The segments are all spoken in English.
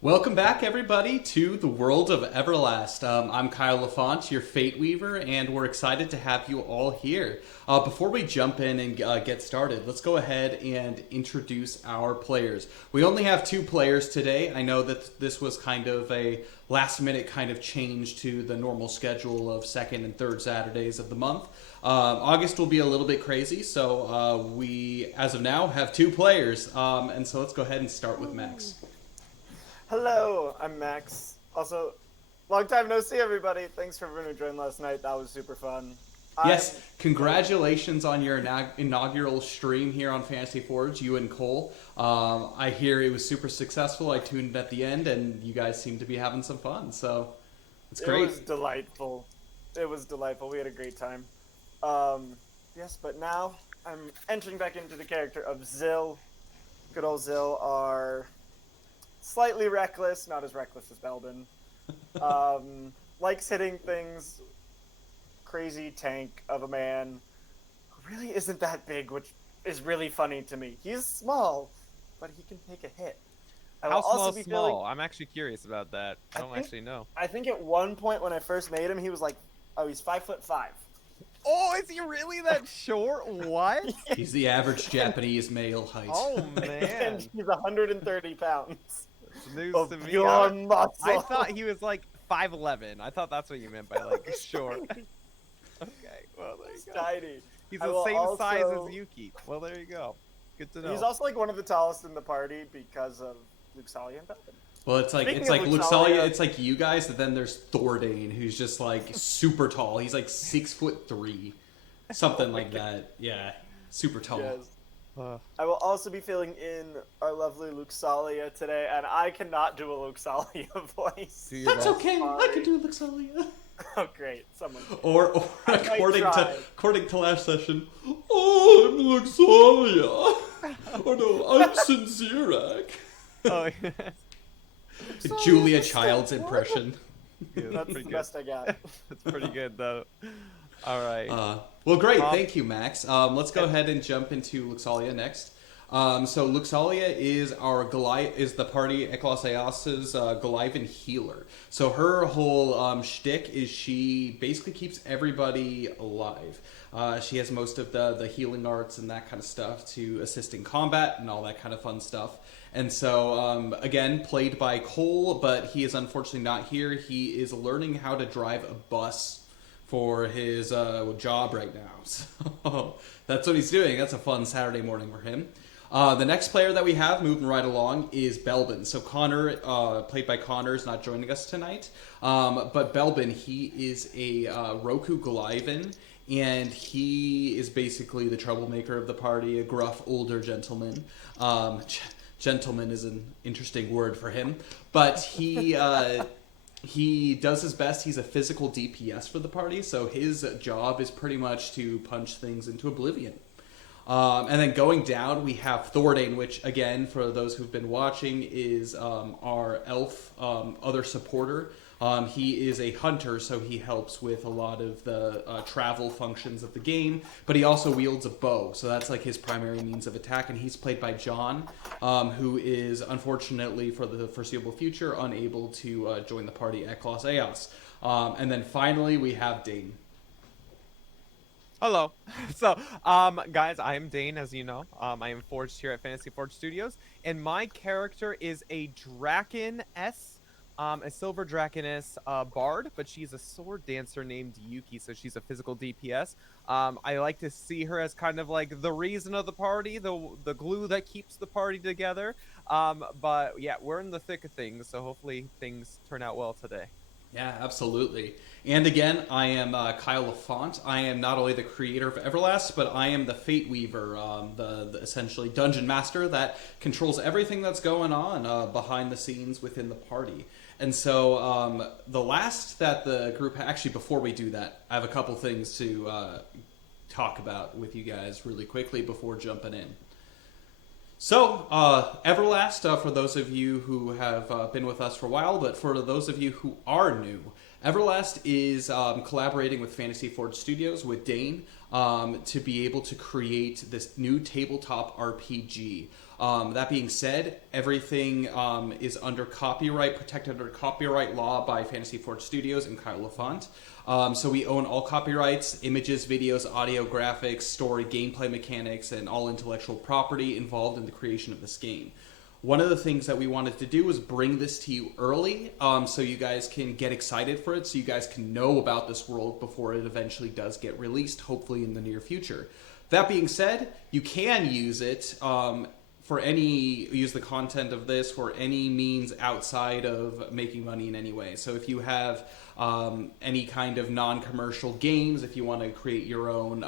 Welcome back, everybody, to the world of Everlast. I'm Kyle LaFont, your Fate Weaver, and we're excited to have you all here. Before we jump in and get started, let's go ahead and introduce our players. We only have two players today. I know that this was kind of a last-minute kind of change to the normal schedule of second and third Saturdays of the month. August will be a little bit crazy, so we, as of now, have two players. And so let's go ahead and start with Max. Hello, I'm Max. Also, long time no see, everybody. Thanks for everyone who joined last night. That was super fun. Yes, congratulations on your inaugural stream here on Fantasy Forge, you and Cole. I hear it was super successful. I tuned in at the end, and you guys seem to be having some fun, so it's great. It was delightful. It was delightful. We had a great time. Yes, but now I'm entering back into the character of Zill. Good old Zill are slightly reckless, not as reckless as Belbin. Likes hitting things. Crazy tank of a man who really isn't that big, which is really funny to me. He's small, but he can take a hit. How small? I'm actually curious about that. I don't actually know. I think at one point when I first made him, he was like, he's 5'5". Oh, is he really that short? What? He's the average Japanese male height. Oh, man. And he's 130 pounds. News of to me. pure muscle. I thought he was like 5'11". I thought that's what you meant by like short. Okay, well there you go. Tiny. He's the same size as Yuki. Well, there you go. Good to know. He's also like one of the tallest in the party because of Luxalia and Belbin. Well, it's like Luxalia, it's like you guys, and then there's Thordane, who's just like super tall. He's like 6'3", something like that. Yeah, super tall. Yes. I will also be filling in our lovely Luxalia today, and I cannot do a Luxalia voice. That's okay. I can do Luxalia. Oh, great! Someone. Or according to last session, oh, I'm Luxalia. Oh no, I'm Sinzirak. Oh, yeah. Julia Child's impression. Yeah, That's the best I got. That's pretty good though. All right. Well, great. Thank you, Max. Let's go ahead and jump into Luxalia next. So Luxalia is the party Eclaas Eeas' Goliath healer. So her whole shtick is she basically keeps everybody alive. She has most of the healing arts and that kind of stuff to assist in combat and all that kind of fun stuff. And so, again, played by Cole, but he is unfortunately not here. He is learning how to drive a bus for his job right now. So that's what he's doing. That's a fun Saturday morning for him. The next player that we have moving right along is Belbin. So Connor, played by Connor, is not joining us tonight. But Belbin, he is a Roku Goliath, and he is basically the troublemaker of the party, a gruff older gentleman. Gentleman is an interesting word for him, but he does his best. He's a physical DPS for the party, so his job is pretty much to punch things into oblivion. And then going down, we have Thordane, which, again, for those who've been watching, is our elf other supporter. He is a hunter, so he helps with a lot of the travel functions of the game, but he also wields a bow, so that's like his primary means of attack, and he's played by John, who is, unfortunately, for the foreseeable future, unable to join the party at Eclaas Eeas. And then finally, we have Dane. Hello. So, guys, I am Dane, as you know. I am forged here at Fantasy Forge Studios, and my character is a Draken-S. A silver dragoness bard, but she's a sword dancer named Yuki, so she's a physical DPS. I like to see her as kind of like the reason of the party, the glue that keeps the party together. But yeah, we're in the thick of things, so hopefully things turn out well today. Yeah, absolutely. And again, I am Kyle LaFont. I am not only the creator of Everlast, but I am the Fate Weaver, the essentially dungeon master that controls everything that's going on behind the scenes within the party. And so the last that the group... Actually, before we do that, I have a couple things to talk about with you guys really quickly before jumping in. So, Everlast, for those of you who have been with us for a while, but for those of you who are new, Everlast is collaborating with Fantasy Forge Studios with Dane to be able to create this new tabletop RPG. That being said, everything is under copyright, protected under copyright law by Fantasy Forge Studios and Kyle LaFont. So we own all copyrights, images, videos, audio, graphics, story, gameplay mechanics, and all intellectual property involved in the creation of this game. One of the things that we wanted to do was bring this to you early so you guys can get excited for it, so you guys can know about this world before it eventually does get released, hopefully in the near future. That being said, you can use it use the content of this for any means outside of making money in any way. So if you have any kind of non-commercial games, if you want to create your own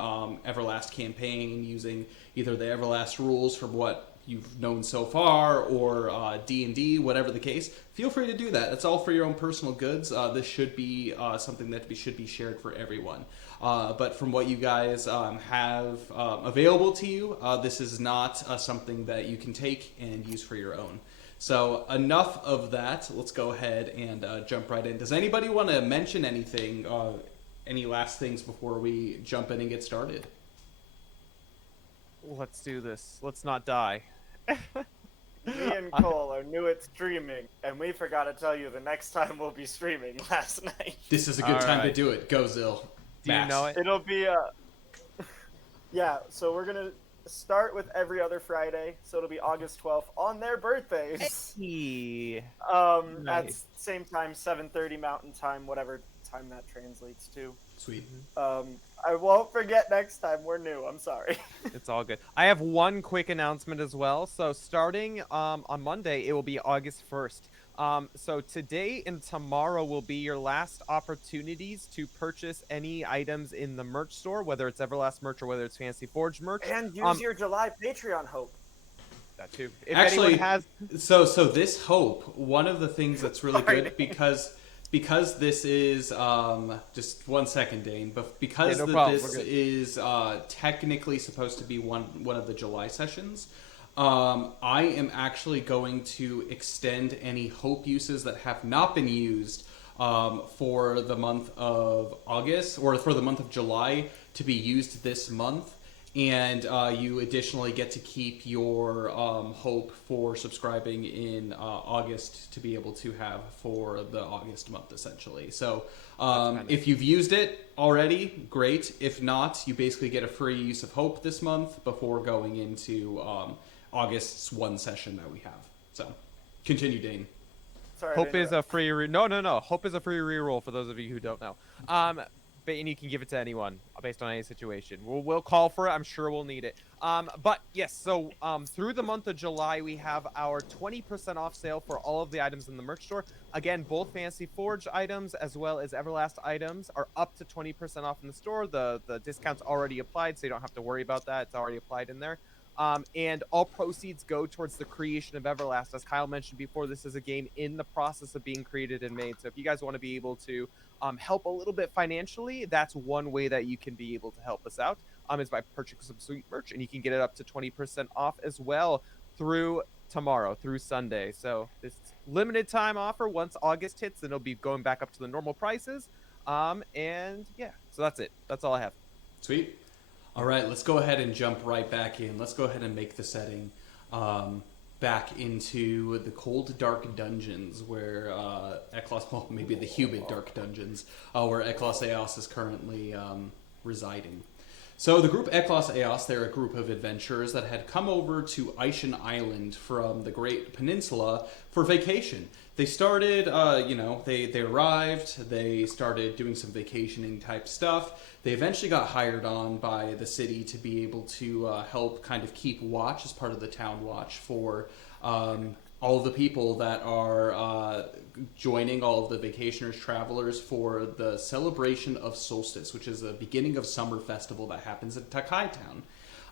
Everlast campaign using either the Everlast rules from what you've known so far or D&D, whatever the case, feel free to do that. It's all for your own personal goods. This should be something that should be shared for everyone. But from what you guys have available to you, this is not something that you can take and use for your own. So enough of that. Let's go ahead and jump right in. Does anybody want to mention anything, any last things before we jump in and get started? Let's do this. Let's not die. Me and Cole are new at streaming, and we forgot to tell you the next time we'll be streaming last night. This is a good All time to right. do it. Go, Zill. Do you know it? It'll be, yeah, so we're going to start with every other Friday, so it'll be August 12th on their birthdays. Hey. At Nice. same time, 7:30 Mountain Time, whatever time that translates to. Sweet. I won't forget next time. We're new. I'm sorry. It's all good. I have one quick announcement as well. So starting on Monday, it will be August 1st. So today and tomorrow will be your last opportunities to purchase any items in the merch store, whether it's Everlast merch or whether it's Fantasy Forge merch. And use your July Patreon hope. That too. If Actually, anyone has... so this hope, one of the things that's really good because this is just 1 second, Dane, but because Yeah, no problem. this We're good. is technically supposed to be one of the July sessions, I am actually going to extend any hope uses that have not been used for the month of August or for the month of July to be used this month. And you additionally get to keep your hope for subscribing in August to be able to have for the August month, essentially. So if you've used it already, great. If not, you basically get a free use of hope this month before going into August's one session that we have. So continue, Dane. Sorry. Hope is a free no. Hope is a free reroll for those of you who don't know. And you can give it to anyone based on any situation. We'll call for it. I'm sure we'll need it. But yes, so through the month of July, we have our 20% off sale for all of the items in the merch store. Again, both Fantasy Forge items as well as Everlast items are up to 20% off in the store. The discount's already applied, so you don't have to worry about that. It's already applied in there. And all proceeds go towards the creation of Everlast. As Kyle mentioned before, this is a game in the process of being created and made. So if you guys want to be able to help a little bit financially, that's one way that you can be able to help us out, is by purchasing some sweet merch. And you can get it up to 20% off as well through tomorrow, through Sunday. So this limited time offer, once August hits, then it'll be going back up to the normal prices. And yeah, so that's it. That's all I have. Sweet. All right, let's go ahead and jump right back in. Let's go ahead and make the setting back into the cold, dark dungeons where Eclaas, well, maybe the humid, dark dungeons, where Eclaas Eeas is currently residing. So the group Eclaas Eeas, they're a group of adventurers that had come over to Aishan Island from the Great Peninsula for vacation. They started, they arrived, they started doing some vacationing type stuff. They eventually got hired on by the city to be able to help kind of keep watch as part of the town watch for all of the people that are joining all of the vacationers, travelers for the celebration of Solstice, which is the beginning of summer festival that happens in Takai Town.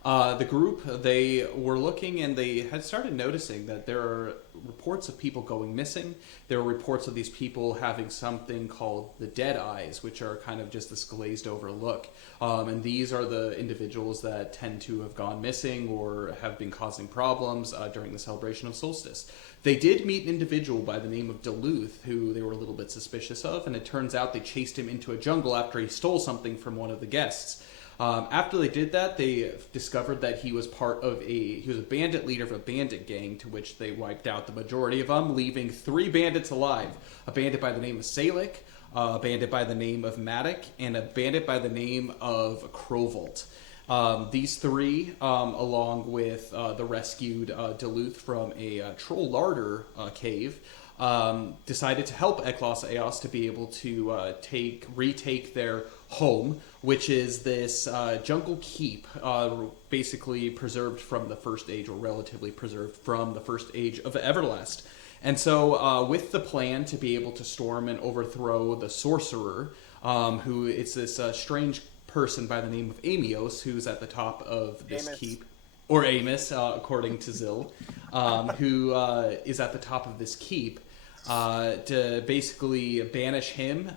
The group, they were looking and they had started noticing that there are reports of people going missing. There are reports of these people having something called the dead eyes, which are kind of just this glazed over look. And these are the individuals that tend to have gone missing or have been causing problems during the celebration of solstice. They did meet an individual by the name of Duluth, who they were a little bit suspicious of, and it turns out they chased him into a jungle after he stole something from one of the guests. After they did that, they discovered that he was he was a bandit leader of a bandit gang, to which they wiped out the majority of them, leaving 3 bandits alive. A bandit by the name of Salik, a bandit by the name of Matic, and a bandit by the name of Crovolt. These 3, along with the rescued Duluth from a troll larder cave, decided to help Eclaas Eeas to be able to retake their home, which is this jungle keep, basically preserved from the first age, or relatively preserved from the first age of Everlast. And so with the plan to be able to storm and overthrow the sorcerer, who it's this strange person by the name of Amios, who's at the top of this keep, or Amos, according to Zil, who is at the top of this keep, to basically banish him,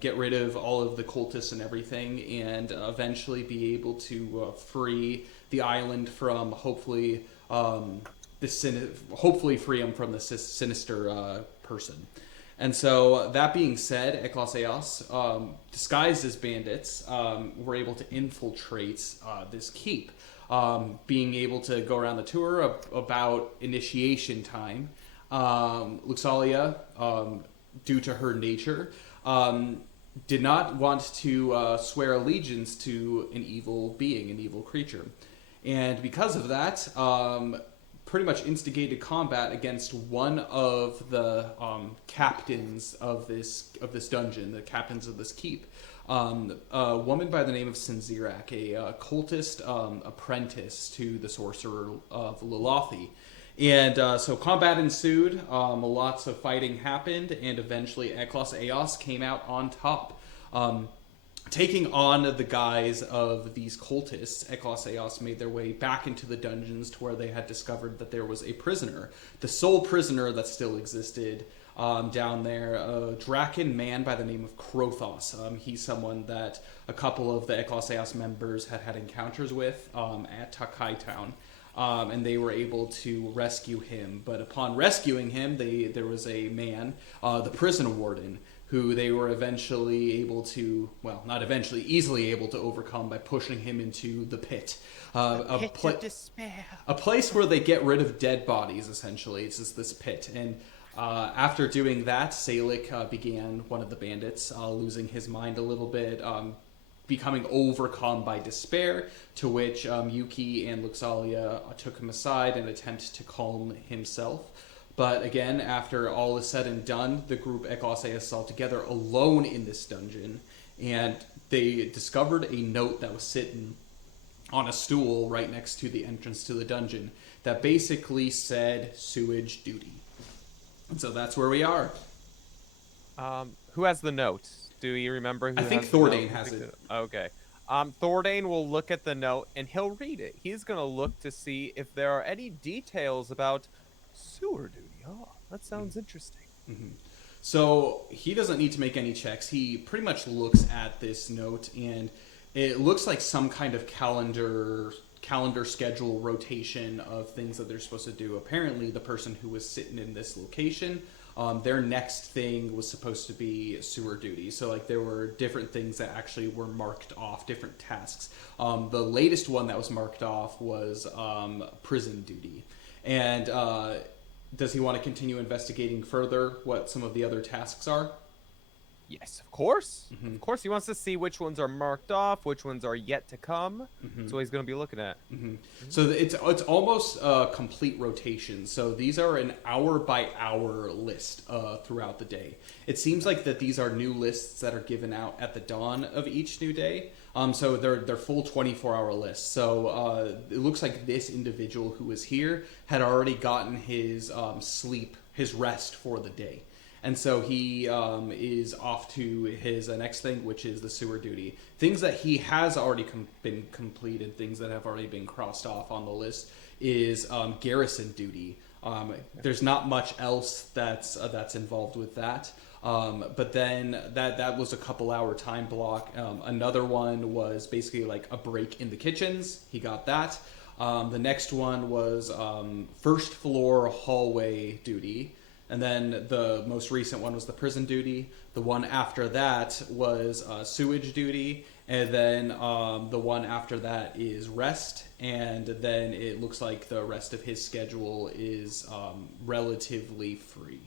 get rid of all of the cultists and everything, and eventually be able to free the island from hopefully free him from the sinister person. And so, that being said, Eclaas Eeas, disguised as bandits, were able to infiltrate this keep, being able to go around the tour about initiation time. Luxalia, due to her nature, did not want to swear allegiance to an evil being, an evil creature. And because of that, pretty much instigated combat against one of the captains of this dungeon, the captains of this keep. A woman by the name of Sinzirak, a cultist apprentice to the sorcerer of Lolothi. And so combat ensued, lots of fighting happened, and eventually Eclaas Eeas came out on top. Taking on the guise of these cultists, Eclaas Eeas made their way back into the dungeons to where they had discovered that there was a prisoner, the sole prisoner that still existed down there, a Draken man by the name of Krothos. He's someone that a couple of the Eclaas Eeas members had encounters with at Takai Town. And they were able to rescue him. But upon rescuing him, there was a man, the prison warden, who they were eventually able to, easily able to overcome by pushing him into the pit. Pit of despair. A place where they get rid of dead bodies, essentially. It's just this pit. And after doing that, Salik began, one of the bandits, losing his mind a little bit, becoming overcome by despair, to which Yuki and Luxalia took him aside and attempted to calm himself. But again, after all is said and done, the group Eclaas Eeas is all together alone in this dungeon, and they discovered a note that was sitting on a stool right next to the entrance to the dungeon that basically said sewage duty. And so that's where we are. Who has the note? Do you remember who I think has the Thordane note? has it. Okay. Thordane will look at the note and he'll read it. He's going to look to see if there are any details about sewer duty. Oh, that sounds interesting. Mm-hmm. So he doesn't need to make any checks. He pretty much looks at this note, and it looks like some kind of calendar schedule rotation of things that they're supposed to do. Apparently, the person who was sitting in this location, their next thing was supposed to be sewer duty. So, like, there were different things that actually were marked off, different tasks. The latest one that was marked off was prison duty. And does he want to continue investigating further what some of the other tasks are? Yes, of course. Mm-hmm. Of course, he wants to see which ones are marked off, which ones are yet to come. Mm-hmm. That's what he's going to be looking at. Mm-hmm. So it's almost a complete rotation. So these are an hour by hour list throughout the day. It seems like that these are new lists that are given out at the dawn of each new day. So they're full 24-hour lists. So it looks like this individual who was here had already gotten his sleep, his rest for the day. And so he is off to his next thing, which is the sewer duty. Things that he has already been completed, things that have already been crossed off on the list, is garrison duty. There's not much else that's involved with that. But then that was a couple-hour time block. Another one was basically like a break in the kitchens. He got that. The next one was first floor hallway duty. And then the most recent one was the prison duty. The one after that was sewage duty. And then the one after that is rest. And then it looks like the rest of his schedule is relatively free.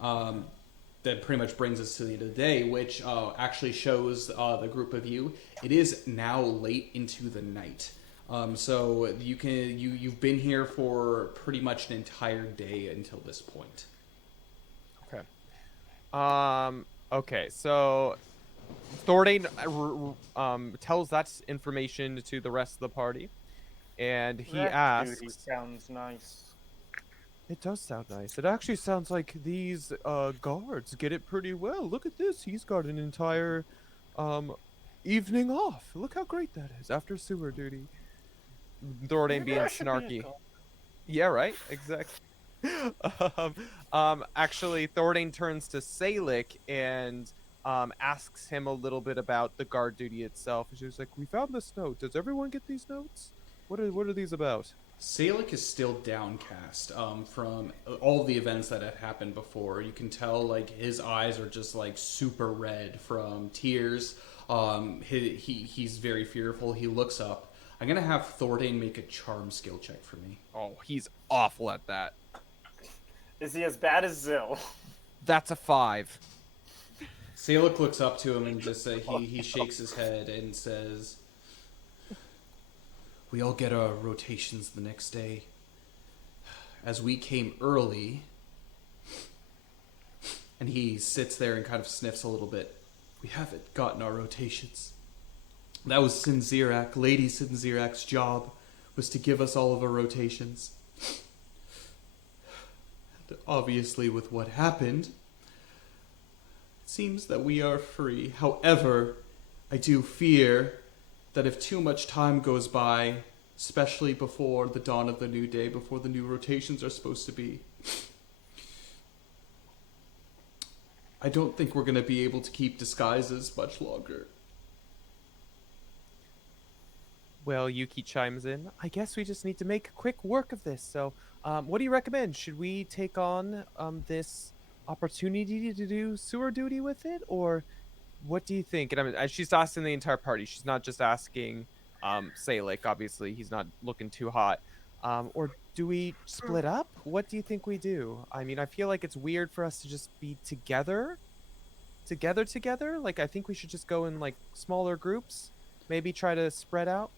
That pretty much brings us to the end of the day, which actually shows the group of you. It is now late into the night. So you've been here for pretty much an entire day until this point. Okay, so Thordain tells that information to the rest of the party, and he asks... Duty sounds nice. It does sound nice. It actually sounds like these guards get it pretty well. Look at this. He's got an entire evening off. Look how great that is after sewer duty. Thordain being snarky. Yeah, right? Exactly. Actually, Thordain turns to Salic and asks him a little bit about the guard duty itself. She's like, "We found this note. Does everyone get these notes? What are these about?" Salic is still downcast from all the events that had happened before. You can tell like his eyes are just like super red from tears. He's very fearful. He looks up. I'm gonna have Thordain make a charm skill check for me. Oh, he's awful at that. Is he as bad as Zill? That's a 5. Salic looks up to him and just he shakes his head and says, "We all get our rotations the next day. As we came early," and he sits there and kind of sniffs a little bit, "we haven't gotten our rotations. That was Sinzirak, Lady Sinzirak's job, was to give us all of our rotations. And obviously with what happened, it seems that we are free. However, I do fear that if too much time goes by, especially before the dawn of the new day, before the new rotations are supposed to be, I don't think we're going to be able to keep disguises much longer." Well, Yuki chimes in. I guess we just need to make quick work of this. So, what do you recommend? Should we take on this opportunity to do sewer duty with it, or what do you think? And she's asking the entire party. She's not just asking Salic. Obviously, he's not looking too hot. Or do we split up? What do you think we do? I mean, I feel like it's weird for us to just be together. Like, I think we should just go in like smaller groups. Maybe try to spread out.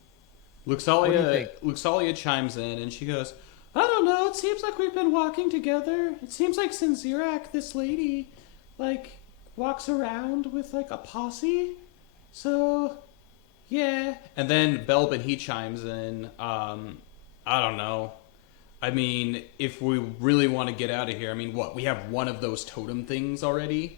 Luxalia chimes in and she goes, "I don't know, it seems like we've been walking together. It seems like Sinzirak, this lady, like, walks around with, like, a posse. So, yeah." And then Belbin, he chimes in, "I don't know. I mean, if we really want to get out of here, I mean, what, we have one of those totem things already?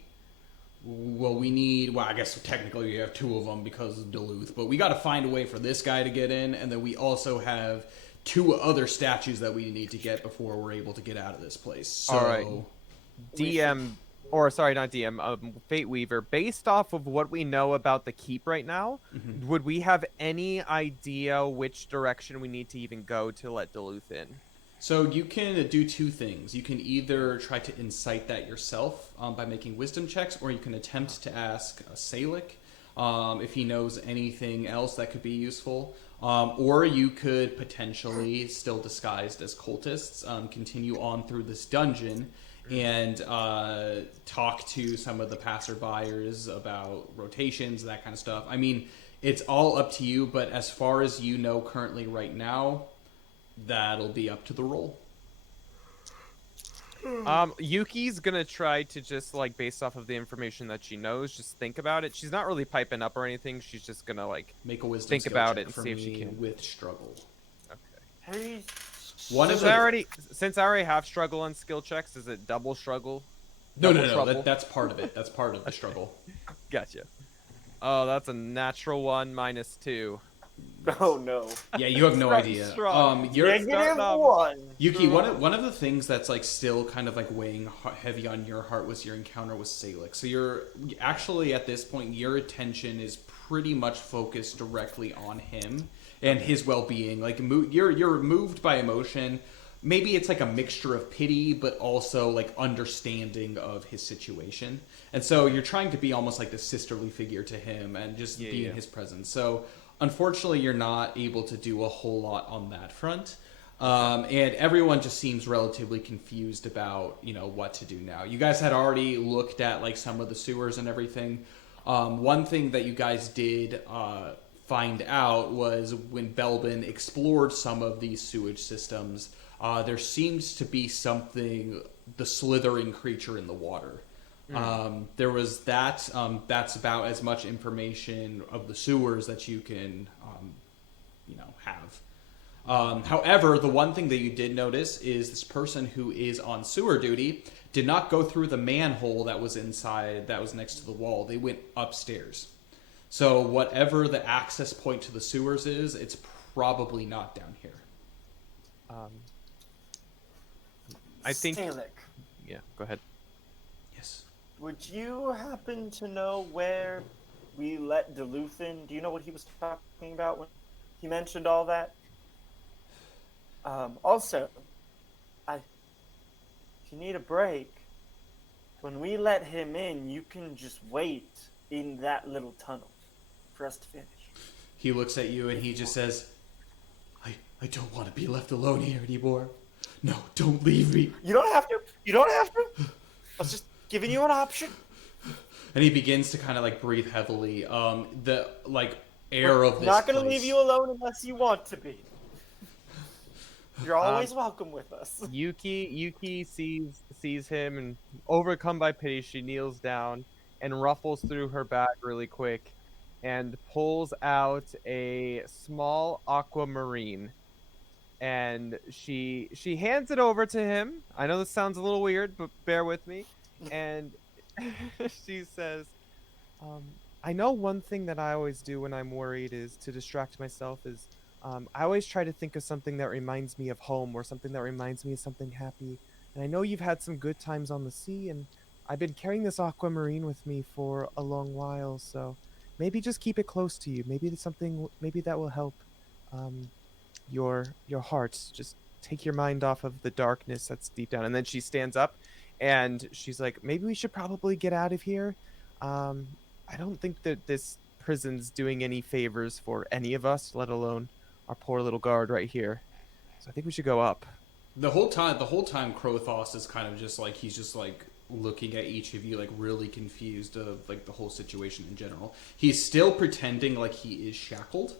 Well, I guess technically we have 2 of them because of Duluth, but we got to find a way for this guy to get in, and then we also have 2 other statues that we need to get before we're able to get out of this place." So, all right. Fate Weaver, based off of what we know about the keep right now, would we have any idea which direction we need to even go to let Duluth in? So you can do 2 things. You can either try to incite that yourself by making wisdom checks, or you can attempt to ask Salic if he knows anything else that could be useful. Or you could potentially, still disguised as cultists, continue on through this dungeon and talk to some of the passerbyers about rotations, that kind of stuff. I mean, it's all up to you, but as far as you know currently right now, that'll be up to the roll. Yuki's gonna try to just, like, based off of the information that she knows, just think about it. She's not really piping up or anything. She's just gonna, like, make a wisdom think skill about check it and for see if she me can. with struggle. Okay. Since I already have struggle on skill checks, is it double struggle? Double No. trouble. That's part of it. That's part of the struggle. Gotcha. Oh, that's a natural 1 -2. Oh no. Yeah, you have no Starting idea. strong. You're Negative off 1. Yuki. One of the things that's like still kind of like weighing heavy on your heart was your encounter with Salix. So you're actually at this point, your attention is pretty much focused directly on him and his well-being. Like you're moved by emotion. Maybe it's like a mixture of pity, but also like understanding of his situation. And so you're trying to be almost like the sisterly figure to him and just be in his presence. So unfortunately, you're not able to do a whole lot on that front. And everyone just seems relatively confused about, what to do now. You guys had already looked at like some of the sewers and everything. One thing that you guys did find out was when Belbin explored some of these sewage systems, there seems to be something, the slithering creature in the water. There was that. That's about as much information of the sewers that you can, have. However, the one thing that you did notice is this person who is on sewer duty did not go through the manhole that was inside, that was next to the wall. They went upstairs. So whatever the access point to the sewers is, it's probably not down here. I think. Stalic, Yeah, go ahead. Yes. would you happen to know where we let Duluth in? Do you know what he was talking about when he mentioned all that? Also, if you need a break, when we let him in, you can just wait in that little tunnel for us to finish. He looks at you and he just says, I don't want to be left alone here anymore. No, don't leave me. You don't have to. You don't have to. I was just giving you an option. And he begins to kind of like breathe heavily. The like air of this Not going to place. leave you alone unless you want to be. You're always welcome with us. Yuki sees him, and overcome by pity, she kneels down and ruffles through her bag really quick and pulls out a small aquamarine. And she hands it over to him. I know this sounds a little weird, but bear with me. And she says, I know one thing that I always do when I'm worried is to distract myself is I always try to think of something that reminds me of home or something that reminds me of something happy. And I know you've had some good times on the sea, and I've been carrying this aquamarine with me for a long while, so maybe just keep it close to you. Maybe that will help your heart. Just take your mind off of the darkness that's deep down. And then she stands up and she's like, maybe we should probably get out of here. I don't think that this prison's doing any favors for any of us, let alone our poor little guard right here. So I think we should go up. The whole time, Krothos is kind of just like, he's just like looking at each of you like really confused of like the whole situation in general. He's still pretending like he is shackled.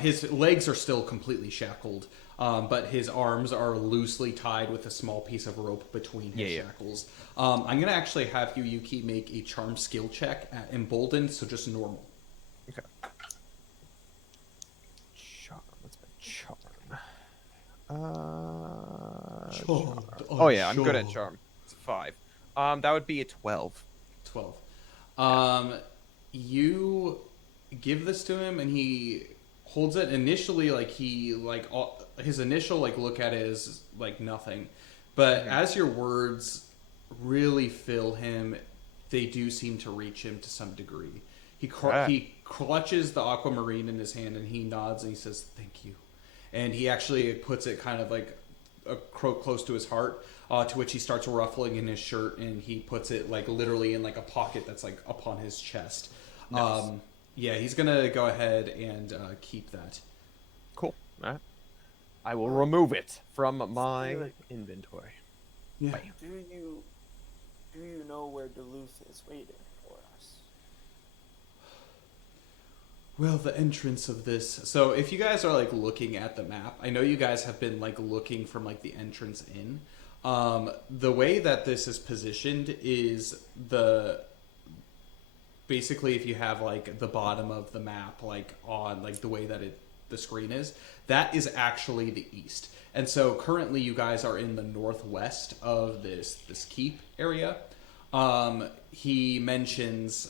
His legs are still completely shackled, but his arms are loosely tied with a small piece of rope between his shackles. I'm going to actually have you, Yuki, make a charm skill check at Emboldened, so just normal. Okay. Charm. What's my charm? Charm. Oh yeah, I'm good at charm. It's 5. That would be a 12. 12. You give this to him, and he holds it. Initially, like his initial like look at it is like nothing, but as your words really fill him, they do seem to reach him to some degree. He clutches the aquamarine in his hand and he nods and he says, "Thank you," and he actually puts it kind of like close to his heart. To which he starts ruffling in his shirt and he puts it like literally in like a pocket that's like upon his chest. Nice. Yeah, he's gonna go ahead and keep that. Cool. All right. I will remove it from my inventory. Yeah. Do you know where Duluth is waiting for us? Well, the entrance of this. So if you guys are like looking at the map, I know you guys have been like looking from like the entrance in. The way that this is positioned is basically if you have like the bottom of the map like on like the way that the screen is, that is actually the east. And so currently you guys are in the northwest of this keep area. He mentions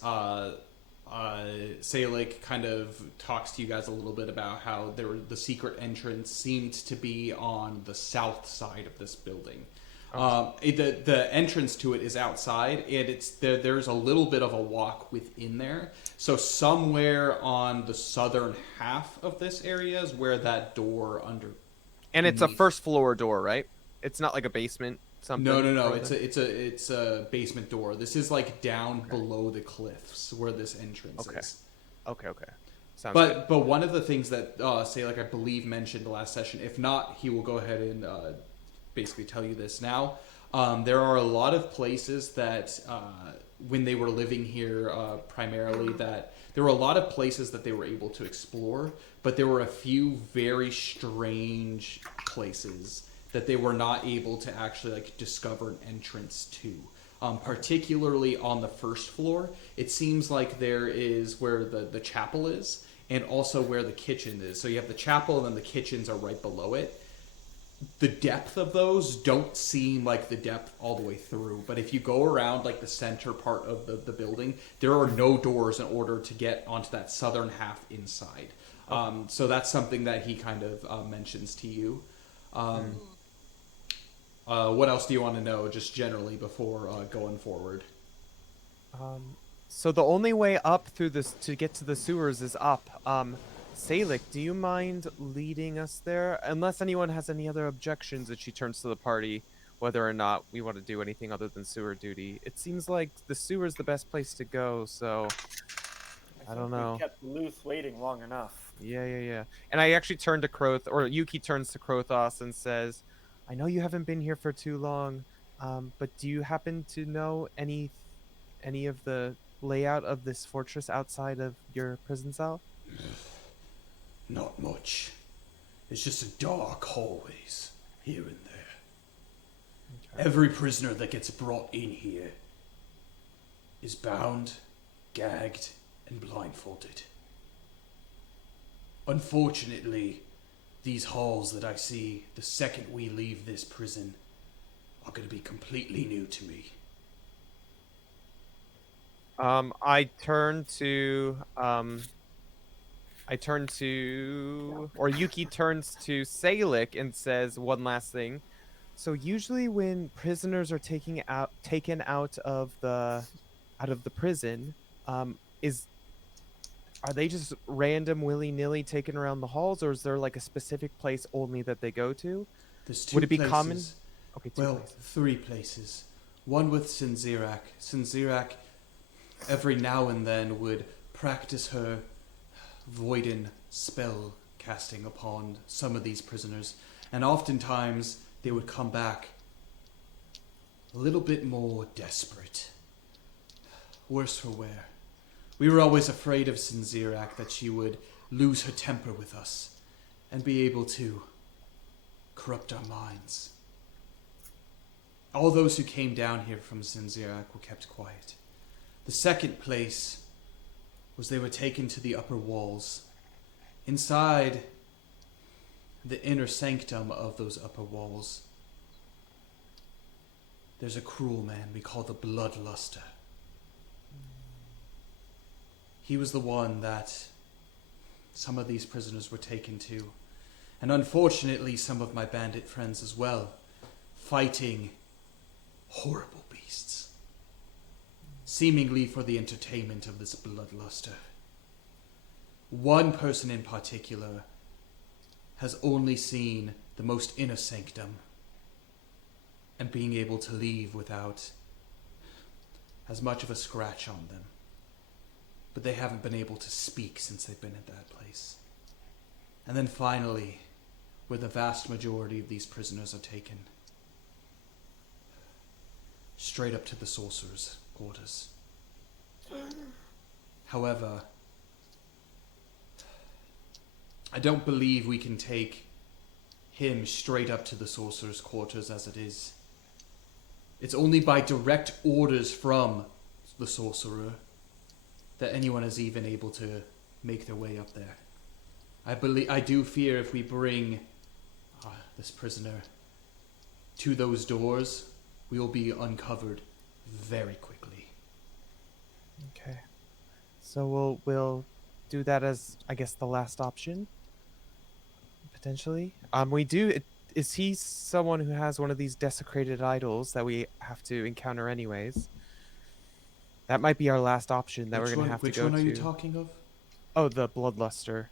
Salik kind of talks to you guys a little bit about how the secret entrance seemed to be on the south side of this building. The entrance to it is outside, and there's a little bit of a walk within there. So somewhere on the southern half of this area is where that door under. And it's a first floor door, right? It's not like a basement something. No. It's a basement door. This is like down below the cliffs where this entrance is. Okay. Sounds good. But one of the things that Salik, I believe, mentioned the last session, if not, he will go ahead and basically tell you this now. There are a lot of places that when they were living here primarily, that there were a lot of places that they were able to explore, but there were a few very strange places that they were not able to actually like discover an entrance to. Particularly on the first floor, it seems like there is where the chapel is, and also where the kitchen is. So you have the chapel, and then the kitchens are right below it. The depth of those don't seem like the depth all the way through, but if you go around like the center part of the building, there are no doors in order to get onto that southern half inside. So that's something that he kind of mentions to you. What else do you want to know, just generally, before going forward? So the only way up through this to get to the sewers is up. Salik, do you mind leading us there? Unless anyone has any other objections, and she turns to the party, whether or not we want to do anything other than sewer duty. It seems like the sewer is the best place to go, so I don't know. We kept Luth waiting long enough. Yeah. And I actually turn to Kroth, or Yuki turns to Krothos and says, I know you haven't been here for too long, but do you happen to know any of the layout of this fortress outside of your prison cell? Not much. It's just a dark hallways here and there. Okay. Every prisoner that gets brought in here is bound, gagged, and blindfolded. Unfortunately, these halls that I see the second we leave this prison are going to be completely new to me. Or Yuki turns to Salik and says one last thing. So usually when prisoners are taken out of the prison, are they just random willy-nilly taken around the halls, or is there like a specific place only that they go to? There's two Would it be places. common? Okay, places. 3 places. One with Sinzirak. Sinzirak, every now and then, would practice her voidin spell casting upon some of these prisoners, and oftentimes they would come back a little bit more desperate. Worse for wear. We were always afraid of Sinzirak, that she would lose her temper with us and be able to corrupt our minds. All those who came down here from Sinzirak were kept quiet. The second place was they were taken to the upper walls. Inside the inner sanctum of those upper walls, there's a cruel man we call the Bloodluster. He was the one that some of these prisoners were taken to, and unfortunately some of my bandit friends as well, fighting horrible beasts, seemingly for the entertainment of this Bloodluster. One person in particular has only seen the most inner sanctum, and being able to leave without as much of a scratch on them. But they haven't been able to speak since they've been at that place. And then finally, where the vast majority of these prisoners are taken, straight up to the sorcerer's quarters. However, I don't believe we can take him straight up to the sorcerer's quarters as it is. It's only by direct orders from the sorcerer that anyone is even able to make their way up there. I do fear if we bring this prisoner to those doors, we will be uncovered very quickly. Okay. So we'll do that as, I guess, the last option potentially. We do. Is he someone who has one of these desecrated idols that we have to encounter anyways? That might be our last option that we're Which gonna one? have to Which go one are you to. talking of? Oh, the Bloodluster.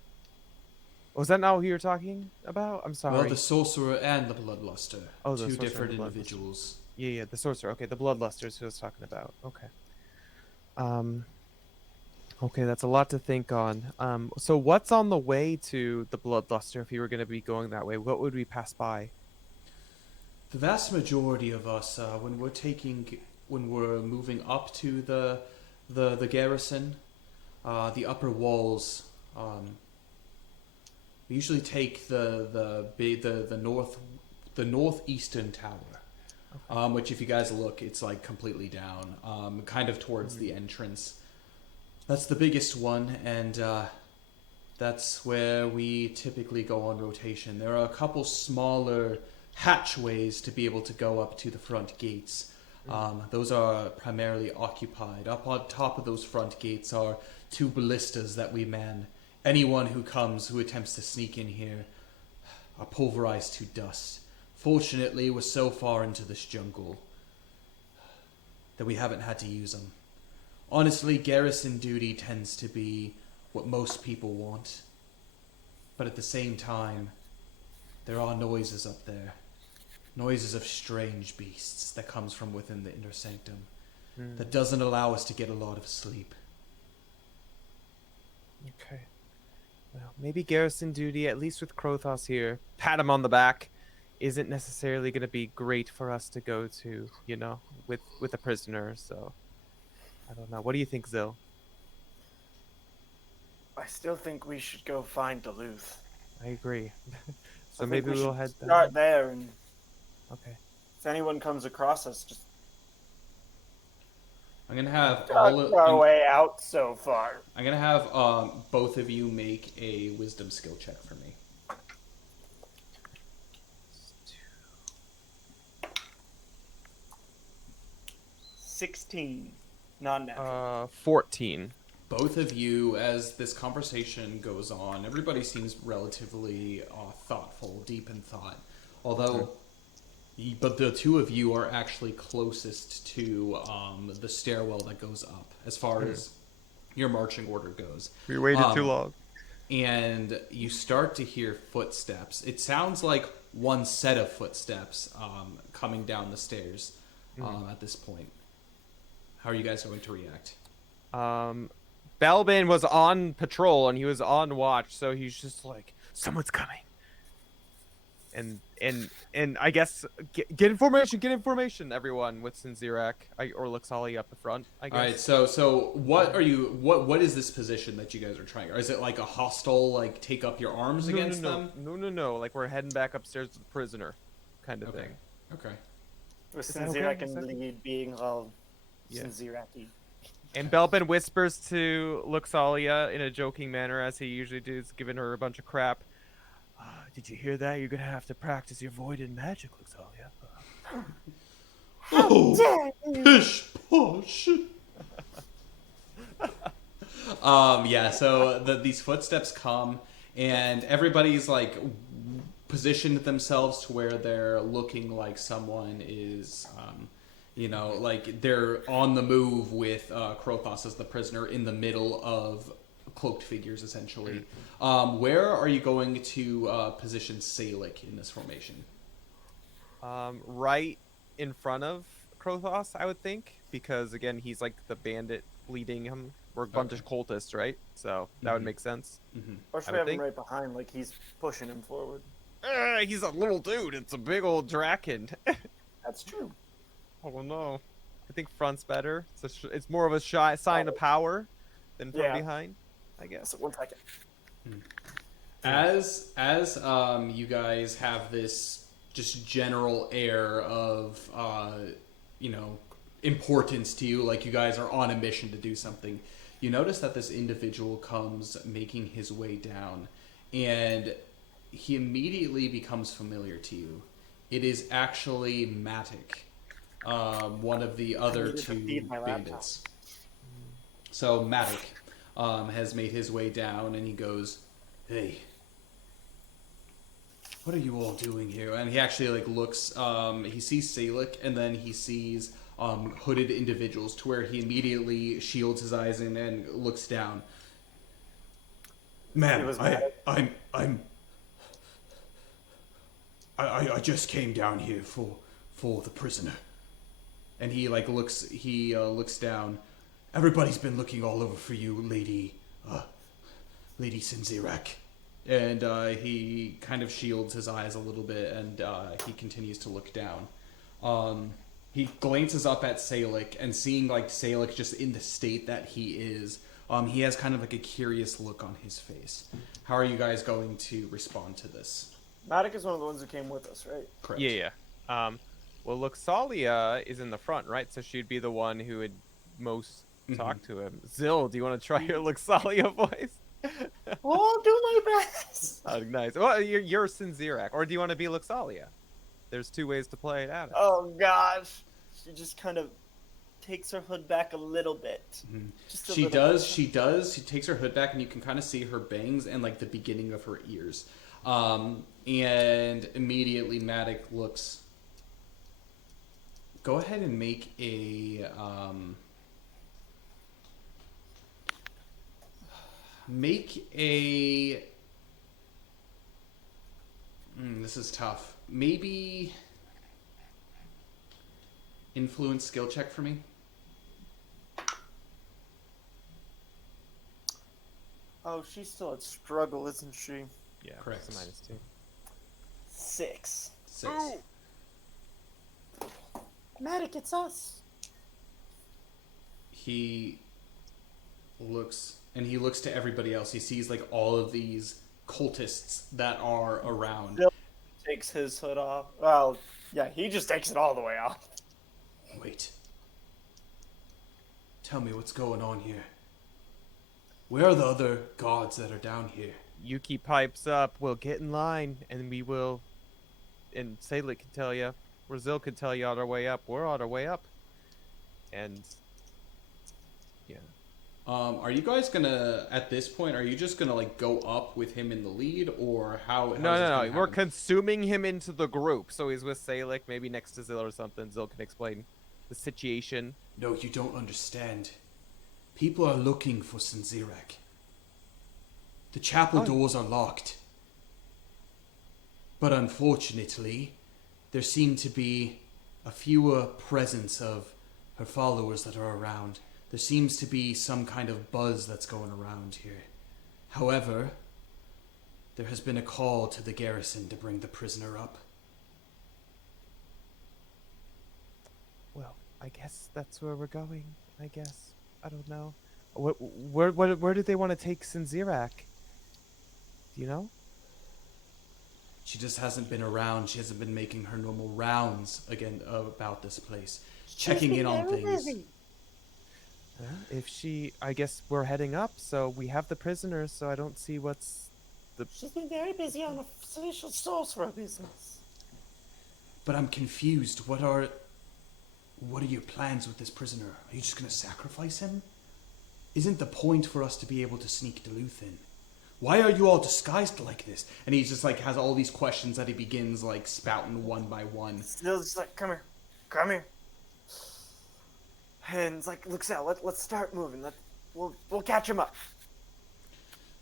Was that not who you were talking about? I'm Well, sorry. the sorcerer and the bloodluster, Oh, the two sorcerer and different the Bloodluster. individuals. Yeah, the sorcerer. Okay, the Bloodluster is who I was talking about. Okay. Um. Okay, that's a lot to think on. So what's on the way to the Bloodluster if you were going to be going that way? What would we pass by? The vast majority of us, when we're moving up to the garrison, the upper walls, we usually take the northeastern tower, which if you guys look, it's like completely down, kind of towards the entrance. That's the biggest one, and that's where we typically go on rotation. There are a couple smaller hatchways to be able to go up to the front gates. Those are primarily occupied. Up on top of those front gates are two ballistas that we man. Anyone who attempts to sneak in here are pulverized to dust. Fortunately, we're so far into this jungle that we haven't had to use them. Honestly, garrison duty tends to be what most people want. But at the same time, there are noises up there. Noises of strange beasts that comes from within the inner sanctum. That doesn't allow us to get a lot of sleep. Okay. Well, maybe garrison duty, at least with Krothos here, pat him on the back, isn't necessarily going to be great for us to go to, with a prisoner. So, I don't know. What do you think, Zil? I still think we should go find Duluth. I agree. So I think maybe we we'll should head start there, and Okay. if anyone comes across us, just I'm gonna have our way out so far. I'm gonna have both of you make a wisdom skill check for me. 16, non-natural. 14. Both of you, as this conversation goes on, everybody seems relatively thoughtful, deep in thought. Although, but the two of you are actually closest to the stairwell that goes up, as far as your marching order goes. We waited too long. And you start to hear footsteps. It sounds like one set of footsteps coming down the stairs at this point. How are you guys going to react? Belbin was on patrol and he was on watch, so he's just like, someone's coming. And I guess get information, everyone, with Sinzirak or Luxali up the front, I guess. All right, so what is this position that you guys are trying? Or is it like a hostile, like take up your arms against them? No. Like we're heading back upstairs to the prisoner, kind of thing. Okay. With Is that okay? Sinzirak Is that and lead being all Yeah. Sinziraki. And Belbin whispers to Luxalia in a joking manner, as he usually does, giving her a bunch of crap. Did you hear that? You're gonna have to practice your voided magic, Luxalia. Oh, pish posh. Yeah. So these footsteps come, and everybody's like positioned themselves to where they're looking like someone is, like they're on the move with Krothos as the prisoner in the middle of cloaked figures, essentially. Where are you going to position Salic in this formation? Right in front of Krothos, I would think, because again, he's like the bandit leading him. We're a bunch of cultists, right? So that would make sense. Or should we have him right behind, like he's pushing him forward? He's a little dude. It's a big old Draken. That's true. Oh no. I think front's better. It's more of a sign of power than from behind, I guess. So 1 second. As you guys have this just general air of importance to you, like you guys are on a mission to do something, you notice that this individual comes making his way down, and he immediately becomes familiar to you. It is actually Matic, one of the other two bandits. So Matic has made his way down, and he goes, "Hey, what are you all doing here?" And he actually like looks. He sees Salic, and then he sees hooded individuals, to where he immediately shields his eyes and looks down. It Ma'am, was I just came down here for the prisoner. And he like looks. He looks down. Everybody's been looking all over for you, Lady Sinzirak. And he kind of shields his eyes a little bit, and he continues to look down. He glances up at Salic, and seeing like Salic just in the state that he is, he has kind of like a curious look on his face. How are you guys going to respond to this? Matic is one of the ones who came with us, right? Correct. Yeah. Well, Luxalia is in the front, right? So she'd be the one who would most talk to him. Zill, do you want to try your Luxalia voice? I'll do my best. Oh, nice. Well, you're Sinzirak, or do you want to be Luxalia? There's two ways to play it out. Oh gosh, she just kind of takes her hood back a little bit. Just a She little does. bit. She does. She takes her hood back, and you can kind of see her bangs and like the beginning of her ears. And immediately, Matic looks. Go ahead and make a. Make a. This is tough. Maybe. Influence skill check for me. Oh, she's still at struggle, isn't she? Yeah, Correct. It's a -2. 6. 6. Matic, it's us. He looks, and he looks to everybody else. He sees like all of these cultists that are around. Bill takes his hood off. Well, yeah, he just takes it all the way off. Wait. Tell me what's going on here. Where are the other gods that are down here? Yuki pipes up. We'll get in line, and we will. And Salic can tell you. Brazil could tell you on our way up. We're on our way up. And yeah. Are you guys gonna, at this point, are you just gonna like go up with him in the lead, or how? No, is this no, gonna no. We're happen? consuming him into the group. So he's with Salic, maybe next to Zill or something. Zill can explain the situation. No, you don't understand. People are looking for Sinzirak. The chapel doors are locked. But unfortunately, there seem to be a fewer presence of her followers that are around. There seems to be some kind of buzz that's going around here. However, there has been a call to the garrison to bring the prisoner up. Well, I guess that's where we're going. I guess. I don't know. Where do they want to take Sinzirak? Do you know? She just hasn't been around. She hasn't been making her normal rounds again about this place. Checking in on things. Well, if she, I guess we're heading up, so we have the prisoners, so I don't see what's the... She's been very busy on official source for her business. But I'm confused. What are your plans with this prisoner? Are you just going to sacrifice him? Isn't the point for us to be able to sneak Duluth in? Why are you all disguised like this? And he just like has all these questions that he begins like spouting one by one. Still's just like, come here. And it's like, looks out, let's start moving. We'll catch him up.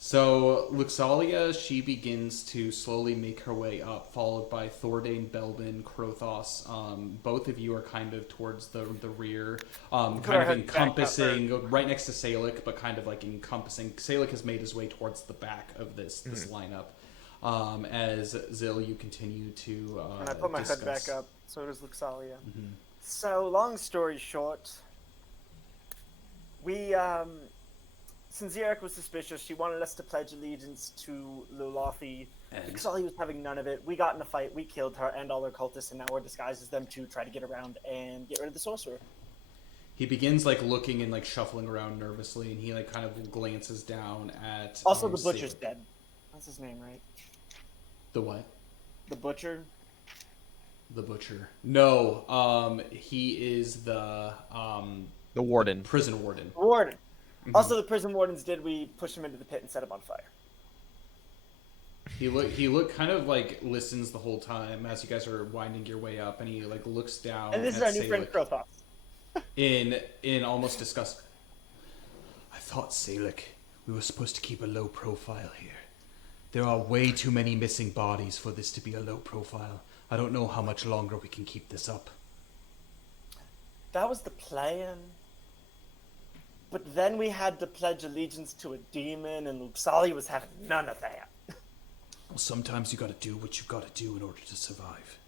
So Luxalia, she begins to slowly make her way up, followed by Thordane, Belbin, Krothos. Both of you are kind of towards the rear, kind of encompassing, right next to Salic, but kind of like encompassing. Salic has made his way towards the back of this lineup. As Zill, you continue to And I put my discuss. hood back up, so does Luxalia. So, long story short, we, Sinzirak was suspicious. She wanted us to pledge allegiance to Lulathi. Luxalia was having none of it. We got in a fight, we killed her and all her cultists, and now we're disguised as them to try to get around and get rid of the sorcerer. He begins like looking and like shuffling around nervously, and he like kind of glances down at. Also, the butcher's Salic. dead. That's his name, right? The what? The butcher? The butcher. No, he is the The warden. prison warden. Warden. Also, the prison wardens did. We push him into the pit and set him on fire. He look kind of like listens the whole time as you guys are winding your way up, and he like looks down And this is at our new friend Salic Krothos. in almost disgust. I thought, Salic, we were supposed to keep a low profile here. There are way too many missing bodies for this to be a low profile. I don't know how much longer we can keep this up. That was the plan. But then we had to pledge allegiance to a demon, and Luxali was having none of that. Well, sometimes you gotta do what you gotta do in order to survive.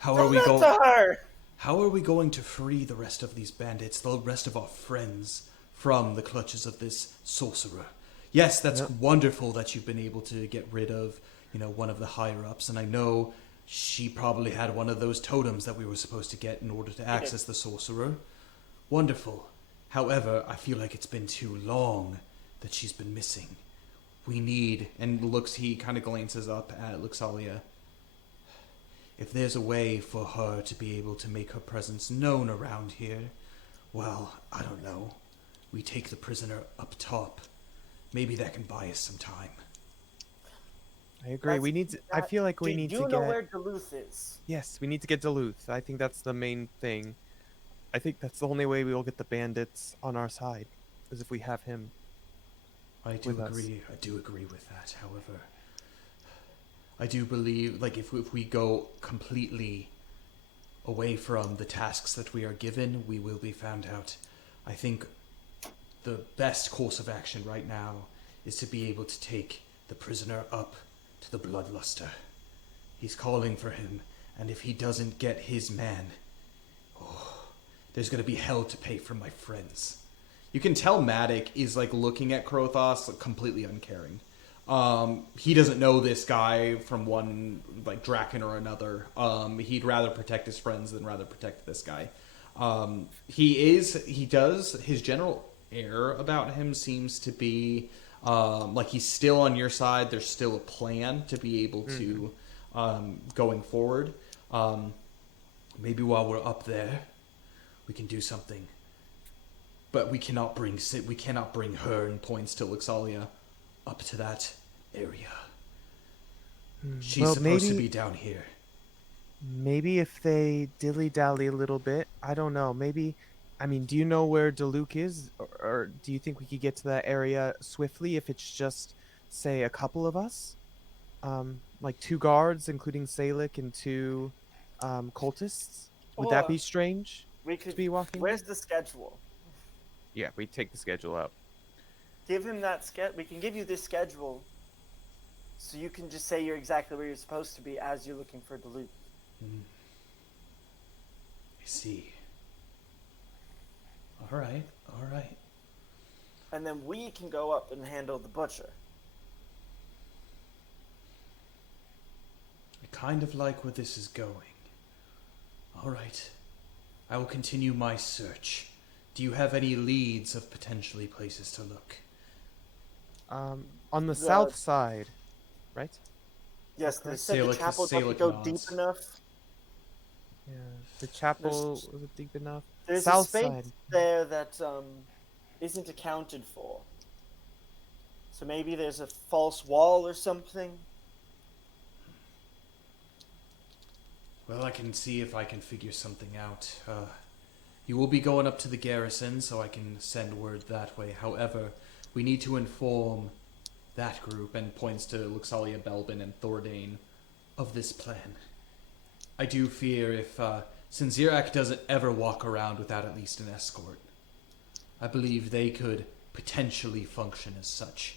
Tell that to her! How are we going to free the rest of these bandits, the rest of our friends, from the clutches of this sorcerer? Yes, that's wonderful that you've been able to get rid of, one of the higher-ups, and I know she probably had one of those totems that we were supposed to get in order to access the sorcerer. Wonderful. However, I feel like it's been too long that she's been missing. We need, and he kind of glances up at Luxalia. If there's a way for her to be able to make her presence known around here, well, I don't know. We take the prisoner up top. Maybe that can buy us some time. I agree. We need to, I feel like we need to get... Do you know where Duluth is? Yes, we need to get Duluth. I think that's the main thing. I think that's the only way we will get the bandits on our side, is if we have him. I do agree with that. However, I do believe, if we go completely away from the tasks that we are given, we will be found out. I think the best course of action right now is to be able to take the prisoner up to the Bloodluster. He's calling for him, and if he doesn't get his man, there's going to be hell to pay for my friends. You can tell Matic is looking at Krothos completely uncaring. He doesn't know this guy from one Draken or another. He'd rather protect his friends than rather protect this guy. His general air about him seems to be he's still on your side. There's still a plan to be able to going forward. Maybe while we're up there, we can do something. But we cannot bring her, and points to Luxalia, up to that area. She's supposed to be down here. Maybe if they dilly-dally a little bit, I don't know. Maybe, do you know where Diluc is? Or do you think we could get to that area swiftly if it's just, say, a couple of us? 2 guards, including Salic, and 2 cultists? Would that be strange to be walking? Where's the schedule? Yeah, we take the schedule out. Give him that schedule. We can give you this schedule, so you can just say you're exactly where you're supposed to be as you're looking for Duluth. I see. All right. And then we can go up and handle the butcher. I kind of like where this is going. All right. I will continue my search. Do you have any leads of potentially places to look? On the south side, right? Yes, they said the chapel doesn't go deep enough. Yeah, the chapel, was it deep enough? There's south a space side there that isn't accounted for. So maybe there's a false wall or something. Well, I can see if I can figure something out. You will be going up to the garrison, so I can send word that way. However, we need to inform that group, and points to Luxalia, Belbin, and Thordane, of this plan. I do fear if Sinzirak doesn't ever walk around without at least an escort. I believe they could potentially function as such.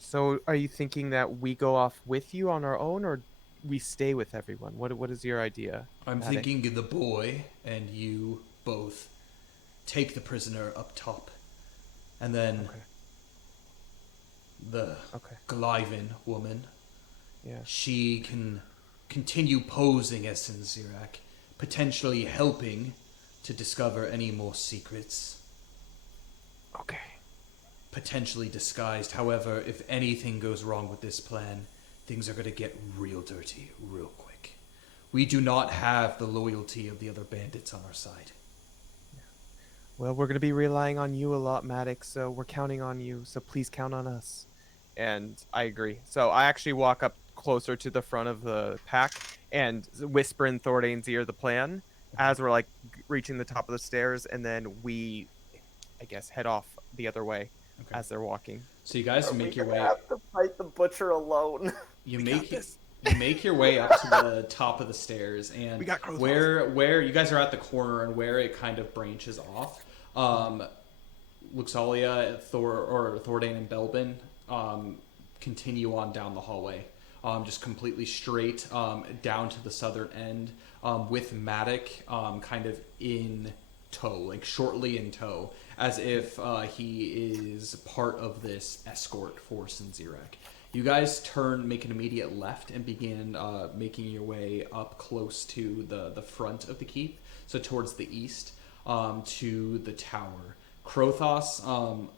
So are you thinking that we go off with you on our own, or we stay with everyone? What is your idea? I'm thinking the boy and you both take the prisoner up top, and then the Glyvin woman, she can continue posing as Sinzirak, potentially helping to discover any more secrets. Okay. Potentially disguised. However, if anything goes wrong with this plan, things are going to get real dirty real quick. We do not have the loyalty of the other bandits on our side. Well, we're going to be relying on you a lot, Maddox, so we're counting on you, so please count on us. And I agree. So I actually walk up closer to the front of the pack and whisper in Thordane's ear the plan as we're like reaching the top of the stairs, and then we, I guess, head off the other way Okay. as they're walking. So you guys Are we make your gonna way. have to fight the butcher alone? You We make got this. you make your way up to the top of the stairs, and We got Crow's where you guys are at the corner and where it kind of branches off. Luxalia, Thordane, and Belbin continue on down the hallway, just completely straight down to the southern end, with Matic kind of in tow, like shortly in tow, as if he is part of this escort force in Xerac. You guys make an immediate left and begin making your way up close to the front of the keep, so towards the east, to the tower. Krothos,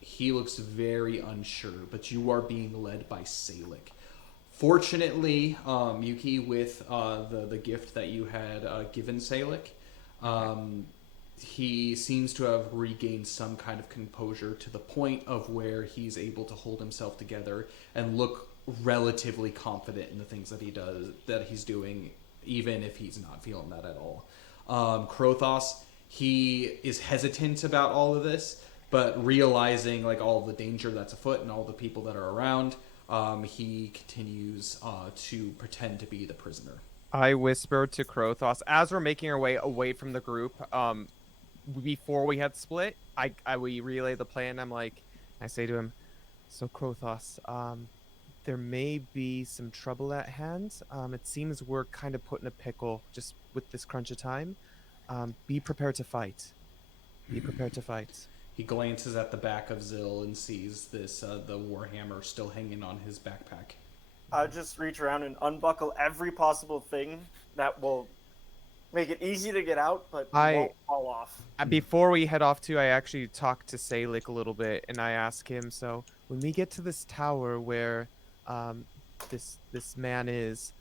he looks very unsure, but you are being led by Salic. Fortunately, Yuki, with the gift that you had given Salic, he seems to have regained some kind of composure to the point of where he's able to hold himself together and look relatively confident in the things that he's doing, even if he's not feeling that at all. Krothos, he is hesitant about all of this, but realizing like all of the danger that's afoot and all the people that are around, he continues to pretend to be the prisoner. I whisper to Krothos as we're making our way away from the group. Before we had split, we relay the plan. I say to him, "So Krothos, there may be some trouble at hand. It seems we're kind of put in a pickle just with this crunch of time. Be prepared to fight. Be prepared to fight." He glances at the back of Zill and sees this the warhammer still hanging on his backpack. I'll just reach around and unbuckle every possible thing that will make it easy to get out, but won't fall off. Before we head off too, I actually talk to Salic a little bit, and I ask him, so when we get to this tower where this man is,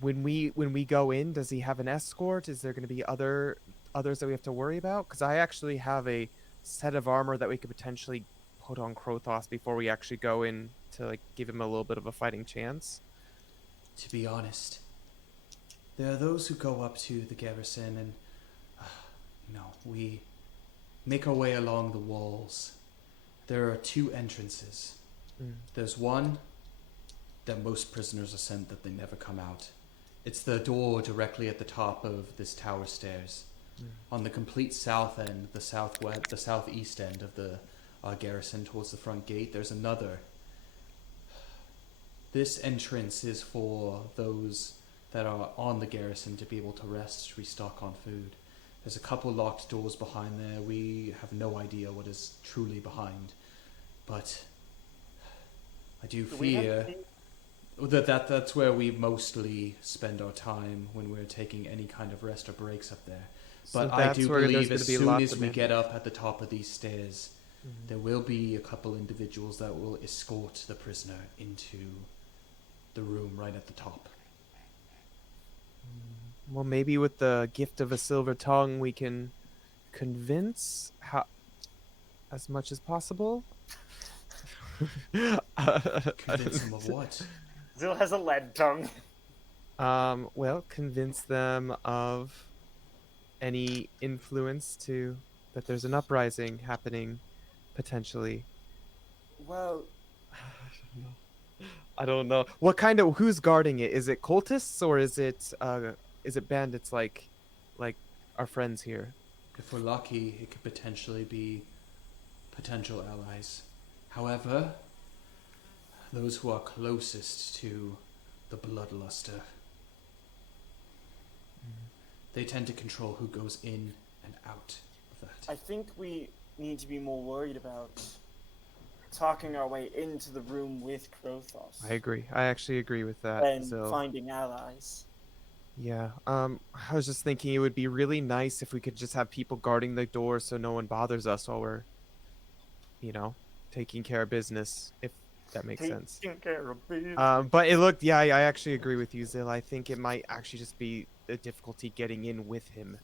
when we go in, does he have an escort? Is there going to be others that we have to worry about? Because I actually have a set of armor that we could potentially put on Krothos before we actually go in to like give him a little bit of a fighting chance. To be honest, there are those who go up to the garrison and, we make our way along the walls. There are two entrances. There's one that most prisoners are sent that they never come out. It's the door directly at the top of this tower stairs. On the complete south end, the southeast end of the garrison towards the front gate, there's another. This entrance is for those that are on the garrison to be able to rest, restock on food. There's a couple locked doors behind there. We have no idea what is truly behind. But I do fear that's where we mostly spend our time when we're taking any kind of rest or breaks up there. But So I do believe as soon as we men. get up at the top of these stairs, there will be a couple individuals that will escort the prisoner into the room right at the top. Well, maybe with the gift of a silver tongue, we can convince as much as possible. Convince them of what? Zill has a lead tongue. Well, convince them of any influence that there's an uprising happening, potentially. Well, I don't know. Who's guarding it? Is it cultists or is it bandits like our friends here? If we're lucky, it could potentially be potential allies. However, those who are closest to the bloodluster, they tend to control who goes in and out of that. I think we need to be more worried about talking our way into the room with Krothos. I agree. I actually agree with that. And So finding allies. yeah. I was just thinking it would be really nice if we could just have people guarding the door so no one bothers us while we're, taking care of business, if that makes sense. Taking care of business. But I actually agree with you, Zill. I think it might actually just be a difficulty getting in with him.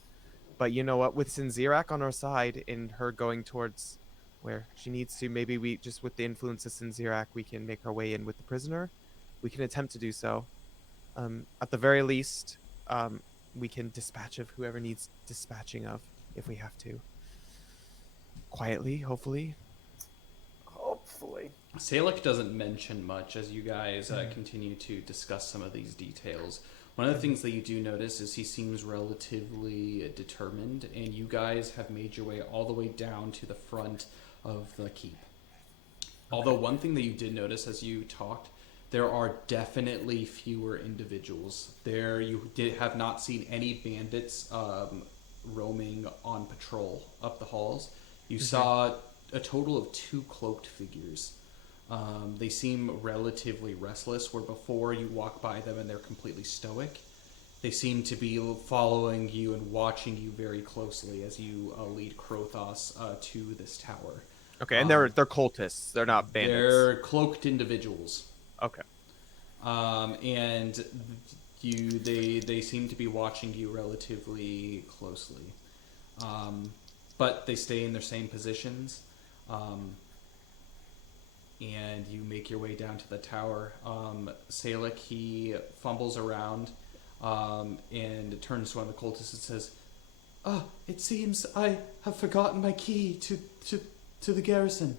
But you know what? With Sinzirak on our side and her going towards where she needs to, maybe we just with the influence of Sinzirak, we can make our way in with the prisoner. We can attempt to do so. At the very least, we can dispatch of whoever needs dispatching of if we have to. Quietly, hopefully. Hopefully. Salek doesn't mention much as you guys continue to discuss some of these details. One of the things that you do notice is he seems relatively determined, and you guys have made your way all the way down to the front of the keep. Although one thing that you did notice as you talked, there are definitely fewer individuals. You have not seen any bandits roaming on patrol up the halls. You saw a total of 2 cloaked figures. They seem relatively restless, where before you walk by them and they're completely stoic. They seem to be following you and watching you very closely as you lead Krothos to this tower. Okay, and they're cultists. They're not bandits. They're cloaked individuals. Okay. And they seem to be watching you relatively closely. But they stay in their same positions. And you make your way down to the tower. Salek, he fumbles around and turns to one of the cultists and says, it seems I have forgotten my key to the garrison.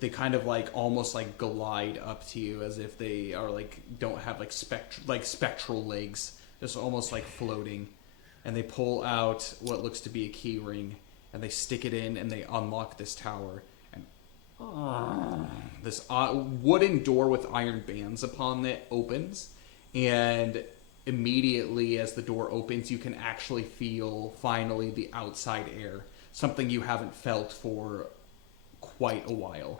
They kind of almost glide up to you as if they are don't have spectral legs, just almost floating, and they pull out what looks to be a key ring, and they stick it in and they unlock this tower, and this wooden door with iron bands upon it opens, and immediately as the door opens you can actually feel finally the outside air, something you haven't felt for quite a while,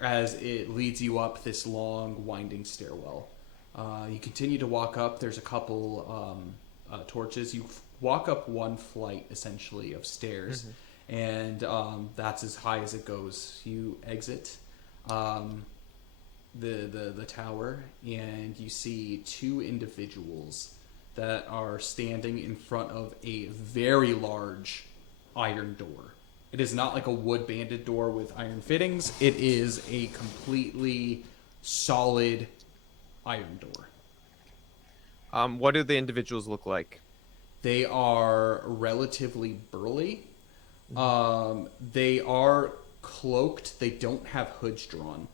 as it leads you up this long winding stairwell. You continue to walk up. There's a couple torches. You walk up one flight essentially of stairs, and that's as high as it goes. You exit the tower, and you see 2 individuals that are standing in front of a very large iron door. It is not like a wood banded door with iron fittings. It is a completely solid iron door. What do the individuals look like? They are relatively burly. They are cloaked. They don't have hoods drawn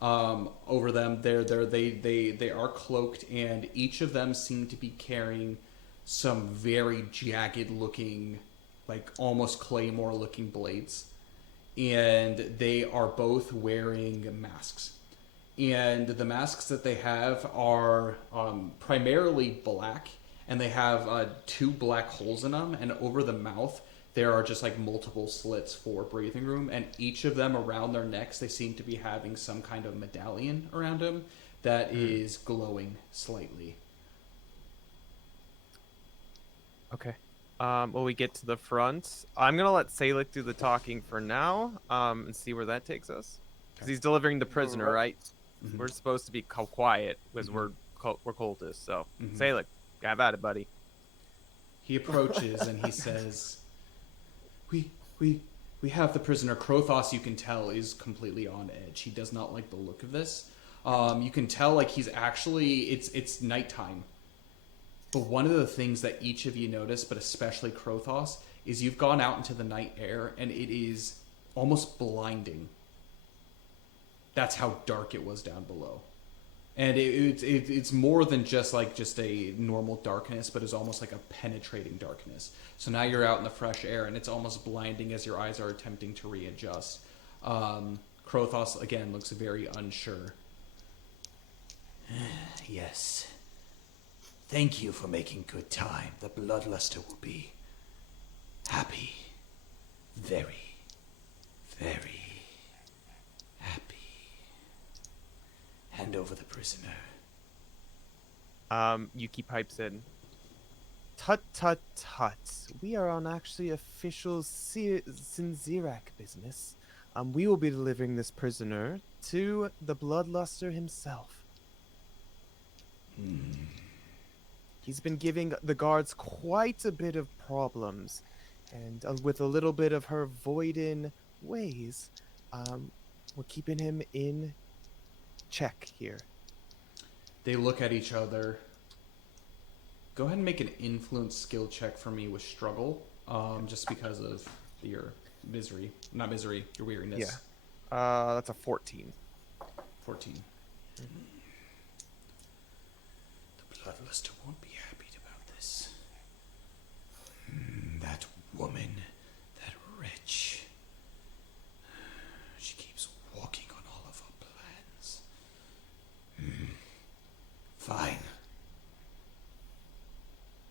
over them. They are cloaked, and each of them seem to be carrying some very jagged looking, almost claymore looking blades, and they are both wearing masks. And the masks that they have are primarily black, and they have 2 black holes in them, and over the mouth there are just multiple slits for breathing room, and each of them around their necks they seem to be having some kind of medallion around them that is glowing slightly. Okay. Well, we get to the front. I'm gonna let Salek do the talking for now, and see where that takes us. Because he's delivering the prisoner, right? Mm-hmm. We're supposed to be quiet because we're cultists. So, Salek, have at it, buddy. He approaches and he says, We have the prisoner. Krothos, you can tell, is completely on edge. He does not like the look of this. You can tell he's actually it's nighttime. But one of the things that each of you notice, but especially Krothos, is you've gone out into the night air and it is almost blinding. That's how dark it was down below. And it's more than just a normal darkness, but it's almost like a penetrating darkness. So now you're out in the fresh air and it's almost blinding as your eyes are attempting to readjust. Krothos, again, looks very unsure. Yes. Thank you for making good time. The Bloodluster will be happy. Very, very happy. Hand over the prisoner. Yuki pipes in. Tut tut tut. We are on actually official Sinzirak business. We will be delivering this prisoner to the Bloodluster himself. he's been giving the guards quite a bit of problems. And with a little bit of her voidin ways, we're keeping him in check here. They look at each other. Go ahead and make an influence skill check for me with struggle, just because of your misery. Not misery, your weariness. Yeah. That's a 14. 14. The Bloodluster won't be happy about this. That woman, that wretch. She keeps walking on all of our plans. Fine.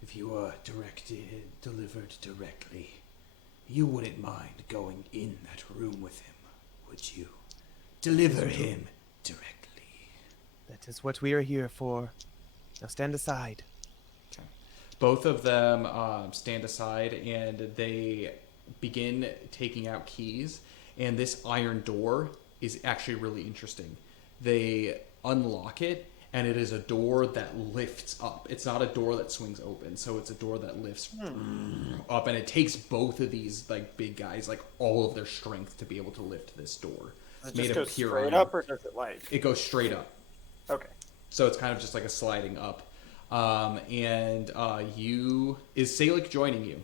If you were delivered directly, you wouldn't mind going in that room with him, would you? Deliver him directly. That is what we are here for. Now stand aside. Okay. Both of them stand aside, and they begin taking out keys. And this iron door is actually really interesting. They unlock it, and it is a door that lifts up. It's not a door that swings open, so it's a door that lifts up, and it takes both of these like big guys, like all of their strength, to be able to lift this door. Does it Made just of go pure straight iron. up, or does it like? It goes straight up. Okay. So it's kind of just like a sliding up. And is Salik joining you?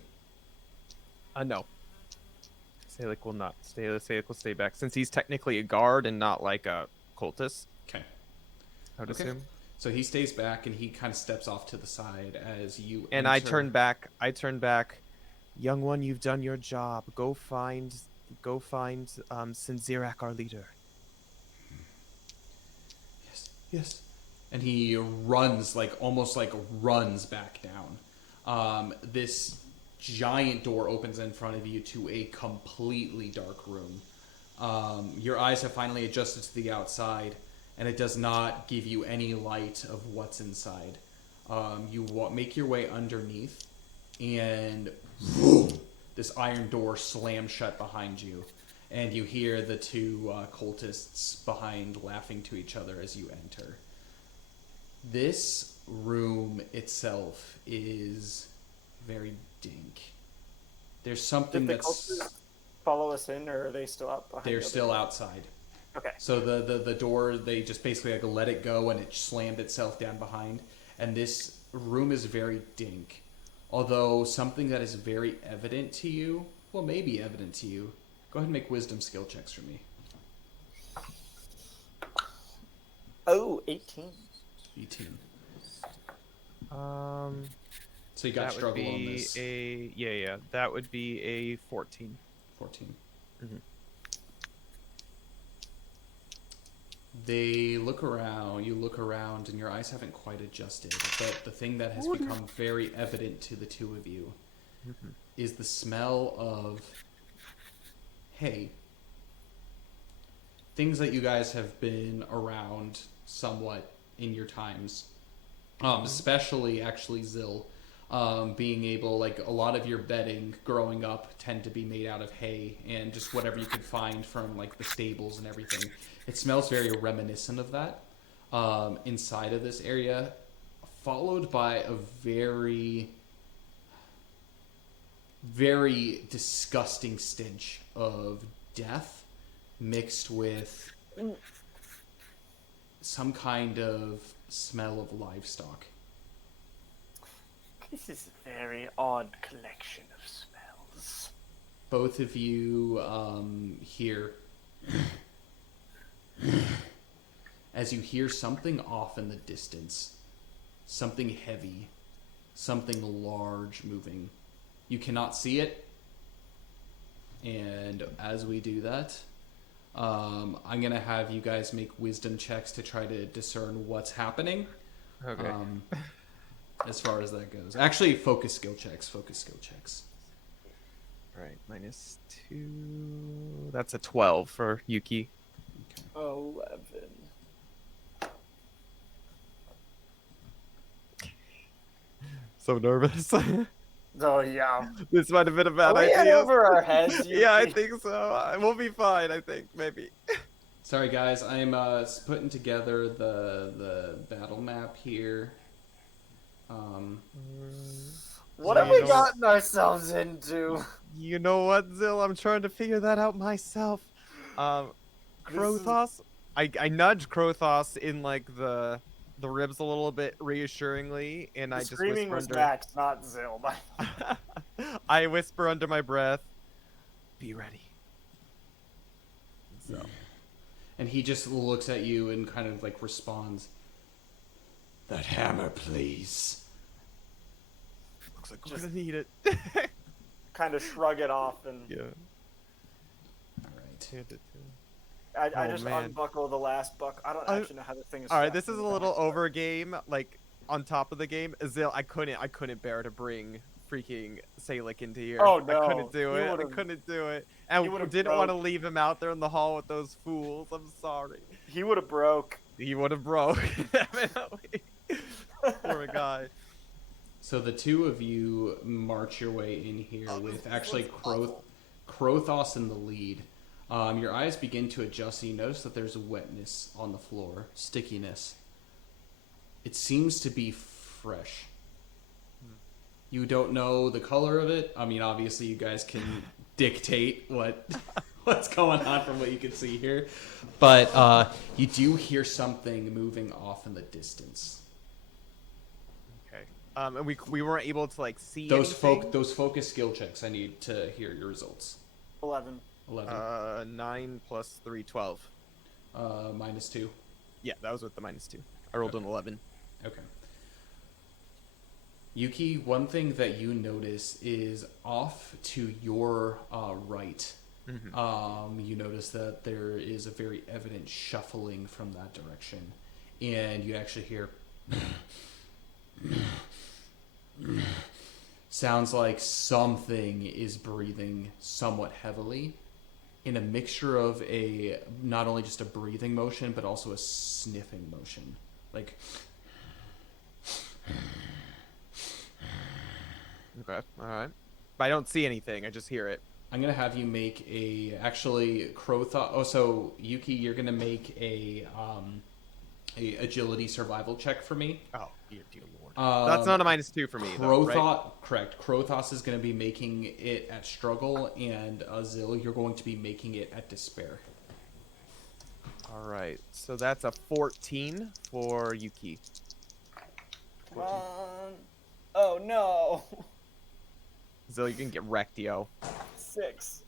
No. Salik will not stay. Salik will stay back since he's technically a guard and not like a cultist. Okay. I would Okay. assume. So he stays back and he kind of steps off to the side as you And enter. I turn back. Young one, you've done your job. Go find Sinzirak, our leader. Yes. And he runs, almost runs back down. This giant door opens in front of you to a completely dark room. Your eyes have finally adjusted to the outside, and it does not give you any light of what's inside. You make your way underneath, and this iron door slams shut behind you. And you hear the two cultists behind laughing to each other as you enter. This room itself is very dank. There's something Did the that's... cultists follow us in, or are they still out behind? They're the still door? outside. Okay. So the door, they just basically let it go, and it slammed itself down behind. And this room is very dank. Although something that is very evident to you, well, maybe evident to you, go ahead and make wisdom skill checks for me. Oh, 18. 18. So you got That would struggle on be this. That would be a 14. 14. Mhm. They look around, you look around, and your eyes haven't quite adjusted. But the thing that has become very evident to the two of you is the smell of hay. Things that you guys have been around somewhat in your times. Especially, actually, Zil. Being able, a lot of your bedding growing up tend to be made out of hay and just whatever you could find from, the stables and everything. It smells very reminiscent of that inside of this area, followed by a very, very disgusting stench of death mixed with some kind of smell of livestock. This is a very odd collection of smells. Both of you hear as you hear something off in the distance, something heavy, something large moving. You cannot see it, and as we do that, I'm gonna have you guys make wisdom checks to try to discern what's happening. Okay. As far as that goes, actually, focus skill checks. Right, -2. That's a 12 for Yuki. 11. So nervous. Oh, yeah. This might have been a bad Are we in idea. over our heads, Yuki? Yeah, I think so. We'll be fine, I think, maybe. Sorry, guys. I'm putting together the battle map here. What So have you we know- gotten ourselves into? You know what, Zill? I'm trying to figure that out myself. Krothos, I nudge Krothos in like the ribs a little bit reassuringly, and The I just screaming whisper was under. Max, not Zill. I whisper under my breath, "Be ready." So And he just looks at you and kind of like responds, "That hammer, please." looks like we're gonna need it. Kind of shrug it off, and Yeah. All right. Hand it to him. I Oh, just man. unbuckle the last buck. I don't actually know how the thing is. All right, this strapped is a in the little back. over game. Like on top of the game, Zill, I couldn't bear to bring freaking Salic into here. Oh, I no. couldn't do He it. I would've- couldn't do it, he and would've didn't want to broke. leave him out there in the hall with those fools. I'm sorry. He would have broke. He would have broke. Definitely. Poor guy. So the two of you march your way in here with actually Krothos in the lead. Your eyes begin to adjust and you notice that there's a wetness on the floor, stickiness. It seems to be fresh. You don't know the color of it. I mean, obviously you guys can dictate what's going on from what you can see here. But you do hear something moving off in the distance. Okay. And we weren't able to like see Those anything. those focus skill checks, I need to hear your results. 11. 11. 9 plus 3, 12. -2. Yeah, that was with the -2. I rolled an 11. Okay. Yuki, one thing that you notice is off to your right. You notice that there is a very evident shuffling from that direction. And you actually hear sounds like something is breathing somewhat heavily in a mixture of a not only just a breathing motion but also a sniffing motion, like Okay. All right. But I don't see anything. I just hear it. I'm gonna have you make actually Krothos. Oh, so Yuki, you're gonna make a agility survival check for me. Oh, dear lord. That's not a -2 for me, though, right? Correct. Krothos is going to be making it at struggle, and Zill, you're going to be making it at despair. All right. So that's a 14 for Yuki. Come on. Oh, no. Zill, you can get wrecked, yo. 6.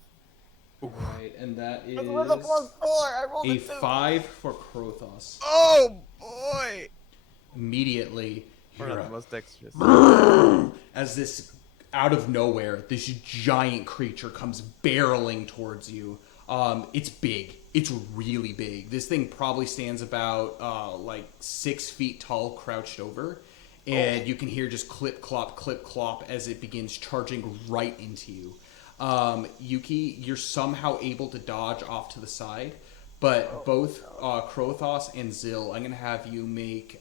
Right, and that is With a +4. I rolled a a 2. 5 for Krothos. Oh boy! Immediately, We're you're not the most dexterous. as this out of nowhere, this giant creature comes barreling towards you. It's big. It's really big. This thing probably stands about like 6 feet tall, crouched over, and you can hear just clip clop as it begins charging right into you. Yuki, you're somehow able to dodge off to the side, but both Krothos and Zill, I'm gonna have you make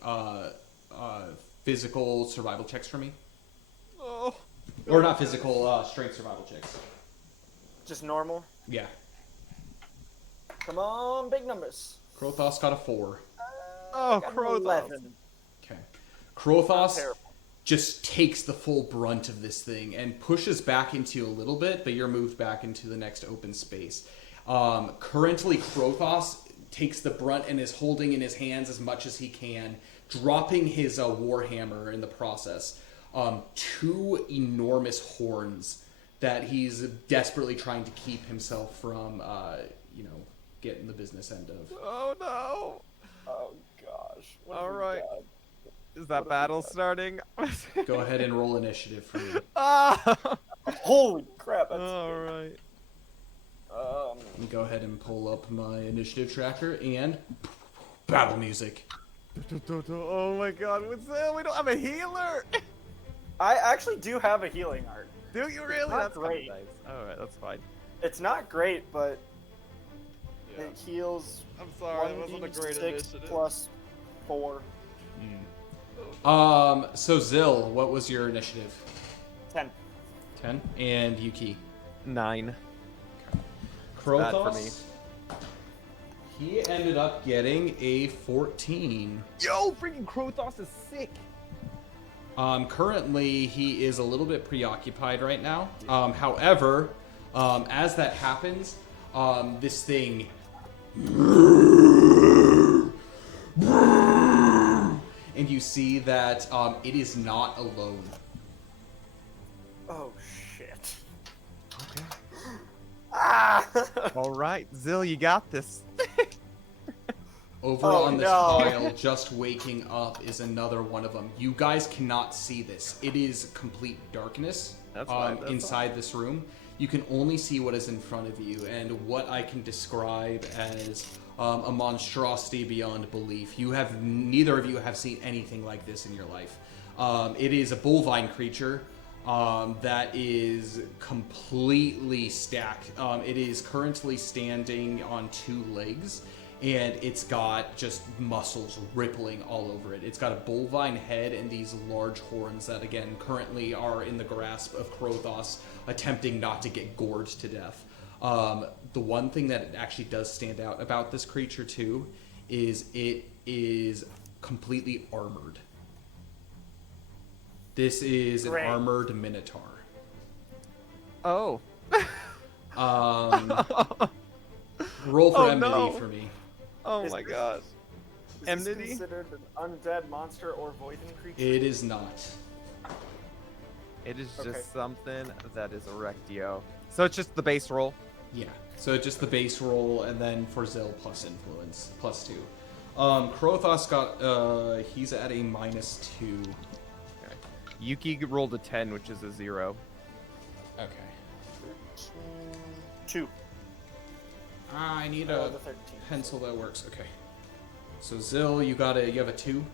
physical survival checks for me. Oh. Or not physical, strength survival checks. Just normal. Yeah. Come on, big numbers. Krothos got a 4. Oh, Got an Krothos. 11. Okay. Krothos terrible. just takes the full brunt of this thing and pushes back into you a little bit, but you're moved back into the next open space. Currently, Krothos takes the brunt and is holding in his hands as much as he can, dropping his warhammer in the process. 2 enormous horns that he's desperately trying to keep himself from, getting the business end of. Oh no! Oh, gosh. What All have we right. got? Is that battle starting? Go ahead and roll initiative for me. Ah! Holy crap. That's All right. Let me go ahead and pull up my initiative tracker and battle music. Oh my god, what's that? We don't have a healer! I actually do have a healing art. Do you really? Not That's kinda great. nice. Alright, that's fine. It's not great, but Yeah. it heals I'm sorry, it wasn't a great 1d6 initiative. plus 4. So Zill, what was your initiative? 10. 10. And Yuki. 9. Krothos, bad for me. he ended up getting a 14. Yo, freaking Krothos is sick! Currently, he is a little bit preoccupied right now. However, as that happens, this thing... And you see that it is not alone. Oh shit. Okay. Ah! All right, Zill, you got this. Over Oh, on this no. pile, just waking up, is another one of them. You guys cannot see this. It is complete darkness That's fine, that's inside this room. You can only see what is in front of you, and what I can describe as a monstrosity beyond belief. Neither of you have seen anything like this in your life. It is a bovine creature that is completely stacked. It is currently standing on 2 legs, and it's got just muscles rippling all over it. It's got a bovine head and these large horns that, again, currently are in the grasp of Krothos, attempting not to get gorged to death. The one thing that actually does stand out about this creature, too, is it is completely armored. This is Great. an armored minotaur. Oh. Roll for Oh, enmity no. for me. Oh Is my this- god. Is Enmity? this considered an undead monster or voiding creature? It is not. It is just Okay. something that is Erectio. So it's just the base roll. Yeah. So just the base roll, and then for Zill plus influence, plus 2. Krothos got, he's at a -2. Okay. Yuki rolled a 10, which is a 0. Okay. 2. I need The a 13. pencil that works. Okay. So Zill, you have a 2.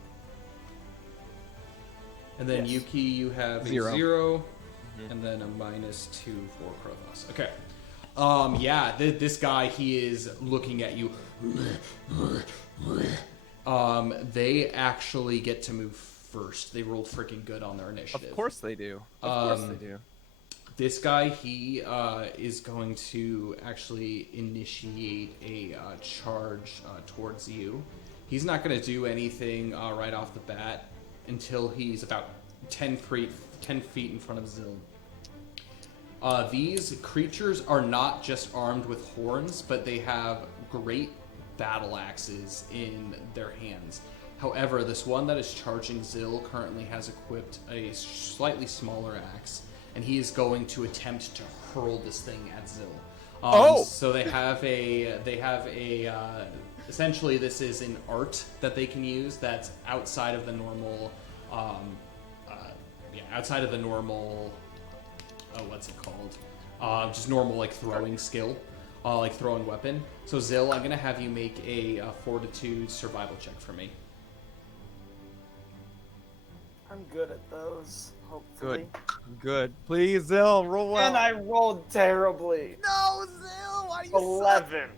And then Yes. Yuki, you have a 0. 0. And then a -2 for Krothos. Okay. Yeah, this guy, he is looking at you. They actually get to move first. They rolled freaking good on their initiative. Of course they do. Of course they do. This guy, he is going to actually initiate a charge towards you. He's not going to do anything right off the bat until he's about 10 feet in front of Zill. These creatures are not just armed with horns, but they have great battle axes in their hands. However, this one that is charging Zill currently has equipped a slightly smaller axe, and he is going to attempt to hurl this thing at Zill. So they have a essentially this is an art that they can use that's outside of the normal, outside of the normal. Oh, what's it called? Just normal, like, throwing skill. Like, throwing weapon. So, Zill, I'm going to have you make a fortitude survival check for me. I'm good at those, hopefully. Good. Please, Zill, roll well. And I rolled terribly. No, Zill, why do you 11.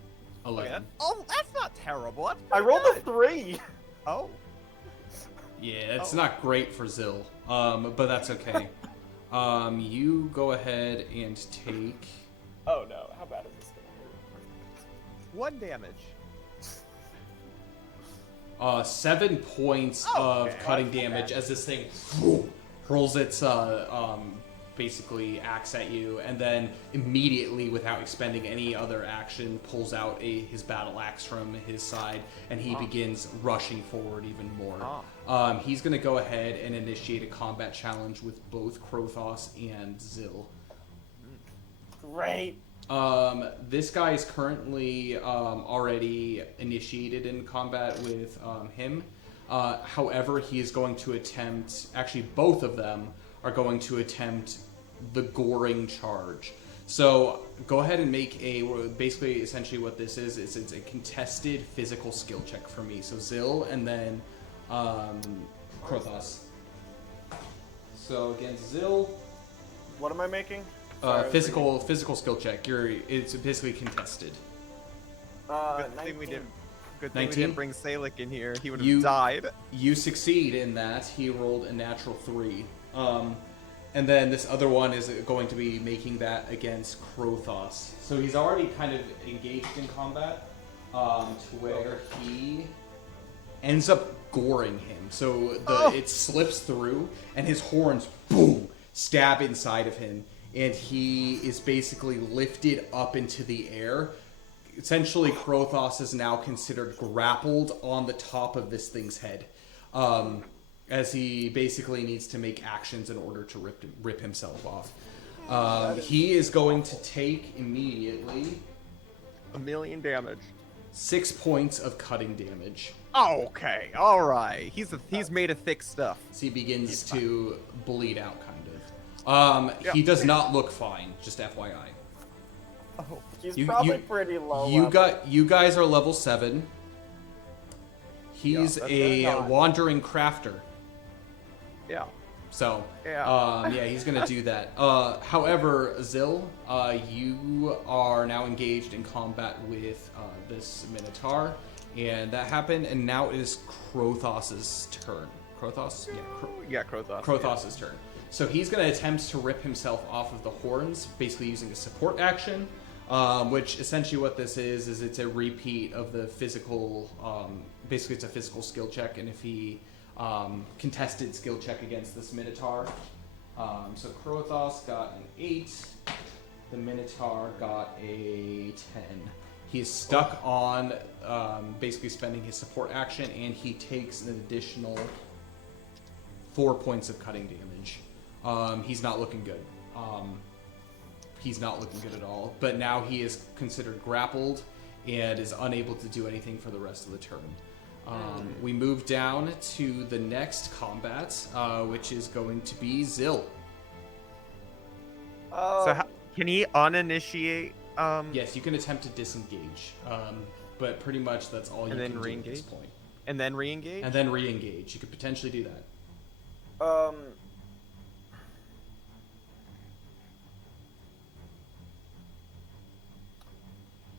11. Oh, that's not terrible. That's I pretty rolled good. a 3. Oh. Yeah, it's Oh. not great for Zill, but that's okay. You go ahead and take... Oh no, how bad is this going to hurt? 1 damage. 7 points Oh, of okay. cutting That's not damage bad. as this thing hurls its basically axe at you, and then immediately, without expending any other action, pulls out his battle axe from his side, and he begins rushing forward even more. He's going to go ahead and initiate a combat challenge with both Krothos and Zill. Great. This guy is currently already initiated in combat with him. However, he is going to attempt, actually both of them are going to attempt the goring charge. So go ahead and make basically essentially what this is it's a contested physical skill check for me. So Zill and then Krothos. So against Zill, What am I making? Sorry, I was physical skill check. It's basically contested. reading. Good thing we 19. didn't. Good thing we 19? didn't bring Salic in here. He would have You- died. You succeed in that. He rolled a natural 3. And then this other one is going to be making that against Krothos. So he's already kind of engaged in combat to where he ends up goring him. So Oh. it slips through, and his horns, boom, stab inside of him, and he is basically lifted up into the air. Essentially, Krothos is now considered grappled on the top of this thing's head, as he basically needs to make actions in order to rip himself off. He is going to take immediately 1,000,000 damage. 6 points of cutting damage. Okay, all right. He's made of thick stuff. So he begins to bleed out, kind of. He does not look fine, just FYI. Oh, He's You- probably you- pretty low. You guys are level 7. He's that's a not. wandering crafter. yeah. So, Yeah. he's gonna do that. However, Zil, you are now engaged in combat with this Minotaur, and that happened, and now it is Krothos's turn. Krothos? Yeah, Krothos. Krothos's turn. So he's gonna attempt to rip himself off of the horns, basically using a support action, which essentially what this is it's a repeat of the physical, basically it's a physical skill check, and if he contested skill check against this Minotaur. So Krothos got an 8. The Minotaur got a 10. He is stuck on basically spending his support action, and he takes an additional 4 points of cutting damage. He's not looking good. He's not looking good at all. But now he is considered grappled and is unable to do anything for the rest of the turn. We move down to the next combat, which is going to be Zil. So can he uninitiate? Yes, you can attempt to disengage, but pretty much that's all you And can then do re-engage? at this point. And then re-engage? And then re-engage. You could potentially do that.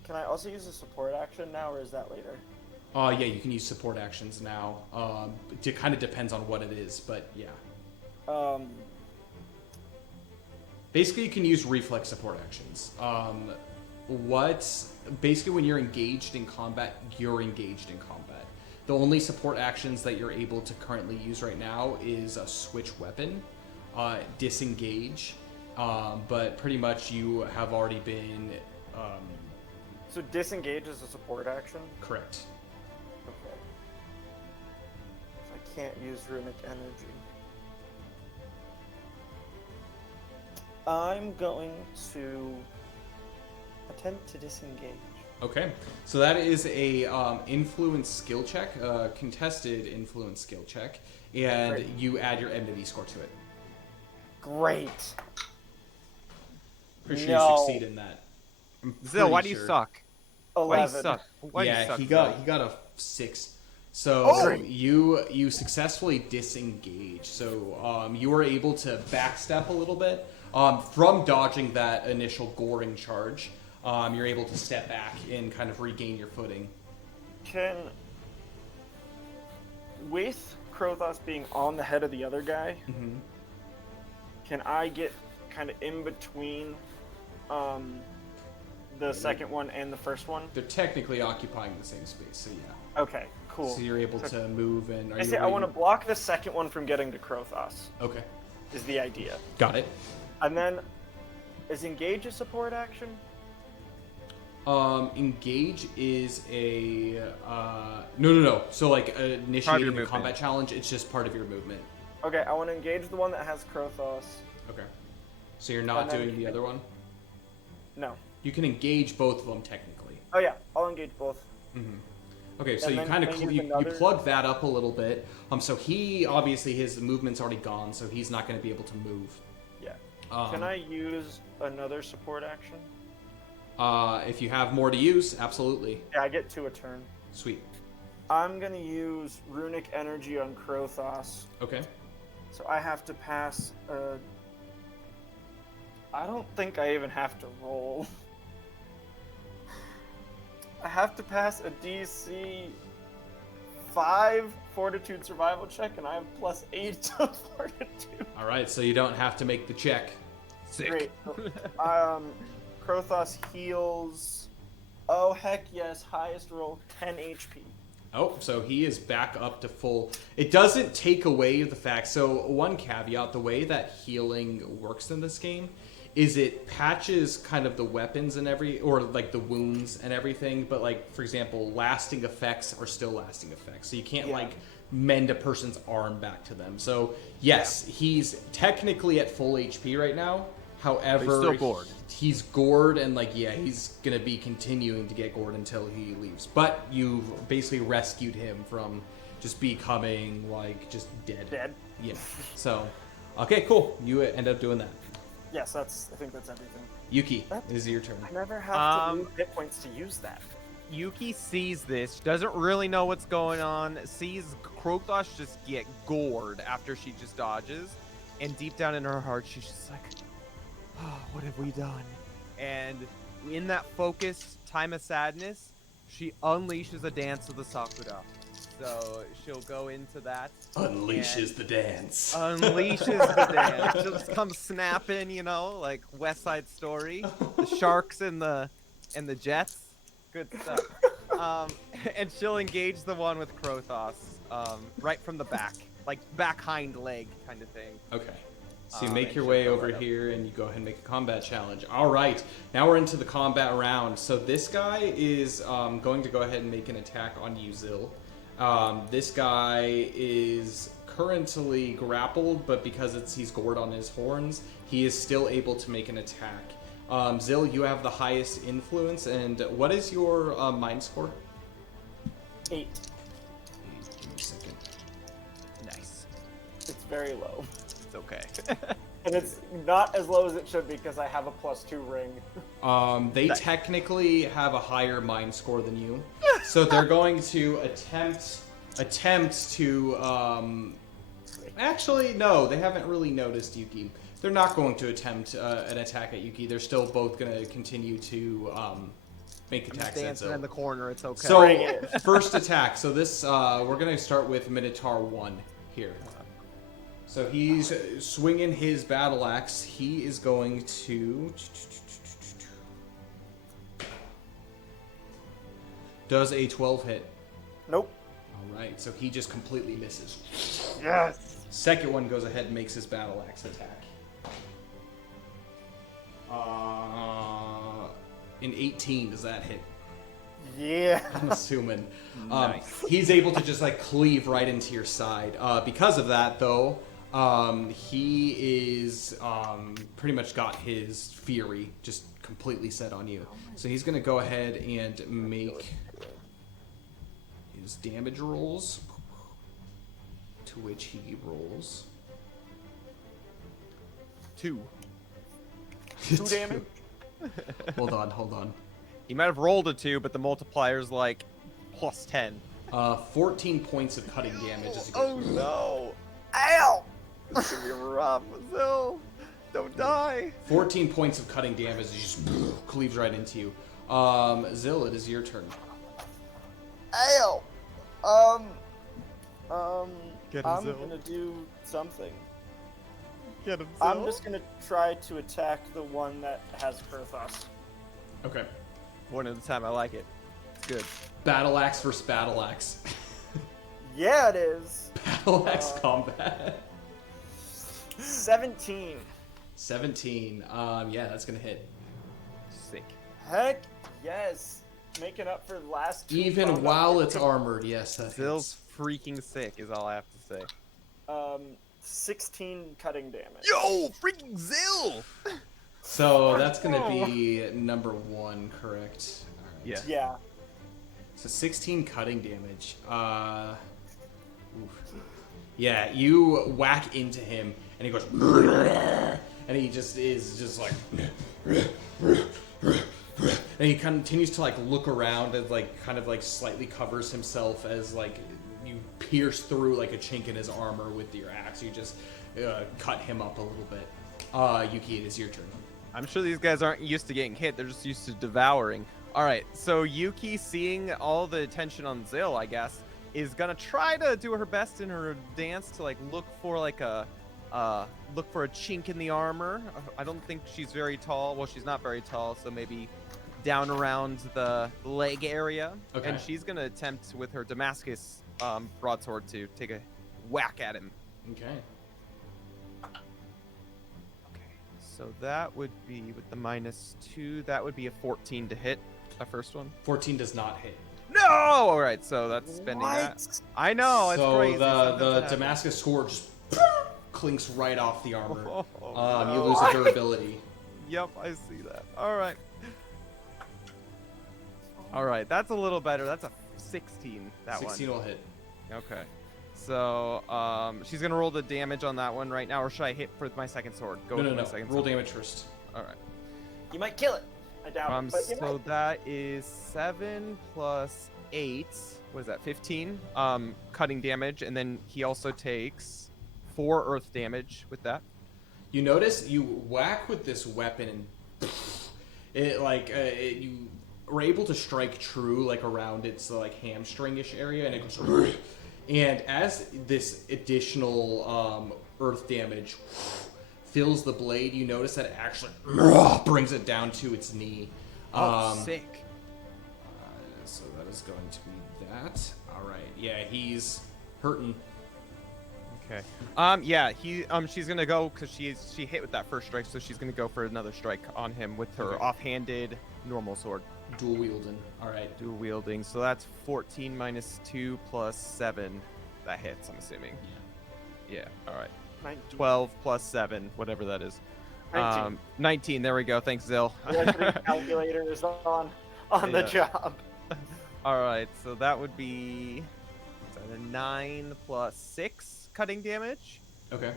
Can I also use a support action now, or is that later? Yeah, you can use support actions now. It kind of depends on what it is, but yeah. Basically, you can use reflex support actions. Basically, when you're engaged in combat, you're engaged in combat. The only support actions that you're able to currently use right now is a switch weapon, disengage, but pretty much you have already been So disengage is a support action? correct. Okay. So I can't use runic energy. I'm going to attempt to disengage. Okay, so that is a influence skill check, contested influence skill check, and Great. you add your enmity score to it. Great. Pretty sure No. you succeed in that. I'm Zil, pretty why do you sure. suck? Why do 11. you suck? Why do you Yeah, suck? he Zil? got a 6. So Oh! you successfully disengage. So you were able to backstep a little bit from dodging that initial goring charge. You're able to step back and kind of regain your footing. With Krothos being on the head of the other guy, can I get kind of in between the second one and the first one? They're technically occupying the same space, so yeah. Okay, cool. So you're able to move and. Are I you say I want to ready? block the second one from getting to Krothos, Okay, is the idea. got it. And then, is engage a support action? Engage is a no. So like initiating a movement. combat challenge, it's just part of your movement. Okay, I want to engage the one that has Krothos. Okay. So you're not And then- doing the other one. No. You can engage both of them technically. Oh yeah, I'll engage both. Okay, so And you then kind of can I use you another- plug that up a little bit. So he obviously his movement's already gone, so he's not going to be able to move. Yeah. Um, Can I use another support action? If you have more to use, absolutely. Yeah, I get 2 a turn. Sweet. I'm gonna use runic energy on Krothos. Okay. So I have to pass I don't think I even have to roll. I have to pass a DC 5 fortitude survival check, and I have +8 to fortitude. All right, so you don't have to make the check. Sick. Great. Krothos heals. Oh heck yes! Highest roll 10 HP. Oh, so he is back up to full. It doesn't take away the fact. So one caveat: the way that healing works in this game is it patches kind of the weapons and or like the wounds and everything. But like for example, lasting effects are still lasting effects. So you can't like mend a person's arm back to them. So yes, he's technically at full HP right now. However, he's still gored. He's gored, and like he's gonna be continuing to get gored until he leaves. But you've basically rescued him from just becoming like just dead. Dead. Yeah. So, okay, cool. You end up doing that. Yes, I think that's everything. Yuki, it is your turn. I never have to lose hit points to use that. Yuki sees this, doesn't really know what's going on, sees Krothos just get gored after she just dodges, and deep down in her heart, she's just like, oh, what have we done? And in that focused time of sadness, she unleashes a dance of the Sakura. So she'll go into that. Unleashes the dance. Unleashes the dance. She'll just come snapping, you know, like West Side Story. The sharks and the jets. Good stuff. And she'll engage the one with Krothos right from the back. Like back hind leg kind of thing. Okay. So you make your way over here and you go ahead and make a combat challenge. All right, now we're into the combat round. So this guy is going to go ahead and make an attack on you, Zil. This guy is currently grappled, but because he's gored on his horns, he is still able to make an attack. Zil, you have the highest influence, and what is your mind score? 8. Give me a second. Nice. It's very low. It's okay. And it's not as low as it should be because I have a +2 ring. They technically have a higher mind score than you, so they're going to attempt to. Actually, no, they haven't really noticed Yuki. They're not going to attempt an attack at Yuki. They're still both going to continue to make attacks at Dancing in the corner. It's okay. So first attack. So this we're going to start with Minotaur 1 here. So he's swinging his battle axe. He is going to... Does a 12 hit? Nope. All right, so he just completely misses. Yes. Second one goes ahead and makes his battle axe attack. In 18, does that hit? Yeah. I'm assuming. Nice. He's able to just like cleave right into your side. Because of that, though, he is pretty much got his fury just completely set on you. So he's going to go ahead and make his damage rolls, to which he rolls 2. 2 damage? Hold on. He might have rolled a 2, but the multiplier's like +10. 14 points of cutting damage as he goes Oh through. no! Ow! This is gonna be rough, Zil. Don't die. 14 points of cutting damage as he just cleaves right into you. Zil, it is your turn. Ow! Get him, I'm Zil. gonna do something. Get him, I'm just gonna try to attack the one that has Krothos. Okay. One at a time. I like it. It's good. Battle axe versus battle axe. Yeah, it is. Battle axe combat. 17. 17. Yeah, that's gonna hit. Sick. Heck yes. Making up for the last 2 Even combat while hits. it's armored, yes, that Zil's freaking sick, is all I have to say. 16 cutting damage. Yo, freaking Zil! So that's gonna be number 1, correct? All right. Yeah. Yeah. So 16 cutting damage. Oof. Yeah, you whack into him, and he goes, and he just is just like, and he continues to like look around and like kind of like slightly covers himself as like you pierce through like a chink in his armor with your axe. You just cut him up a little bit. Yuki, it is your turn. I'm sure these guys aren't used to getting hit. They're just used to devouring. All right, so Yuki, seeing all the attention on Zil, I guess, is gonna try to do her best in her dance to like look for like a chink in the armor. I don't think she's very tall. Well, she's not very tall, so maybe down around the leg area, Okay. and she's gonna attempt with her Damascus broadsword to take a whack at him. Okay. Okay, so that would be with the -2. That would be a 14 to hit the first one. 14 does not hit. No! All right, so that's spending that. What? I know, it's So crazy. the Something's happening. Damascus sword just clinks right off the armor. Oh, You no. lose a durability. Yep, I see that. All right. All right, that's a little better. That's a 16. That 16 will hit. one. Okay. So, she's gonna roll the damage on that one right now, or should I hit for my second sword? Go with my second Roll sword. damage first. All right. You might kill it. I doubt it, but you So might. that is 7 plus 8. What is that? 15. Cutting damage, and then he also takes 4 earth damage with that. You notice you whack with this weapon and you were able to strike true like around its like hamstringish area, and it goes. And as this additional earth damage fills the blade, you notice that it actually brings it down to its knee. Sick. So that is going to be that. All right. Yeah, he's hurting. Okay. Yeah, she's gonna go because she hit with that first strike, so she's gonna go for another strike on him with her Okay. offhanded normal sword, Dual wielding. All right. dual wielding. So that's 14 minus 2 plus 7. That hits, I'm assuming. Yeah. All right. 19. 12 plus 7, whatever that is. 19. 19. There we go. Thanks, Zill. Yeah, the calculator is on the Yeah. job. All right. So that would be is that a 9 plus 6 cutting damage. Okay.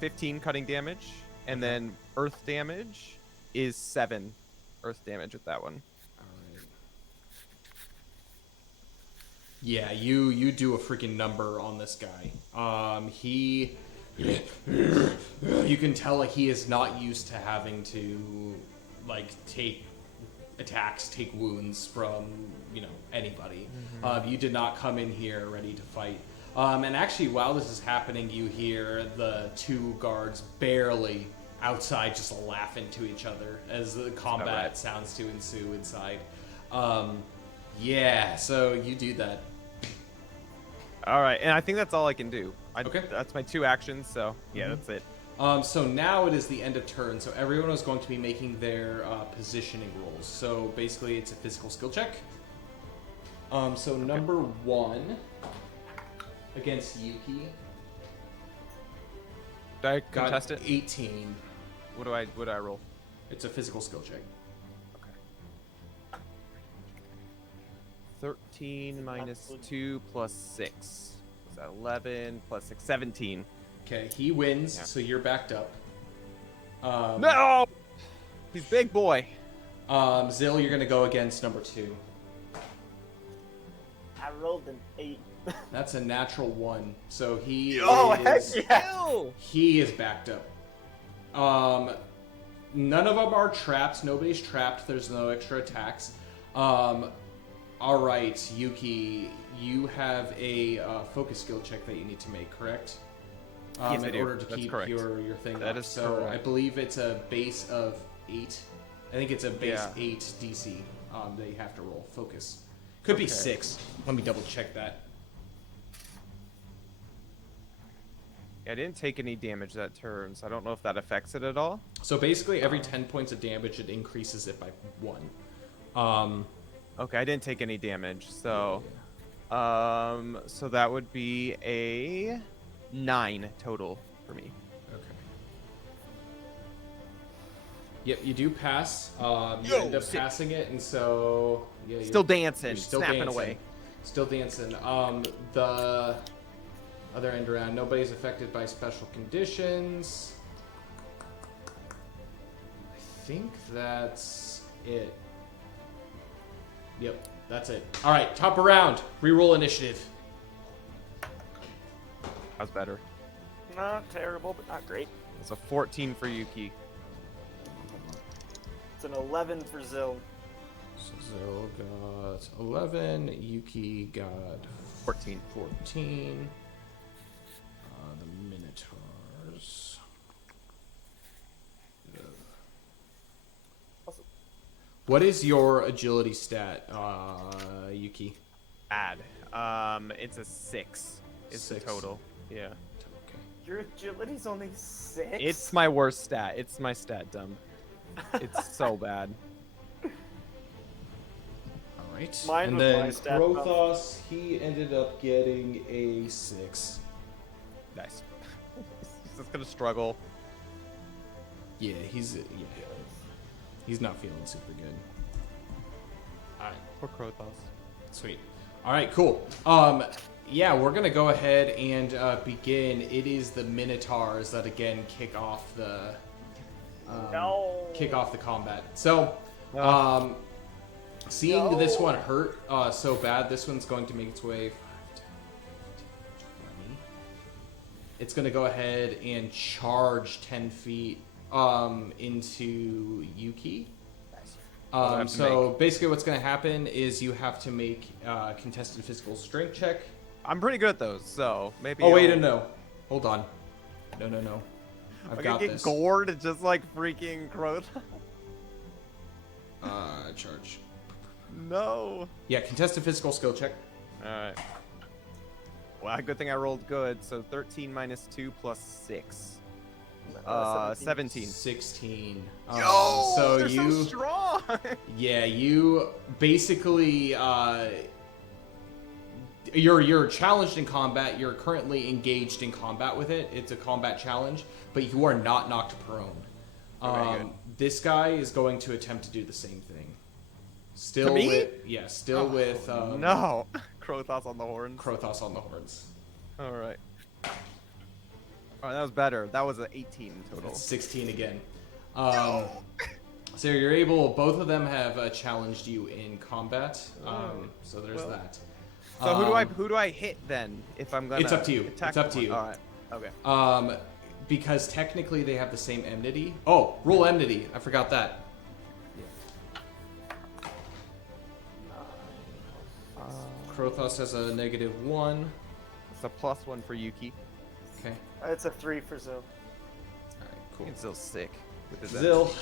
15 cutting damage, and then earth damage is 7 earth damage with that one. All right. Yeah, you do a freaking number on this guy. He, you can tell like he is not used to having to like take attacks, take wounds from anybody. You did not come in here ready to fight. And actually, while this is happening, you hear the two guards barely outside just laughing to each other as the combat right. sounds to ensue inside. Yeah, so you do that. All right, and I think that's all I can do. Okay. That's my 2 actions, so yeah, that's it. So now it is the end of turn, so everyone is going to be making their positioning rolls. So basically, it's a physical skill check. So number 1 against Yuki Do I got contest it? 18. What do I roll? It's a physical skill check. 13 minus 2 plus 6. Is that 11 plus 6? 17. Okay, he wins, Yeah. so you're backed up. No! He's big boy. Zill, you're gonna go against number 2. I rolled an 8. That's a natural 1, so he Oh, heck is yeah! Ew! he is backed up. None of them are trapped. Nobody's trapped. There's no extra attacks. All right, Yuki, you have a focus skill check that you need to make, correct? Yes, I in do. order to That's keep correct. your thing That up. is so correct. I believe it's a base of 8. I think it's a base Yeah. 8 DC that you have to roll. Focus. Could be Okay. 6. Let me double check that. Yeah, I didn't take any damage that turn, so I don't know if that affects it at all. So basically, every 10 points of damage, it increases it by 1. Okay, I didn't take any damage, so so that would be a 9 total for me. Okay. Yep, you do pass. You Yo, end up sick. passing it, and so yeah, Still dancing, you're still snapping dancing. away. Still dancing. The other end around, nobody's affected by special conditions. I think that's it. Yep, that's it. All right, top of round. Reroll initiative. How's better? Not terrible, but not great. It's a 14 for Yuki. It's an 11 for Zill. So Zill got 11. Yuki got 14. 14. The Minotaurs. What is your agility stat, Yuki? Bad. It's a 6. It's the 6. total. Yeah. Okay. Your agility's only 6. It's my worst stat. It's my stat dump. It's so bad. All right. Mine and was then my stat Krothos, he ended up getting a 6. Nice. He's just gonna struggle. Yeah, he's not feeling super good. All right. Poor Krothos. Sweet. All right, cool. Yeah, we're gonna go ahead and begin. It is the Minotaurs that again kick off the combat. So, seeing this one hurt so bad, this one's going to make its way 5, 10, 15, 20. It's gonna go ahead and charge 10 feet into Yuki. So basically what's going to happen is you have to make a contested physical strength check. I'm pretty good at those, so maybe. Oh, wait, no. Hold on. No. I've got get this. gored just like freaking Krothos. Charge. No. Yeah, contested physical skill check. Alright. Well, good thing I rolled good, so 13 minus 2 plus 6. 17. 16. So so you so strong. Yeah, you basically you're challenged in combat. You're currently engaged in combat with it. It's a combat challenge, but you are not knocked prone. This guy is going to attempt to do the same thing. Still with no. Krothos on the horns. Krothos on the horns. All right. Oh, that was better. That was an 18 total. That's 16 again. So you're able. Both of them have challenged you in combat. So there's that. So who do I hit then? If I'm gonna. It's up to you. Attack It's up to you. All right. Okay. Because technically they have the same enmity. Oh, roll enmity. I forgot that. Krothos has a -1. It's a +1 for Yuki. Okay. It's a 3 for Zil. All right. Cool. He's still sick. With his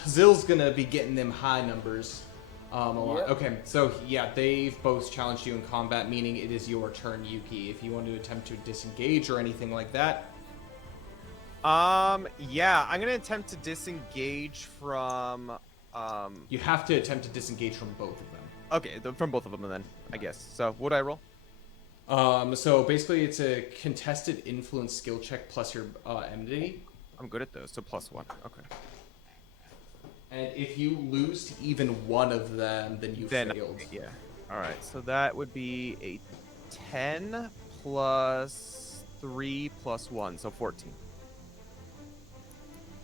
Zill's gonna be getting them high numbers. A lot. Yep. Okay, so yeah, they've both challenged you in combat, meaning it is your turn, Yuki. If you want to attempt to disengage or anything like that. Yeah, I'm gonna attempt to disengage from. You have to attempt to disengage from both of them. Okay, from both of them then, I guess. So, what do I roll? So basically, it's a contested influence skill check plus your enmity. I'm good at those, so +1. Okay. And if you lose to even one of them, then you failed. Yeah. All right. So that would be a 10 plus 3 plus 1, so 14.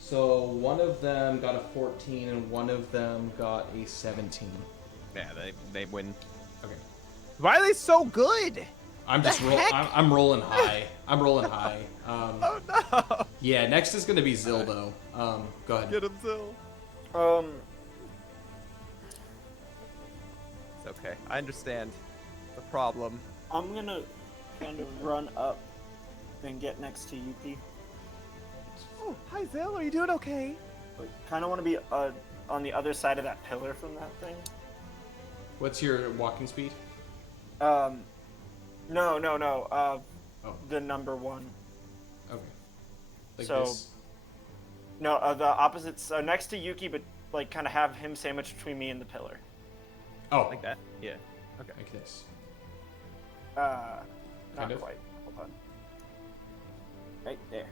So one of them got a 14 and one of them got a 17. Yeah, they win. Okay. Why are they so good? I'm just I'm rolling high. I'm rolling high. Oh no! Yeah, next is gonna be Zil though. Go ahead. Get him, Zil. It's okay. I understand the problem. I'm gonna kind of run up and get next to Yuki. Oh, hi Zil. Are you doing okay? Kind of want to be on the other side of that pillar from that thing. What's your walking speed? No. The number 1. Okay. Like So- this? No, the opposite. So next to Yuki, but like kind of have him sandwiched between me and the pillar. Oh, Like that? Yeah. Okay. like this. Not Kind of? quite. Hold on. Right there.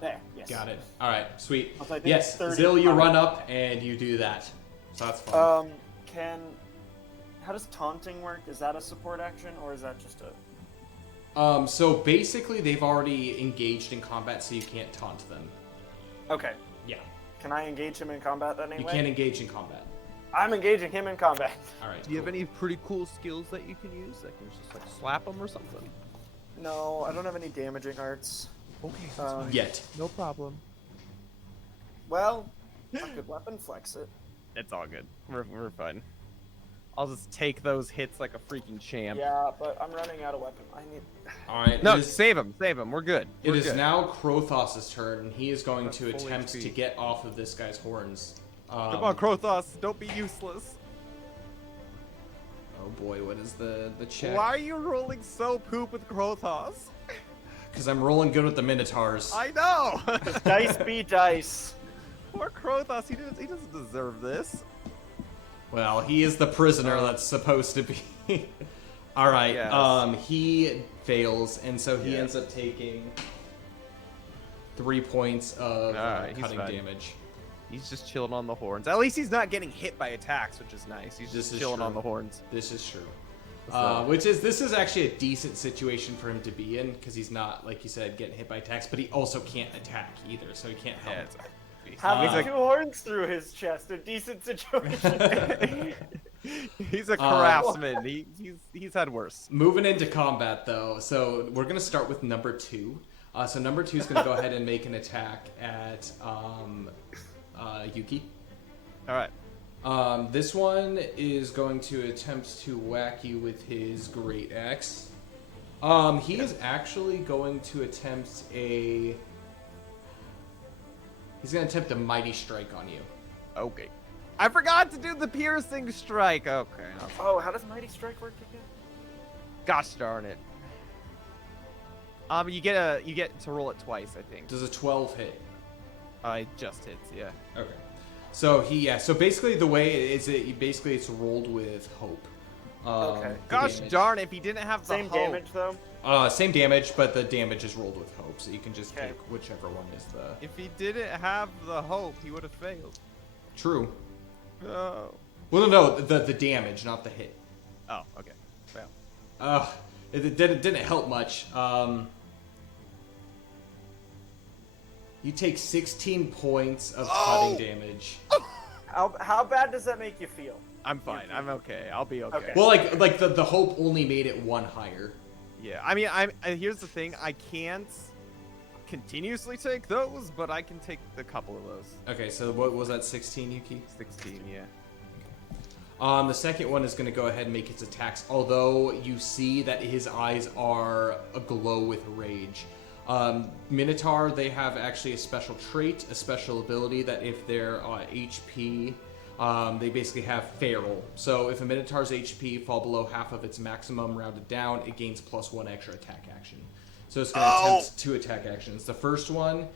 There. Yes. Got it. All right, sweet. I think Yes, it's 30 Zil, you pounds. run up and you do that. So that's fun. How does taunting work? Is that a support action or is that just a? So basically, they've already engaged in combat, so you can't taunt them. Okay. Yeah, Can I engage him in combat then? Anyway? you can't engage in combat. I'm engaging him in combat. All right. Do you have cool. any pretty cool skills that you can use? Like, you just like slap them or something? No, I don't have any damaging arts. Okay. Yet? No problem. Well, I could weapon flex it. It's all good. We're fine. I'll just take those hits like a freaking champ. Yeah, but I'm running out of weapon. I need. All right. No, it is, save him. We're good. it We're is good. now Krothos' turn, and he is going That's to full attempt HP. to get off of this guy's horns. Come on, Krothos, don't be useless. Oh boy, what is the check? Why are you rolling so poop with Krothos? Because I'm rolling good with the Minotaurs. I know. Dice be dice. Poor Krothos, he doesn't deserve this. Well, he is the prisoner that's supposed to be. All right. Yes. He fails, and so he Yeah. ends up taking 3 points of Alright, he's cutting fine. damage. He's just chilling on the horns. At least he's not getting hit by attacks, which is nice. He's This just is chilling true. on the horns. This is true. So- This is actually a decent situation for him to be in because he's not, like you said, getting hit by attacks, but he also can't attack either, so he can't help. Yeah, it's Having he's, two horns through his chest, a decent situation. he's a craftsman. He's had worse. Moving into combat, though, so we're going to start with number 2. So number 2 is going to go ahead and make an attack at Yuki. All right. This one is going to attempt to whack you with his great axe. He is actually going to attempt a... He's going to attempt a mighty strike on you. Okay. I forgot to do the piercing strike. Okay. Oh, how does Mighty Strike work again? Gosh darn it. You get to roll it twice, I think. Does a 12 hit? It just hits, yeah. Okay. So so basically the way it is, it's rolled with hope. Okay. the Gosh damage. darn, if he didn't have the Same hope. damage though. Same damage, but the damage is rolled with hope, so you can just Okay. pick whichever one is the If he didn't have the hope, he would have failed. true. Oh. Well, no, the damage, not the hit. Oh, okay. Fail. It didn't help much. You take 16 points of cutting damage. How bad does that make you feel? I'm fine. I'm okay. I'll be okay. Okay. Well, like the hope only made it 1 higher. Yeah. I mean, here's the thing. I can't continuously take those, but I can take a couple of those. Okay, so what was that, 16, Yuki? 16, yeah. The second one is going to go ahead and make its attacks, although you see that his eyes are aglow with rage. Minotaur, they have actually a special trait, a special ability that if their HP, they basically have feral. So if a Minotaur's HP fall below half of its maximum rounded down, it gains +1 extra attack action. So it's going to attempt 2 attack actions. The first one,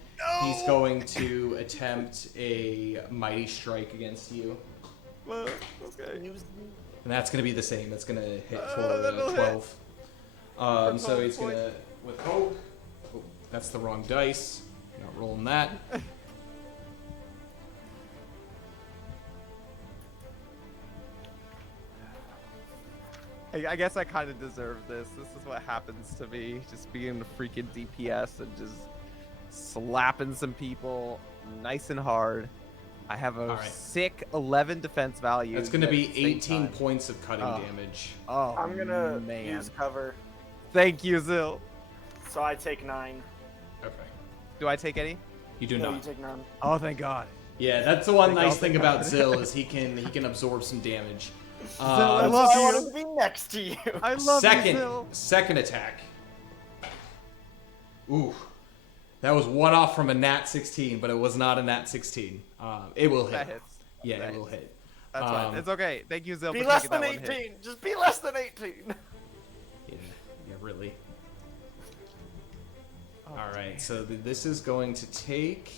he's going to attempt a mighty strike against you. Okay. And that's going to be the same. That's going to hit for that'll hit. 12. So 12 he's going to, with hope. Oh, that's the wrong dice. Not rolling that. I guess I kind of deserve this. This is what happens to me. Just being a freaking DPS and just slapping some people nice and hard. I have a Alright. sick 11 defense value. That's going to be at the same 18 time. points of cutting Oh. damage. Oh, I'm gonna man. use cover, Thank you, Zil. so I take 9. Okay. Do I take any? You do No, not. you take none. Oh, thank God. Yeah, that's the one Think nice I'll thing take about that. Zill is he can absorb some damage. I That's love why I you. wanted to be next to you. I love you, second Zil. second attack. Ooh, that was one off from a nat 16, but it was not a nat 16. It will hit. That hits. Yeah, That it will hits. hit. That's fine. It's okay. Thank you, Zil. Be for less taking than that one hit. 18. Just be less than 18. Yeah, really. All right, so this is going to take.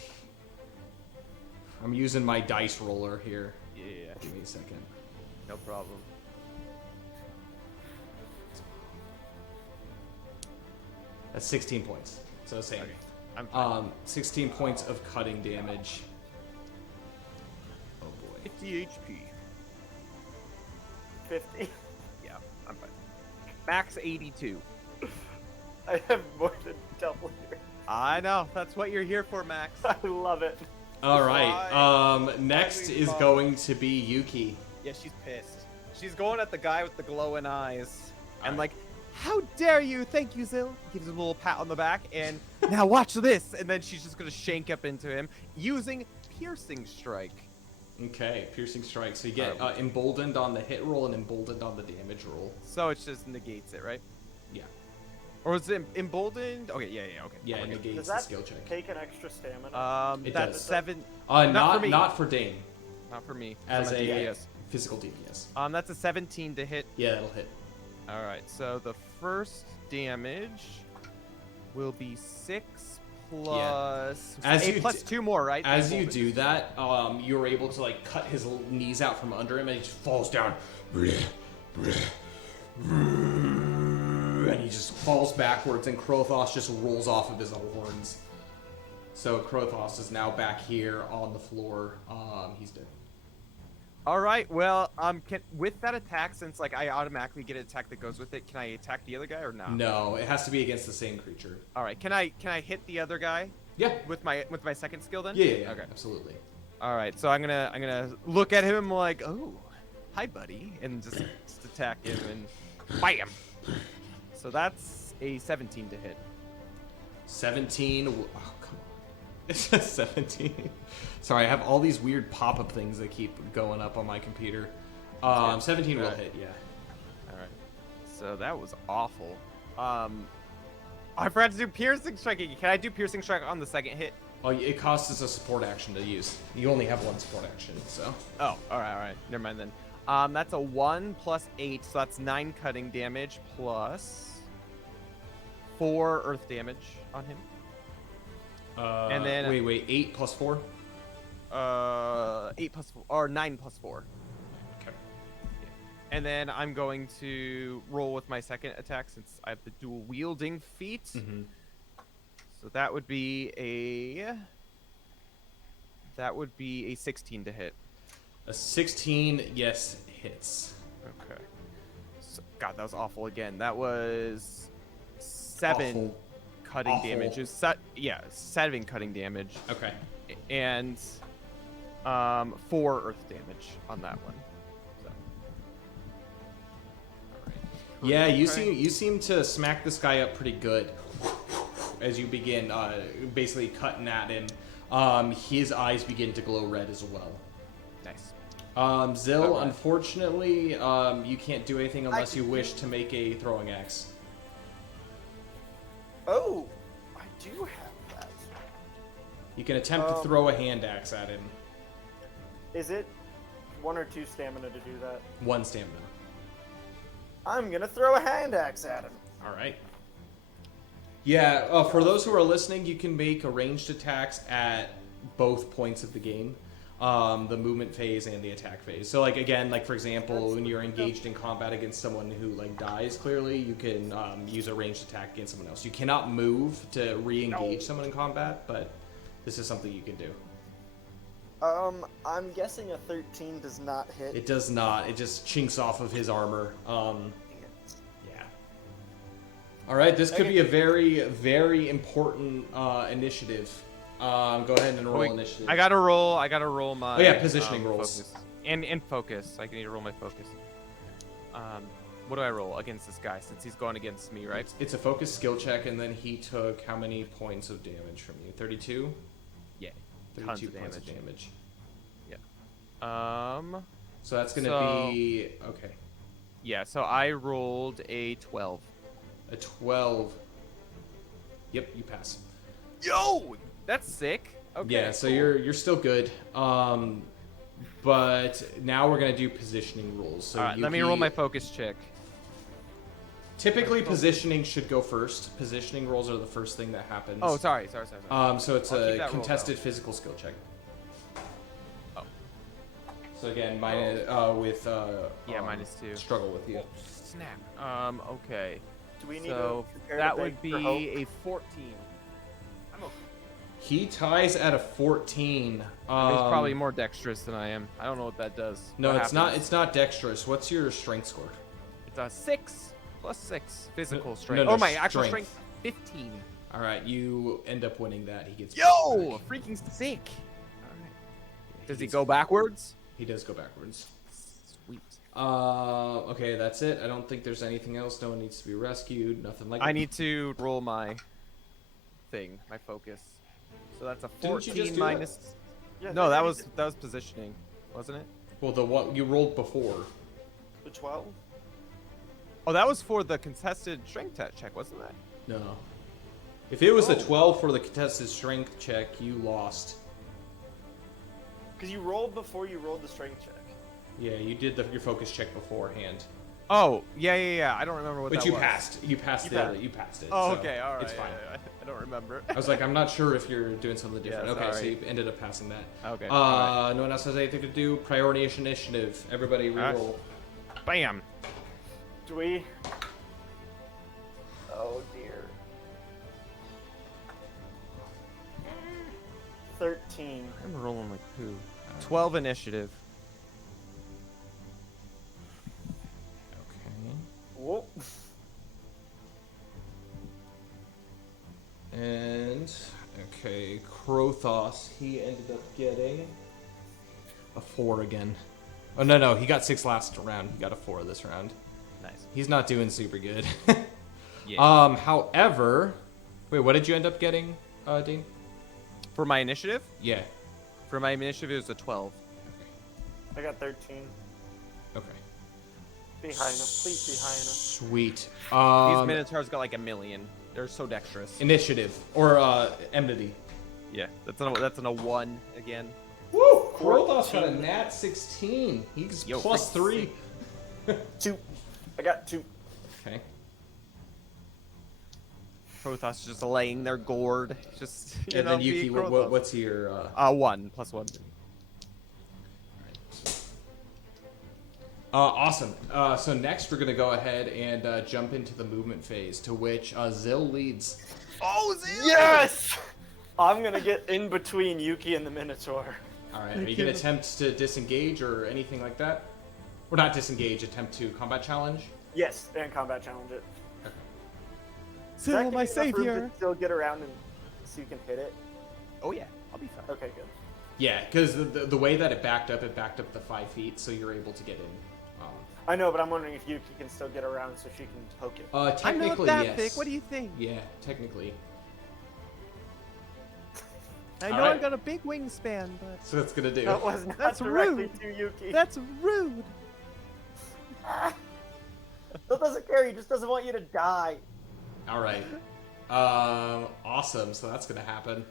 I'm using my dice roller here. Yeah, Give me a second. no problem. That's 16 points. So same. Okay. I'm fine. 16 points of cutting damage. Oh boy. 50 HP. 50. Yeah, I'm fine. Max 82. I have more than double here. I know. That's what you're here for, Max. I love it. All right. Next is going to be Yuki. Yeah, she's pissed. She's going at the guy with the glowing eyes. And Alright. like, how dare you? Thank you, Zil. Gives him a little pat on the back. And now watch this. And then she's just going to shank up into him using Piercing Strike. Okay, piercing strike. So you get emboldened on the hit roll and emboldened on the damage roll. So it just negates it, right? Yeah. Or is it emboldened? Okay, yeah, okay. Yeah, it Okay. negates Does the that skill check. take an extra stamina? It That's does. 7. Not for me. not for Dane. not for me. As I'm a DPS. physical DPS. That's a 17 to hit. Yeah, that'll hit. All right, so the first damage will be 6 plus As you plus 2 more, right? As Eight you bonus. do that, you're able to like cut his knees out from under him, and he just falls down. And he just falls backwards, and Krothos just rolls off of his horns. So Krothos is now back here on the floor. He's dead. All right, well, with that attack, since like I automatically get an attack that goes with it, can I attack the other guy or no? No, it has to be against the same creature. All right, can I hit the other guy? Yeah. With my second skill then? Yeah. Okay. Absolutely. All right, so I'm gonna look at him like, oh, hi, buddy, and just attack him and bam. So that's a 17 to hit. 17. Oh, come on. It's just 17. Sorry, I have all these weird pop-up things that keep going up on my computer. 17 will hit, yeah. All right. So that was awful. I forgot to do piercing strike. Can I do piercing strike on the second hit? Oh, it costs us a support action to use. You only have one support action, so. Oh, all right. Never mind then. That's a 1 plus 8, so that's 9 cutting damage plus 4 earth damage on him. And then wait, 8 plus 4? 8 plus 4 or 9 plus 4. Okay. And then I'm going to roll with my second attack since I have the dual wielding feat. Mm-hmm. So that would be a 16 to hit. A 16, yes, hits. Okay. So, God, that was awful again. That was 7 Awful. cutting Awful. damage. 7 cutting damage. Okay. And 4 earth damage on that one. So. All right. Yeah, you Okay. seem to smack this guy up pretty good as you begin basically cutting at him. His eyes begin to glow red as well. Nice. Zill, Alright. unfortunately, you can't do anything unless you wish to make a throwing axe. Oh, I do have that. You can attempt to throw a hand axe at him. Is it 1 or 2 stamina to do that? 1 stamina. I'm gonna throw a hand axe at him. All right. Yeah, for those who are listening, you can make ranged attacks at both points of the game. The movement phase and the attack phase. So, like, again, like, for example, when you're engaged in combat against someone who, like, dies, clearly, you can use a ranged attack against someone else. You cannot move to re-engage someone in combat, but this is something you can do. I'm guessing a 13 does not hit. It does not. It just chinks off of his armor. Yeah. All right, this could be a very, very important initiative. Go ahead and roll Wait, initiative. I gotta roll my. Oh, yeah, positioning rolls. Focus. And focus. I need to roll my focus. What do I roll against this guy since he's going against me, right? It's a focus skill check, and then he took how many points of damage from you? 32? Yeah. 32 Tons of points damage. of damage. Yeah. So that's going to So- be... Okay. Yeah. So I rolled a 12. A 12. Yep, you pass. Yo, that's sick. Okay. Yeah, so cool. you're still good. But now we're going to do positioning rules. So All right. Let me roll my focus check. Typically, positioning should go first. Positioning rolls are the first thing that happens. Oh, sorry. So it's I'll keep a that roll, contested physical skill check. Oh. So again, mine with -2. struggle with you. Snap. Okay. Do we need So to prepare that to would beg for hope? be a 14. I'm okay. He ties at a 14. He's probably more dexterous than I am. I don't know what that does. No, What it's not. happens? It's not dexterous. What's your strength score? It's a 6 plus 6 physical No, strength. no, Oh, my actual strength. strength 15. All right, you end up winning that. He gets. Yo, freaking sick. All right. Does he go backwards? He does go backwards. Sweet. Okay, that's it. I don't think there's anything else. No one needs to be rescued. Nothing like. I need to roll my thing, my focus. So that's a Didn't you 14 just do minus. Yeah, No, then that we was did positioning, wasn't it? Well, the what you rolled before. the 12. Oh, that was for the contested strength check, wasn't that? No. If it was a Oh. 12 for the contested strength check, you lost. Because you rolled before you rolled the strength check. Yeah, you did your focus check beforehand. Oh, yeah. I don't remember what But that you was. passed. You passed You passed. You passed it. Oh, so okay, all right. It's fine. Yeah. I don't remember. I was like, I'm not sure if you're doing something different. Yeah, Okay, so sorry. you ended up passing that. Okay, alright. No one else has anything to do. Priority initiative. Everybody Alright. reroll. Bam. Do we? Oh dear. 13. I'm rolling like poo. 12 initiative. Okay. Whoop. And okay, Krothos, he ended up getting a 4 again. Oh no, he got 6 last round. He got a 4 this round. Nice. He's not doing super good. Yeah. However, wait, what did you end up getting, Dean? For my initiative? Yeah. For my initiative, it was a 12. I got 13. Okay. Be high enough. Please be high enough. Sweet. These Minotaurs got like a million. They're so dexterous. Initiative or enmity. Yeah, that's an a 1 again. Woo! Krothos got a nat 16. He's Yo, plus 3. 2. I got 2. Okay. Protoss is just laying there gourd. Just, you And know, then be Yuki, Protoss. what's your 1 plus 1. Awesome. So next we're gonna go ahead and jump into the movement phase, to which Zill leads. Oh, Zil! Yes! I'm gonna get in between Yuki and the Minotaur. All right. Are you gonna attempt to disengage or anything like that? Or not disengage? Attempt to combat challenge. Yes, and combat challenge it. Zil, Does that my give you enough room savior! to still get around and so you can hit it. Oh yeah, I'll be fine. Okay, good. Yeah, because the way that it backed up the 5 feet, so you're able to get in. I know, but I'm wondering if Yuki can still get around so she can poke it. I'm Technically, not that yes. thick. What do you think? Yeah, technically. I know Alright. I got a big wingspan, but So that's gonna do. That was not That's directly rude. to Yuki. that's rude. Bill doesn't care, he just doesn't want you to die. All right. Awesome. So that's gonna happen.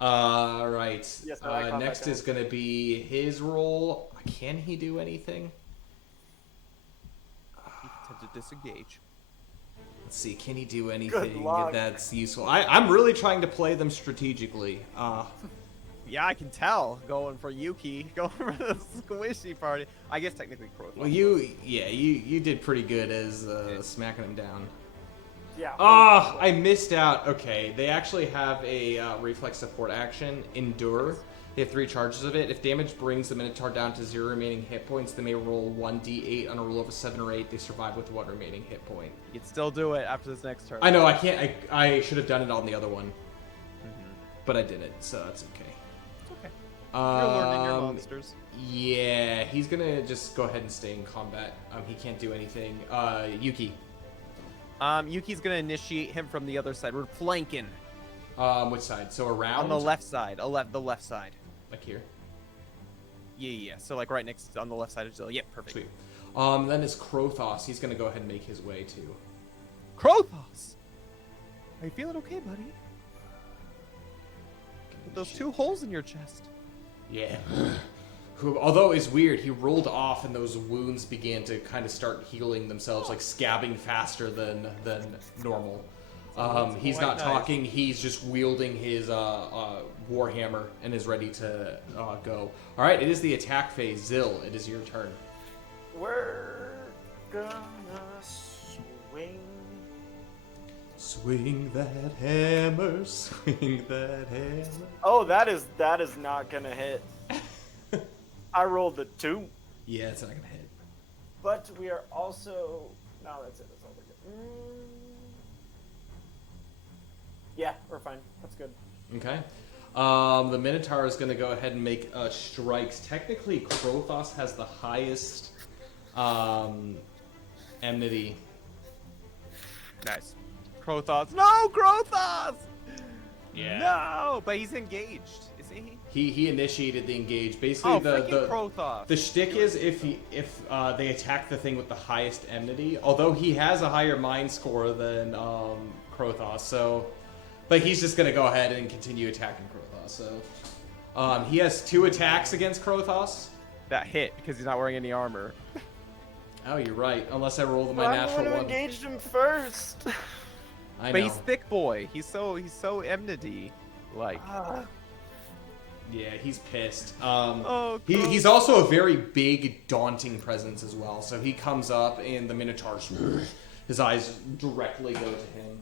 Right. Yes, I like combat Next is gonna be his roll. Can he do anything? Tend to disengage. Let's see. Can he do anything luck. that's useful? I'm really trying to play them strategically. Yeah, I can tell. Going for Yuki, going for the squishy party. I guess technically Crow. Well, you did pretty good as smacking him down. Yeah. I missed out. Okay, they actually have a reflex support action, Endure. They have 3 charges of it. If damage brings the Minotaur down to 0 remaining hit points, they may roll 1d8. On a roll of a 7 or 8, they survive with 1 remaining hit point. You can still do it after this next turn. I know, I can't. I should have done it on the other one. But I didn't, so that's okay. It's okay. You're learning your monsters. Yeah, he's gonna just go ahead and stay in combat. He can't do anything. Yuki. Yuki's gonna initiate him from the other side. We're flanking. Which side? So around? On the left side. The left side. Like here? Yeah. So like right next on the left side of Zilla. Yeah, perfect. Sweet. Then is Krothos. He's gonna go ahead and make his way too. Krothos! Are you feeling okay, buddy? With those 2 holes in your chest. Yeah. Although it's weird, he rolled off and those wounds began to kind of start healing themselves, like scabbing faster than normal. He's quite not nice. talking, he's just wielding his warhammer and is ready to go. Alright, it is the attack phase. Zill, it is your turn. We're gonna swing. Swing that hammer, swing that hammer. Oh, that is not gonna hit. I rolled a 2, Yeah, it's not gonna hit. but we are also. No, that's it. That's all we're good. Yeah, we're fine. That's good. Okay. The Minotaur is going to go ahead and make strikes. Technically, Krothos has the highest enmity. Nice. Krothos. No, Krothos! Yeah. No! But he's engaged, isn't he? He initiated the engage. Basically, Oh, the freaking Krothos. the shtick is if they attack the thing with the highest enmity, although he has a higher mind score than Krothos, so. But he's just going to go ahead and continue attacking Krothos, so. He has 2 attacks against Krothos. That hit because he's not wearing any armor. Oh, you're right. Unless I rolled my I'm the natural one who one. engaged him first. I But know. he's thick boy. He's so enmity. Like, Ah, Yeah, he's pissed. oh, He's also a very big, daunting presence as well. So he comes up, and the Minotaur, his eyes directly go to him.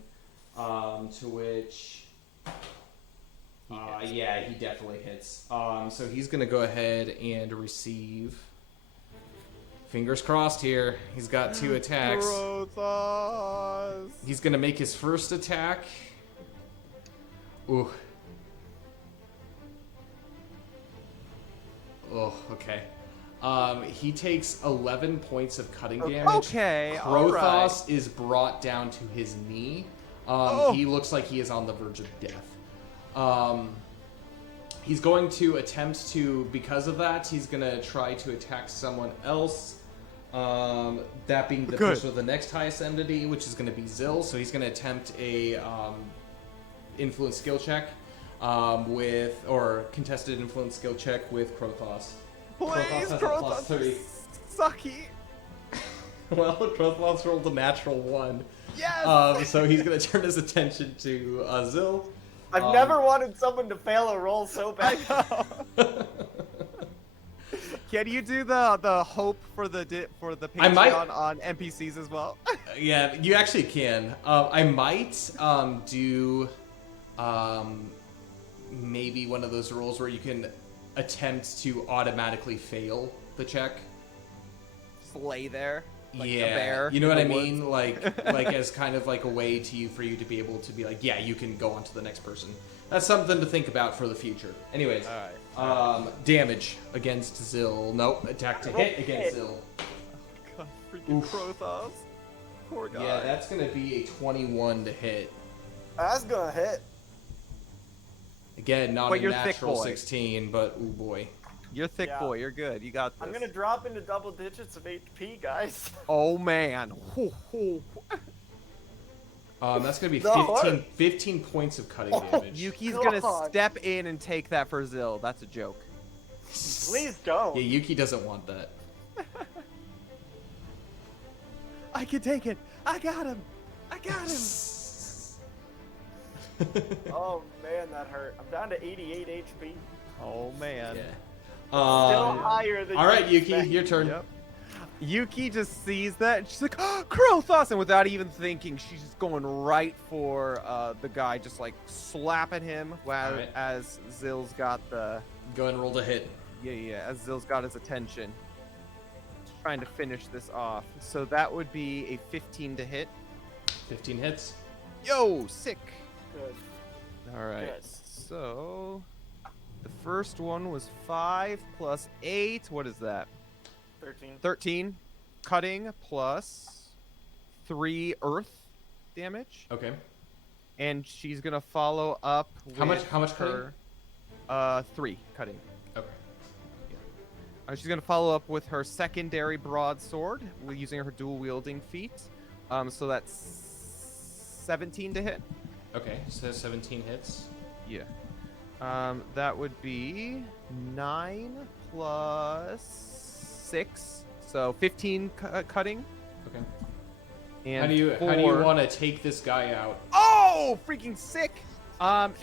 To which, yeah, he definitely hits. So he's gonna go ahead and receive. Fingers crossed here. He's got 2 attacks. Krothos. He's gonna make his first attack. Ooh. Oh, okay. He takes 11 points of cutting damage. Okay, Krothos alright. is brought down to his knee. Oh. He looks like he is on the verge of death. He's going to attempt to, because of that, he's going to try to attack someone else. That being the Good. person with the next highest entity, which is going to be Zil. So he's going to attempt a influence skill check or contested influence skill check with Krothos. Please, has a plus 3. Sucky. Well, Krothos rolled a natural 1. Yes. So he's going to turn his attention to Zil. I've never wanted someone to fail a roll so I bad. know. Can you do the hope for the I might- Patreon on NPCs as well? Yeah, you actually can. I might do maybe one of those rules where you can attempt to automatically fail the check. Just lay there. Like yeah, a bear you know in what I the mean? Like as kind of like a way for you to be able to be like, yeah, you can go on to the next person. That's something to think about for the future. Anyways, Alright. damage against Zil. Nope, attack to hit against Zil. God, freaking Oof. Krothos. Poor guy. Yeah, that's gonna be a 21 to hit. That's gonna hit. Again, not But a you're thick natural boy. 16, but ooh boy. You're thick Yeah. boy. You're good. You got this. I'm gonna drop into double digits of HP, guys. Oh man. Hoo, hoo. That's gonna be The heart. 15 points of cutting damage. Yuki's gonna God. step in and take that for Zil. That's a joke. Please don't. Yeah, Yuki doesn't want that. I can take it. I got him. I got him. Oh man, that hurt. I'm down to 88 HP. Oh man. Yeah. Still higher than all right, you Yuki, expect. your turn. Yep. Yuki just sees that and she's like, oh, Krothos! And without even thinking, she's just going right for the guy, just like slapping him while Alright. as Zil's got the Go ahead and roll to hit. as Zil's got his attention. Just trying to finish this off. So that would be a 15 to hit. 15 hits. Yo, sick. Good. All right. Good. So the first one was 5 plus 8. What is that? 13. 13 cutting plus 3 earth damage, Okay. and she's gonna follow up with How much her 3 cutting. Okay. She's gonna follow up with her secondary broadsword using her dual wielding feat. So that's 17 to hit. Okay. So 17 hits. Yeah. That would be 9 plus 6, so 15 cutting. Okay. And How do you 4 want to take this guy out? Oh, freaking sick!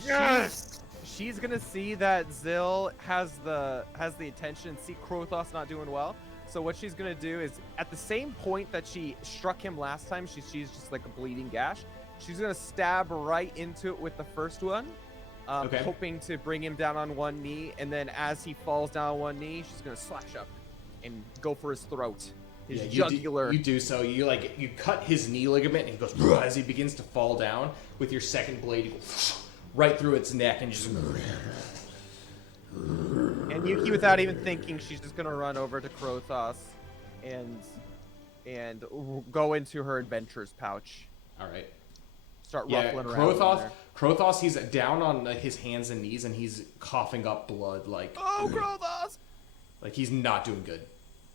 Yes! She's gonna see that Zil has the attention and see Krothos not doing well. So what she's gonna do is, at the same point that she struck him last time, she's just like a bleeding gash. She's gonna stab right into it with the first one, Okay. hoping to bring him down on one knee. And then as he falls down on one knee, she's gonna slash up and go for his throat, his jugular. You do so. You cut his knee ligament, and he goes "Bruh," as he begins to fall down. With your second blade, you go right through its neck and just. And Yuki, without even thinking, she's just gonna run over to Krothos and go into her adventurer's pouch. All right. Start Yeah, ruffling around. in there. Krothos, he's down on his hands and knees, and he's coughing up blood like Oh, Krothos! he's not doing good.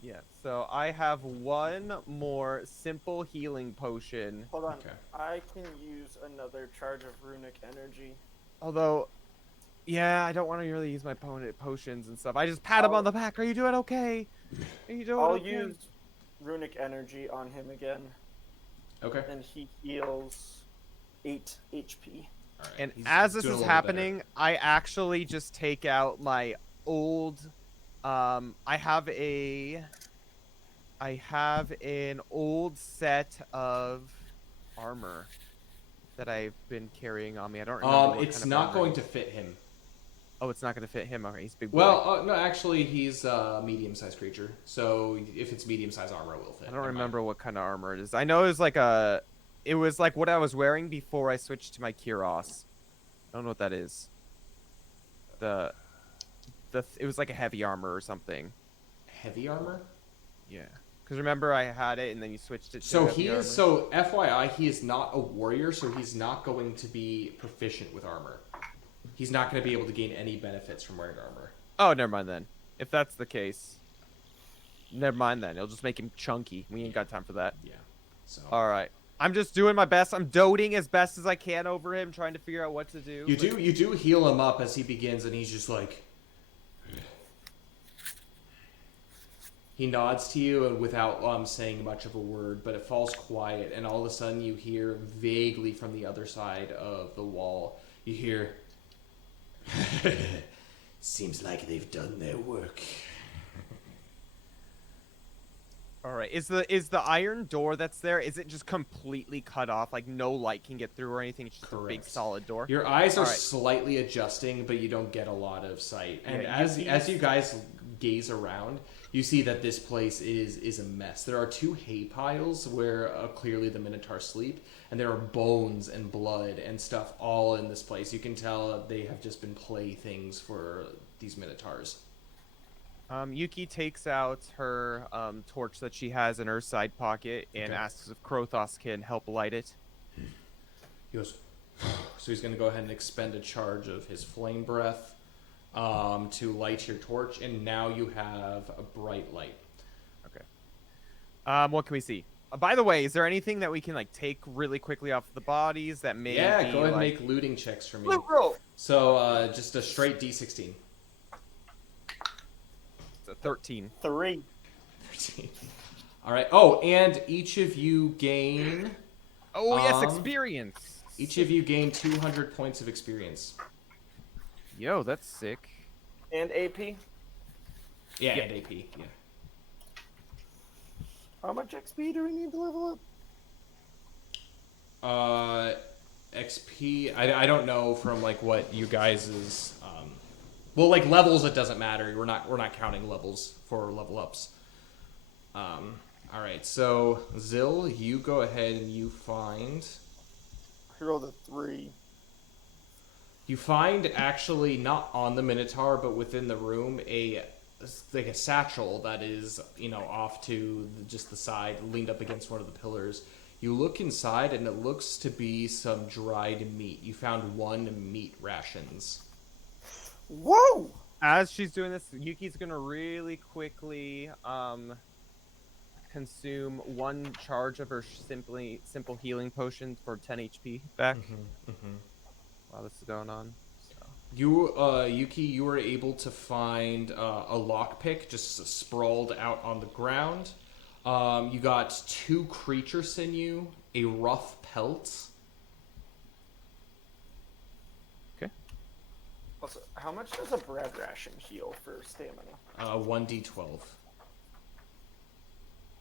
Yeah. So I have one more simple healing potion. Hold on. Okay. I can use another charge of runic energy. Although, Yeah, I don't want to really use my potions and stuff. I just pat him on the back. Are you doing okay? Are you doing I'll okay? use runic energy on him again, Okay. and he heals 8 HP. All right. And He's as this doing a is little happening, I actually just take out my old. I have an old set of armor that I've been carrying on me. I don't remember what It's kind of not armor going it to is. fit him. Oh, it's not going to fit him. Okay, he's a big boy. Well, no, actually, he's a medium-sized creature. So if it's medium-sized armor, it will fit. I don't remember what kind of armor it is. I know it was like what I was wearing before I switched to my Kiros. I don't know what that is. It was like a heavy armor or something. Heavy armor? Yeah. Because remember I had it and then you switched it to So heavy armor? so FYI, he is not a warrior, so he's not going to be proficient with armor. He's not going to be able to gain any benefits from wearing armor. Oh, never mind then. If that's the case, never mind then. It'll just make him chunky. We ain't got time for that. Yeah. So All right. I'm just doing my best. I'm doting as best as I can over him, trying to figure out what to do. you do heal him up as he begins, and he's just like. He nods to you and without saying much of a word, but it falls quiet, and all of a sudden you hear vaguely from the other side of the wall. You hear. Seems like they've done their work. All right. Is the iron door that's there? Is it just completely cut off? Like no light can get through or anything? It's just a big solid door. Your eyes are All right. slightly adjusting, but you don't get a lot of sight. And Yeah, as you guys gaze around, you see that this place is a mess. There are 2 hay piles where clearly the Minotaurs sleep, and there are bones and blood and stuff all in this place. You can tell they have just been playthings for these Minotaurs. Yuki takes out her torch that she has in her side pocket and asks if Krothos can help light it. He goes, so he's going to go ahead and expend a charge of his flame breath to light your torch, and now you have a bright light. Okay. What can we see? By the way, is there anything that we can like take really quickly off the bodies that may? Yeah, be, go ahead and like... make looting checks for me. Loot roll. So just a straight D16. It's a 13. 3. 13. All right. Oh, and each of you gain. Oh yes, experience. Each of you gain 200 points of experience. Yo, that's sick. And AP. Yeah, and AP. Yeah. How much XP do we need to level up? XP. I don't know from like what you guys is. Well, like levels, it doesn't matter. We're not counting levels for level ups. All right. So Zil, you go ahead and you find. I rolled a 3. You find actually not on the Minotaur, but within the room a satchel that is off to just the side, leaned up against one of the pillars. You look inside, and it looks to be some dried meat. You found 1 meat rations. Whoa! As she's doing this, Yuki's gonna really quickly consume 1 charge of her simple healing potion for 10 HP back. While this is going on. So. Yuki, you were able to find a lockpick just sprawled out on the ground. You got 2 creature sinew, a rough pelt. Okay. Also, how much does a bread ration heal for stamina? 1d12.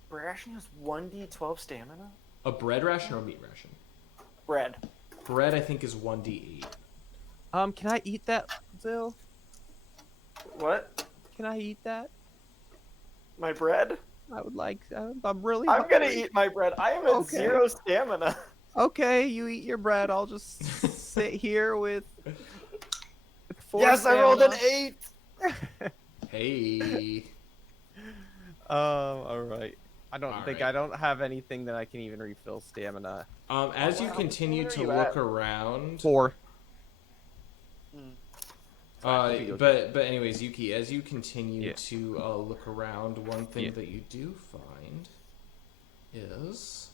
Bread ration has 1d12 stamina? A bread ration or a meat ration? Bread. Bread, I think, is 1d8. Can I eat that, Zil? What? Can I eat that? My bread? I would like. I'm really. I'm gonna hungry. eat my bread. I am at 0 stamina. Okay, you eat your bread. I'll just sit here with. 4 Yes, I rolled an stamina. 8. Hey. All right. I don't All think right. I don't have anything that I can even refill stamina. As you Wow, continue where are to you look at? around, 4. but anyways, Yuki, as you continue Yeah. to look around, one thing Yeah. that you do find is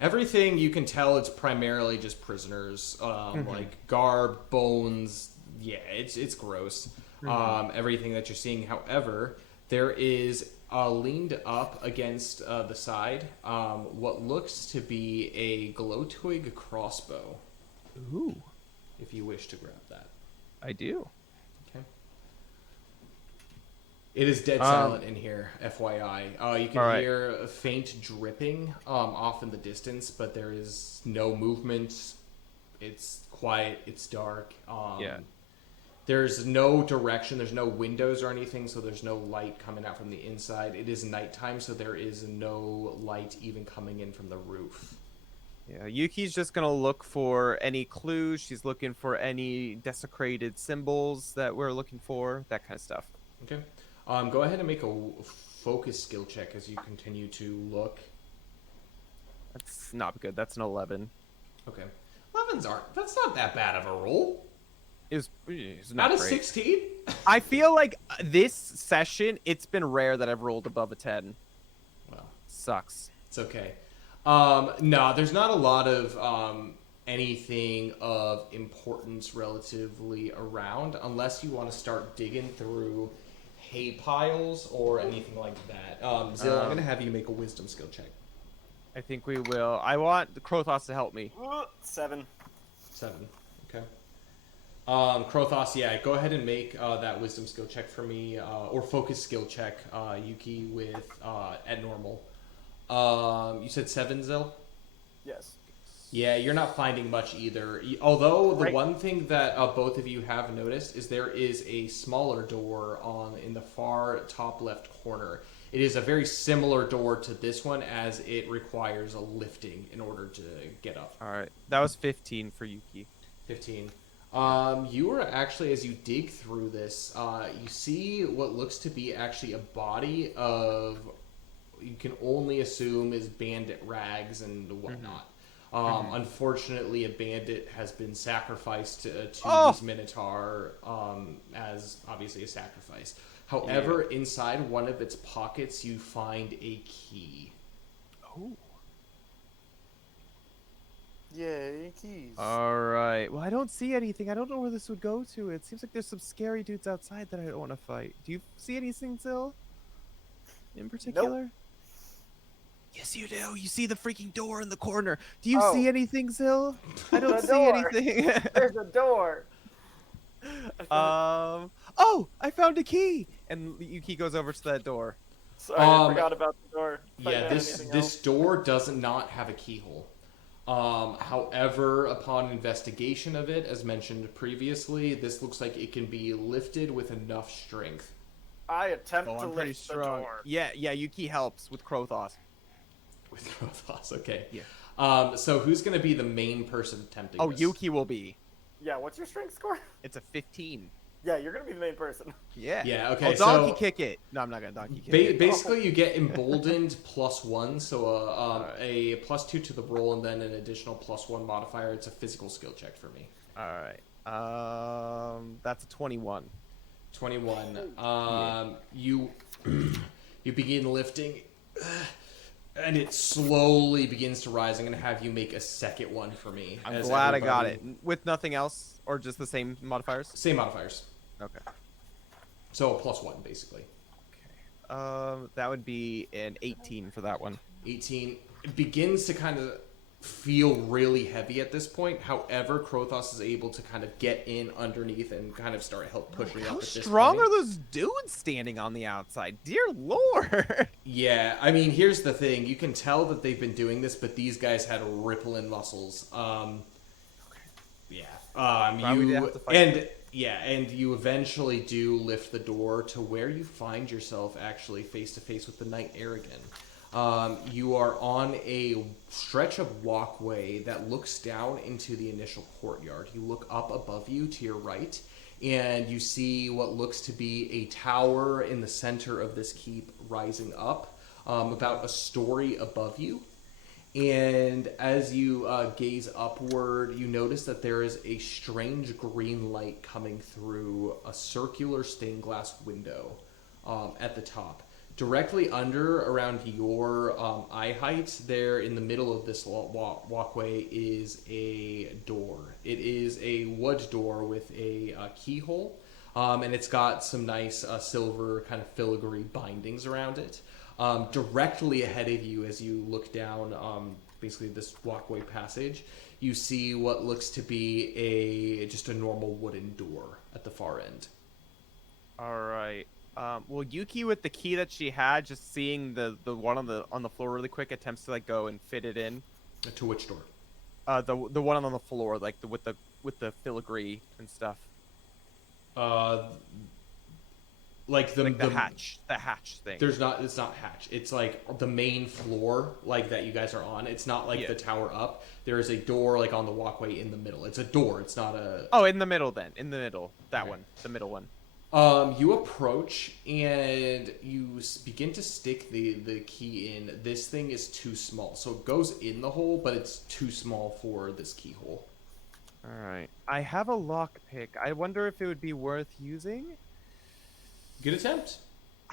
everything you can tell it's primarily just prisoners, like garb, bones, Yeah, it's gross. Everything that you're seeing. However, there is leaned up against the side what looks to be a glow twig crossbow. Ooh, If you wish to grab that. I do. Okay. It is dead silent in here, FYI. You can All right. hear a faint dripping off in the distance, but there is no movement. It's quiet. It's dark. Yeah. There's no direction. There's no windows or anything, so there's no light coming out from the inside. It is nighttime, so there is no light even coming in from the roof. Yeah, Yuki's just gonna look for any clues. She's looking for any desecrated symbols that we're looking for, that kind of stuff. Okay. Go ahead and make a focus skill check as you continue to look. That's not good. That's an 11. Okay. 11s aren't. That's not that bad of a roll. It's not Out of great. 16? I feel like this session, it's been rare that I've rolled above a 10. Well, Sucks. it's okay. No, there's not a lot of anything of importance relatively around unless you want to start digging through hay piles or anything like that. Zill, I'm going to have you make a wisdom skill check. I think we will. I want the Krothos to help me. 7. 7. Okay. Krothos, yeah, go ahead and make that wisdom skill check for me, or focus skill check, Yuki, with at normal. You said 7, Zill? Yes. Yeah, you're not finding much either. Although the Right. one thing that both of you have noticed is there is a smaller door in the far top left corner. It is a very similar door to this one, as it requires a lifting in order to get up. All right. That was 15 for Yuki. 15. You are actually, as you dig through this, you see what looks to be actually a body of, you can only assume is bandit rags and whatnot. Unfortunately, a bandit has been sacrificed to these Minotaur as obviously a sacrifice. However, inside one of its pockets, you find a key. Oh. Yay, keys. All right. Well, I don't see anything. I don't know where this would go to. It seems like there's some scary dudes outside that I don't want to fight. Do you see anything, Zill? In particular? Yes, you do. You see the freaking door in the corner. Do you see anything, Zill? I don't The see door. anything. There's a door. Oh, I found a key. And Yuki goes over to that door. Sorry, I forgot about the door. If I Yeah, had this anything this else. door does not have a keyhole. However, upon investigation of it, as mentioned previously, this looks like it can be lifted with enough strength. I attempt Oh, to I'm pretty lift the strong. door. Yeah, Yuki helps with Krothos. With Krothos, okay. Yeah. So who's going to be the main person attempting Oh, this? Yuki will be. Yeah, what's your strength score? It's a 15. Yeah, you're gonna be the main person. Yeah. Yeah, okay, Oh, donkey so- kick it. No, I'm not gonna donkey kick it. Basically, you get emboldened +1, so a +2 to the roll, and then an additional +1 modifier. It's a physical skill check for me. All right. That's a 21. 21. You you begin lifting, and it slowly begins to rise. I'm going to have you make a second one for me. I'm as glad I got it. everybody- With nothing else, or just the same modifiers? Same modifiers. Okay. So a +1, basically. That would be an 18 for that one. 18. It begins to kind of feel really heavy at this point. However, Krothos is able to kind of get in underneath and kind of start help pushing up How at this strong point. are those dudes standing on the outside? Dear Lord. Yeah, I mean, here's the thing. You can tell that they've been doing this, but these guys had rippling muscles. Yeah. Probably did have to fight them. And you eventually do lift the door to where you find yourself actually face to face with the Knight Aragon. You are on a stretch of walkway that looks down into the initial courtyard. You look up above you to your right, and you see what looks to be a tower in the center of this keep rising up, about a story above you. And as you gaze upward, you notice that there is a strange green light coming through a circular stained glass window at the top. Directly under, around your eye height, there in the middle of this walkway is a door. It is a wood door with a keyhole, and it's got some nice silver kind of filigree bindings around it. Directly ahead of you, as you look down, basically this walkway passage, you see what looks to be just a normal wooden door at the far end. All right. Well, Yuki with the key that she had, just seeing the one on the floor really quick, attempts to like go and fit it in. To which door? The one on the floor, like with the filigree and stuff. Like the hatch thing. It's not hatch. It's like the main floor, like that you guys are on. It's not like the tower up. There is a door like on the walkway in the middle. It's a door. It's not a. Oh, in the middle then. In the middle. That one. The middle one. You approach and you begin to stick the key in. This thing is too small, so it goes in the hole, but it's too small for this keyhole. All right. I have a lockpick. I wonder if it would be worth using. Good attempt.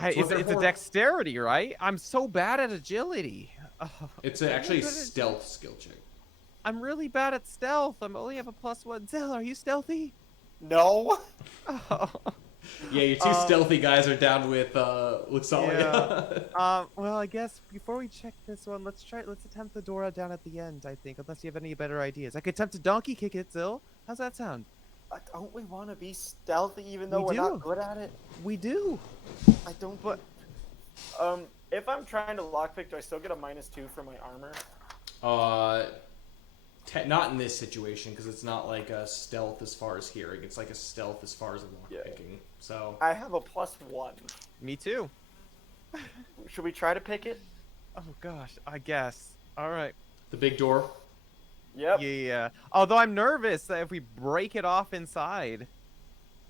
It's a dexterity, right? I'm so bad at agility. It's actually a stealth skill check. I'm really bad at stealth. I only have a +1. Zill, are you stealthy? No. Oh. Yeah, your two stealthy guys are down with Luxalia. Yeah. Well, I guess before we check this one, let's attempt the door down at the end, I think, unless you have any better ideas. I could attempt to donkey kick it, Zill. How's that sound? Don't we want to be stealthy even though we're not good at it? We do. I don't. But if I'm trying to lockpick, do I still get a -2 for my armor? Not in this situation, because it's not like a stealth as far as hearing. It's like a stealth as far as lockpicking. So I have a +1. Me too. Should we try to pick it? Oh gosh, I guess. All right. the big door. Yep. Yeah. Although I'm nervous that if we break it off inside.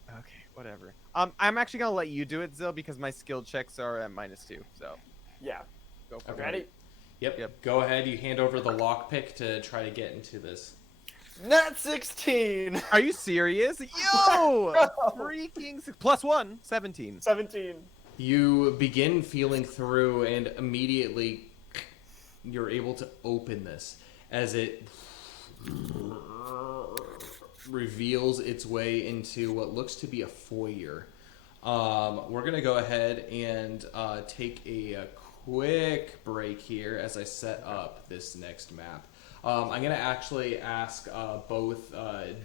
Okay, whatever. I'm actually gonna let you do it, Zill, because my skill checks are at -2. So. Yeah. Go for it. Ready? Yep. Go ahead. You hand over the lockpick to try to get into this. Nat 16. Are you serious? Yo! Freaking +1, 17. 17. You begin feeling through, and immediately you're able to open this as it reveals its way into what looks to be a foyer. We're going to go ahead and take a quick break here as I set up this next map. I'm going to actually ask both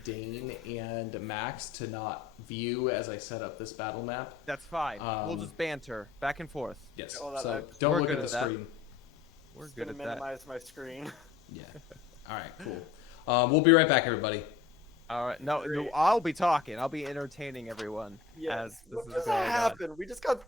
Dane and Max to not view as I set up this battle map. That's fine. We'll just banter back and forth. Yes, Oh, so don't We're look good at the at that. screen. We're Just good gonna at that. minimize my screen. Yeah. All right, cool. We'll be right back, everybody. All right. No, Great. I'll be talking. I'll be entertaining everyone as this What is just going on. happened? We just got.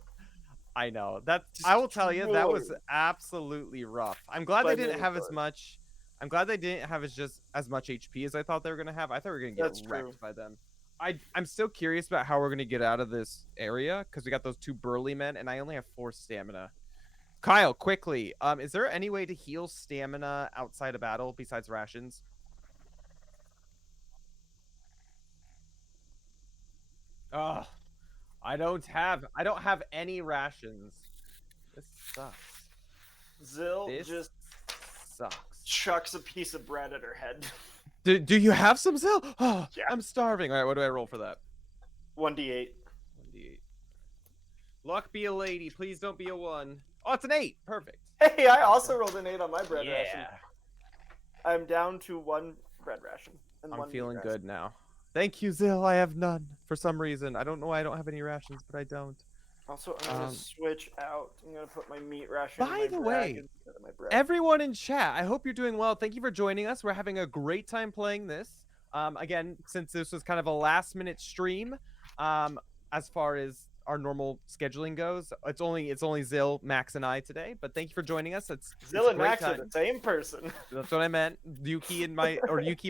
I know. I will tell you that was Destroyed. absolutely rough. I'm glad By they didn't have as Minotaur. much. I'm glad they didn't have as much HP as I thought they were gonna have. I thought we were gonna get That's wrecked true. by them. I'm still curious about how we're gonna get out of this area because we got those 2 burly men and I only have 4 stamina. Kyle, quickly, is there any way to heal stamina outside of battle besides rations? Ugh, I don't have any rations. This sucks. Zill This just sucks. chucks a piece of bread at her head. Do you have some Zill? Oh, Yeah. I'm starving. All right, what do I roll for that? 1d8. 1d8. Luck be a lady. Please don't be a 1. Oh, it's an 8. Perfect. Hey, I also rolled an 8 on my bread Yeah. ration. I'm down to 1 bread ration. And I'm 1 meat feeling ration. good now. Thank you, Zill. I have none for some reason. I don't know why I don't have any rations, but I don't. Also, I'm gonna switch out. I'm gonna put my meat ration. By in my the bag way, instead of my bread. Everyone in chat, I hope you're doing well. Thank you for joining us. We're having a great time playing this. Again, since this was kind of a last-minute stream, as far as our normal scheduling goes, it's only Zill, Max, and I today. But thank you for joining us. It's Zill a and great Max are time. the same person. That's what I meant. Yuki,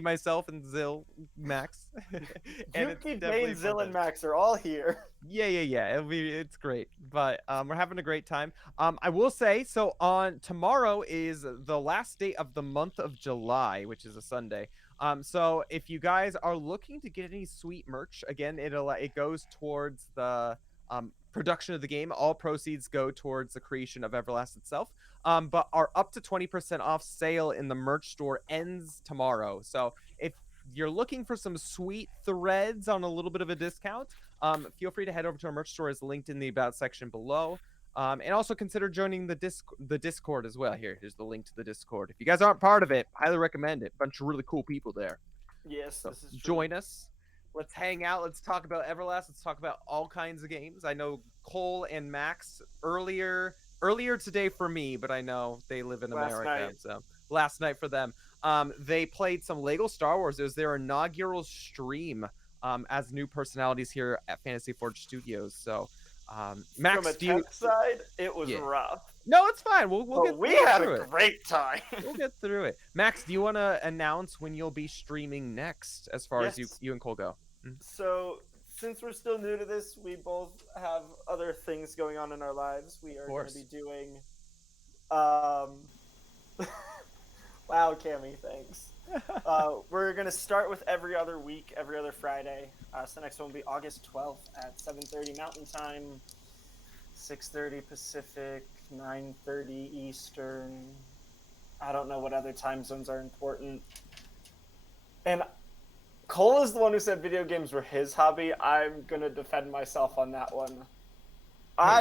myself, and Zill, Max. And it's Yuki, definitely Dane, Zill, fun. and Max are all here. Yeah. It's great, but we're having a great time. I will say, so on tomorrow is the last day of the month of July, which is a Sunday. So if you guys are looking to get any sweet merch, again, it goes towards the production of the game. All proceeds go towards the creation of Everlast itself. But our up to 20% off sale in the merch store ends tomorrow. So if you're looking for some sweet threads on a little bit of a discount, feel free to head over to our merch store. It's linked in the About section below. And also consider joining the Discord as well. Here's the link to the Discord. If you guys aren't part of it, highly recommend it. Bunch of really cool people there. Yes, So this is true. join us. Let's hang out. Let's talk about Everlast. Let's talk about all kinds of games. I know Cole and Max earlier today for me, but I know they live in Last America. night. So last night for them. They played some Lego Star Wars. It was their inaugural stream as new personalities here at Fantasy Forge Studios. So Max, From a tech side, it was Yeah. rough. No, it's fine. We'll But get we we'll get had through a it. great time. We'll get through it. Max, do you want to announce when you'll be streaming next, as far as Yes. you and Cole go? So, since we're still new to this, we both have other things going on in our lives. We are going to course. be doing. Wow, Cammy, thanks. We're going to start with every other week, every other Friday. So, the next one will be August 12th at 7:30 Mountain Time, 6:30 Pacific, 9:30 Eastern. I don't know what other time zones are important. And Cole is the one who said video games were his hobby. I'm going to defend myself on that one.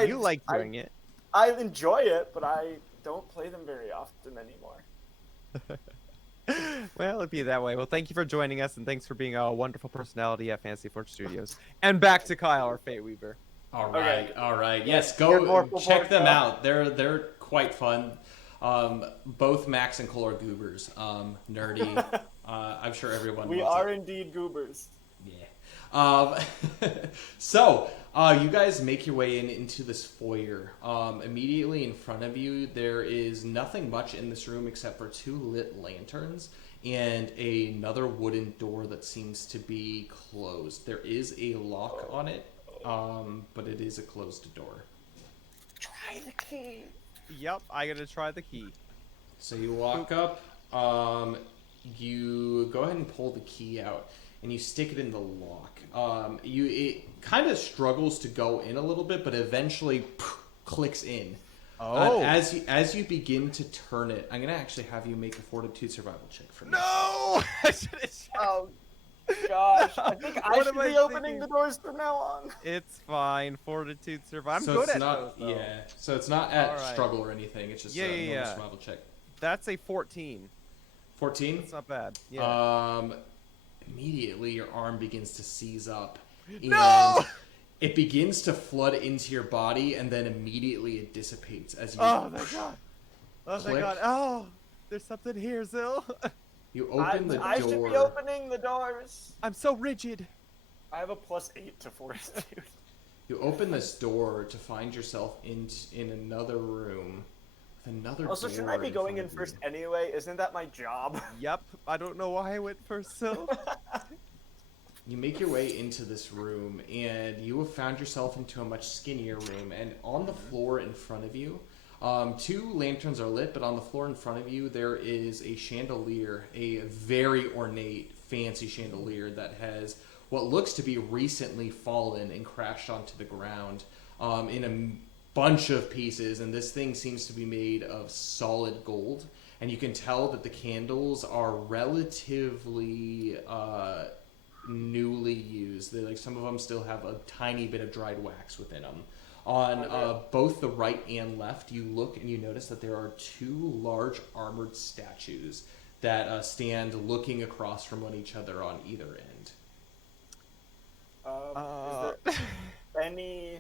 You like doing it. I enjoy it, but I don't play them very often anymore. Well, it'd be that way. Well, thank you for joining us, and thanks for being a wonderful personality at Fantasy Forge Studios. And back to Kyle, our Fate Weaver. All Okay. right, all right. Yes, You're go more check them Now. out. They're quite fun. Both Max and Cole are goobers. Nerdy. I'm sure everyone. We loves are it. indeed goobers. Yeah. So you guys make your way into this foyer. Immediately in front of you, there is nothing much in this room except for 2 lit lanterns and another wooden door that seems to be closed. There is a lock on it, but it is a closed door. Try the key. Yep, I gotta try the key. So you walk up, you go ahead and pull the key out, and you stick it in the lock. It kind of struggles to go in a little bit, but eventually clicks in. Oh. As you begin to turn it, I'm gonna actually have you make a fortitude survival check for me. No! I should have checked. Oh, gosh. I think I What should am I be opening thinking? the doors from now on. It's fine. Fortitude survive. I'm so good it's at not, those, though. yeah. So it's not at Alright. struggle or anything. It's just Yeah, a yeah, normal yeah. survival check. That's a 14. 14. It's not bad. Yeah. Immediately your arm begins to seize up. And No! it begins to flood into your body, and then immediately it dissipates as you Oh my god. Oh my Click. god. Oh, there's something here, Zil. you open the I door. should be opening the doors. I'm so rigid. I have a +8 to fortitude. You open this door to find yourself in another room with another Also, door. shouldn't I be going in front of first you. anyway? Isn't that my job? Yep. I don't know why I went first, Zil. You make your way into this room, and you have found yourself into a much skinnier room. And on the floor in front of you, 2 lanterns are lit, but on the floor in front of you, there is a chandelier, a very ornate, fancy chandelier that has what looks to be recently fallen and crashed onto the ground in a bunch of pieces. And this thing seems to be made of solid gold. And you can tell that the candles are relatively newly used. Like some of them still have a tiny bit of dried wax within them. On both the right and left, you look and you notice that there are 2 large armored statues that stand looking across from each other on either end. Is there any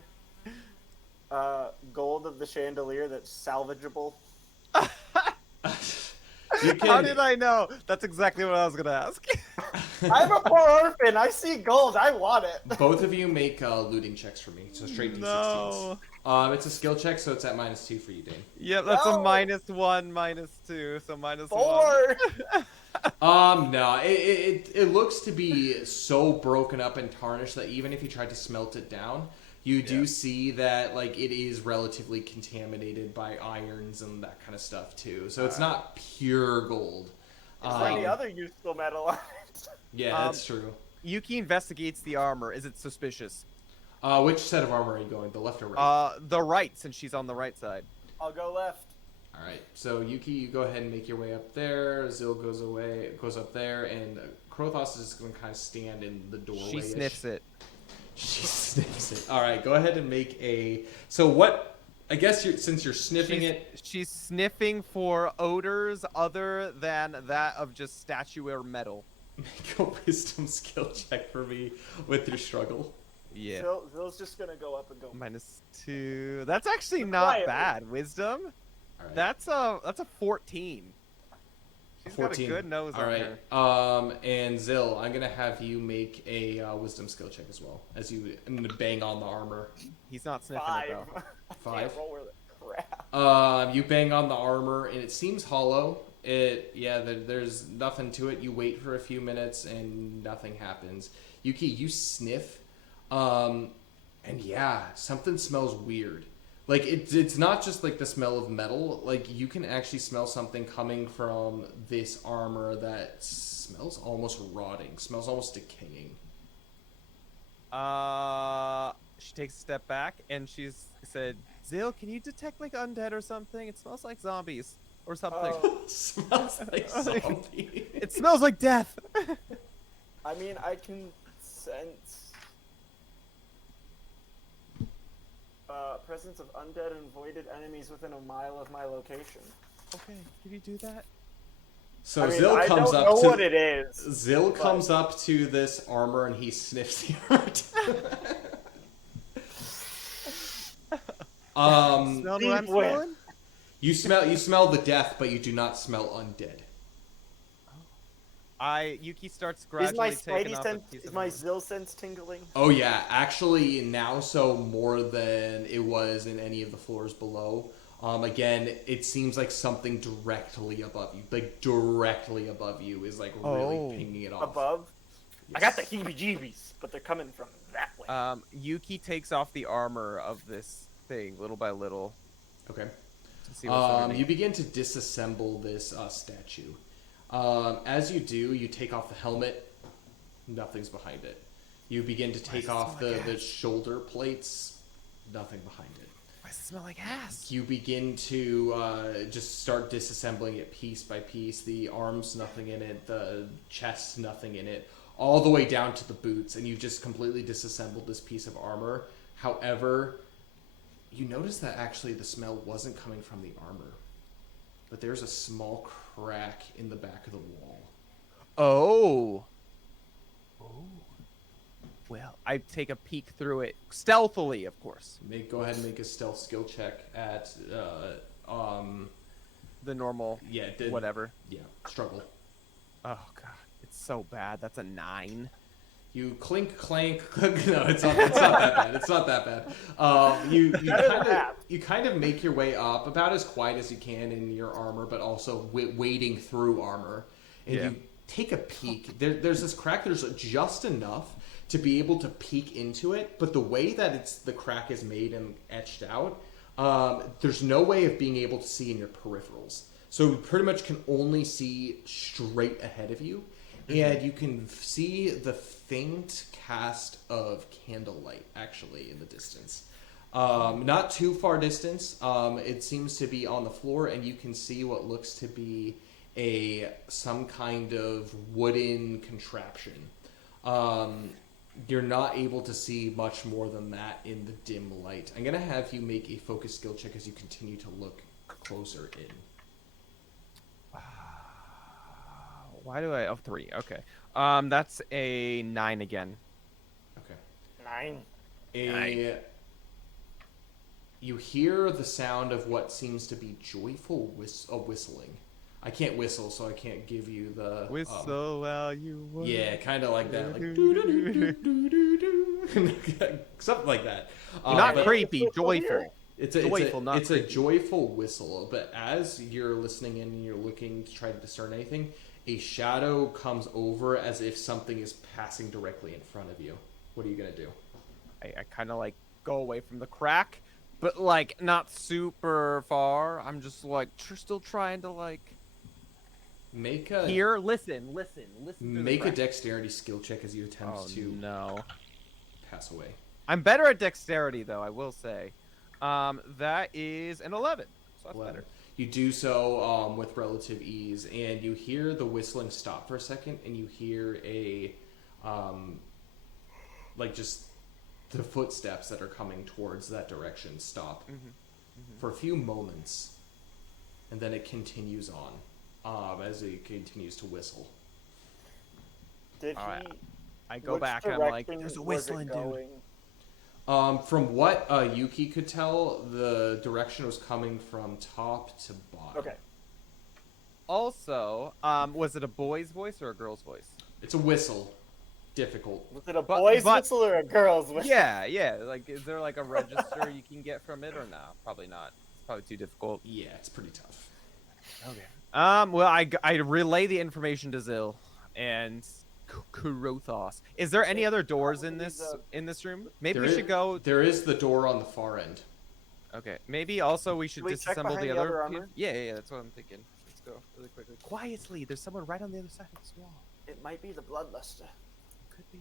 gold of the chandelier that's salvageable? You can, How did I know? That's exactly what I was gonna ask. I'm a poor orphan. I see gold. I want it. Both of you make looting checks for me, so straight D16s. No. It's a skill check, so it's at -2 for you, Dane. Yep, that's No. a -1, -2, so -1. 4. No, it looks to be so broken up and tarnished that even if you tried to smelt it down, you do see that like it is relatively contaminated by irons and that kind of stuff too. So it's not pure gold. Is there any other useful metal on it? Yeah, that's true. Yuki investigates the armor. Is it suspicious? Which set of armor are you going? The left or right? The right, since she's on the right side. I'll go left. All right. So Yuki, you go ahead and make your way up there. Zil goes up there, and Krothos is just going to kind of stand in the doorway. She sniffs it. She sniffs it. All right. Go ahead and make a. So what? I guess since you're sniffing it. She's sniffing for odors other than that of just statuary metal. Make a wisdom skill check for me with your struggle. Yeah. Zill's just gonna go up and go. -2. That's actually not Quietly. bad. Wisdom. All right. That's a 14. She's 14. got a good nose All on right. her. And Zil, I'm gonna have you make a wisdom skill check as well as you bang on the armor. He's not sniffing 5. it though. 5. Can't roll with it. Crap. You bang on the armor and it seems hollow. There's nothing to it. You wait for a few minutes and nothing happens. Yuki, you sniff, and yeah, something smells weird. Like it's not just like the smell of metal. Like you can actually smell something coming from this armor that smells almost rotting. Smells almost decaying. She takes a step back and she's said, "Zil, can you detect like undead or something? It smells like zombies or something. Oh. Smells like zombie. It smells like death." I mean, I can sense presence of undead and voided enemies within a mile of my location. Okay, can you do that? So I mean, Zil I comes don't up know to what it is. Zil but- comes up to this armor and he sniffs the armor. Smell what I'm Deep whiff. smelling? You smell the death, but you do not smell undead. Yuki starts Is my gradually taking Spidey off a sense, piece is of my armor. Zill sense tingling? Oh yeah, actually now so more than it was in any of the floors below. Again, it seems like something directly above you, like directly above you, is like really Oh. pinging it off. Above? I Yes. got the heebie-jeebies, but they're coming from that way. Yuki takes off the armor of this thing little by little Okay. to see what's underneath. You begin to disassemble this statue. As you do, you take off the helmet. Nothing's behind it. You begin to take does it off smell like the ass? shoulder plates. Nothing behind it. Why does it smell like ass? You begin to just start disassembling it piece by piece. The arms, nothing in it. The chest, nothing in it. All the way down to the boots. And you've just completely disassembled this piece of armor. However, you notice that actually the smell wasn't coming from the armor. But there's a small crack in the back of the wall. Oh. Well, I take a peek through it stealthily, of course. Go ahead and make a stealth skill check at The normal, whatever. Yeah, struggle. Oh god, it's so bad. That's a 9. You clink, clank. No, it's not that bad. It's not that bad. You kind of make your way up about as quiet as you can in your armor, but also wading through armor. And Yeah. you take a peek. There's this crack. There's just enough to be able to peek into it, but the way that the crack is made and etched out, there's no way of being able to see in your peripherals. So you pretty much can only see straight ahead of you. And you can see the faint cast of candlelight, actually, in the distance. Not too far distance. It seems to be on the floor, and you can see what looks to be some kind of wooden contraption. You're not able to see much more than that in the dim light. I'm going to have you make a focus skill check as you continue to look closer in. Why do I? Oh, 3. Okay. That's a 9 again. Okay. 9. You hear the sound of what seems to be joyful whistling. I can't whistle, so I can't give you the Whistle while you work. yeah, kind of like that, like something like that. Not but creepy, joyful. It's Joyful, a joyful whistle. But as you're listening in and you're looking to try to discern anything, a shadow comes over as if something is passing directly in front of you. What are you gonna do? I kind of like go away from the crack, but like not super far. I'm just like still trying to like Make a hear, listen through the make a crack. dexterity skill check as you attempt Oh to no. pass away. I'm better at dexterity, though, I will say. That is an 11. So that's 11. better. You do so with relative ease, and you hear the whistling stop for a second, and you hear a, like just the footsteps that are coming towards that direction stop for a few moments, and then it continues on as it continues to whistle. Did he? Alright. I go which back and I'm like, direction there's a was it whistling dude. going? From what Yuki could tell, the direction was coming from top to bottom. Okay. Also, was it a boy's voice or a girl's voice? It's a whistle. Difficult. Was it a boy's but- whistle or a girl's whistle? Yeah. Like, is there like a register you can get from it or no? Probably not. It's probably too difficult. Yeah, it's pretty tough. Okay. Well, I relay the information to Zil and Kurothos. Is there any other doors in this room? Maybe we should go. There is the door on the far end. Okay. Maybe also we should Can we check disassemble behind the the other. other armor? Yeah. That's what I'm thinking. Let's go really quickly. Quietly. There's someone right on the other side of this wall. It might be the bloodluster. Could be.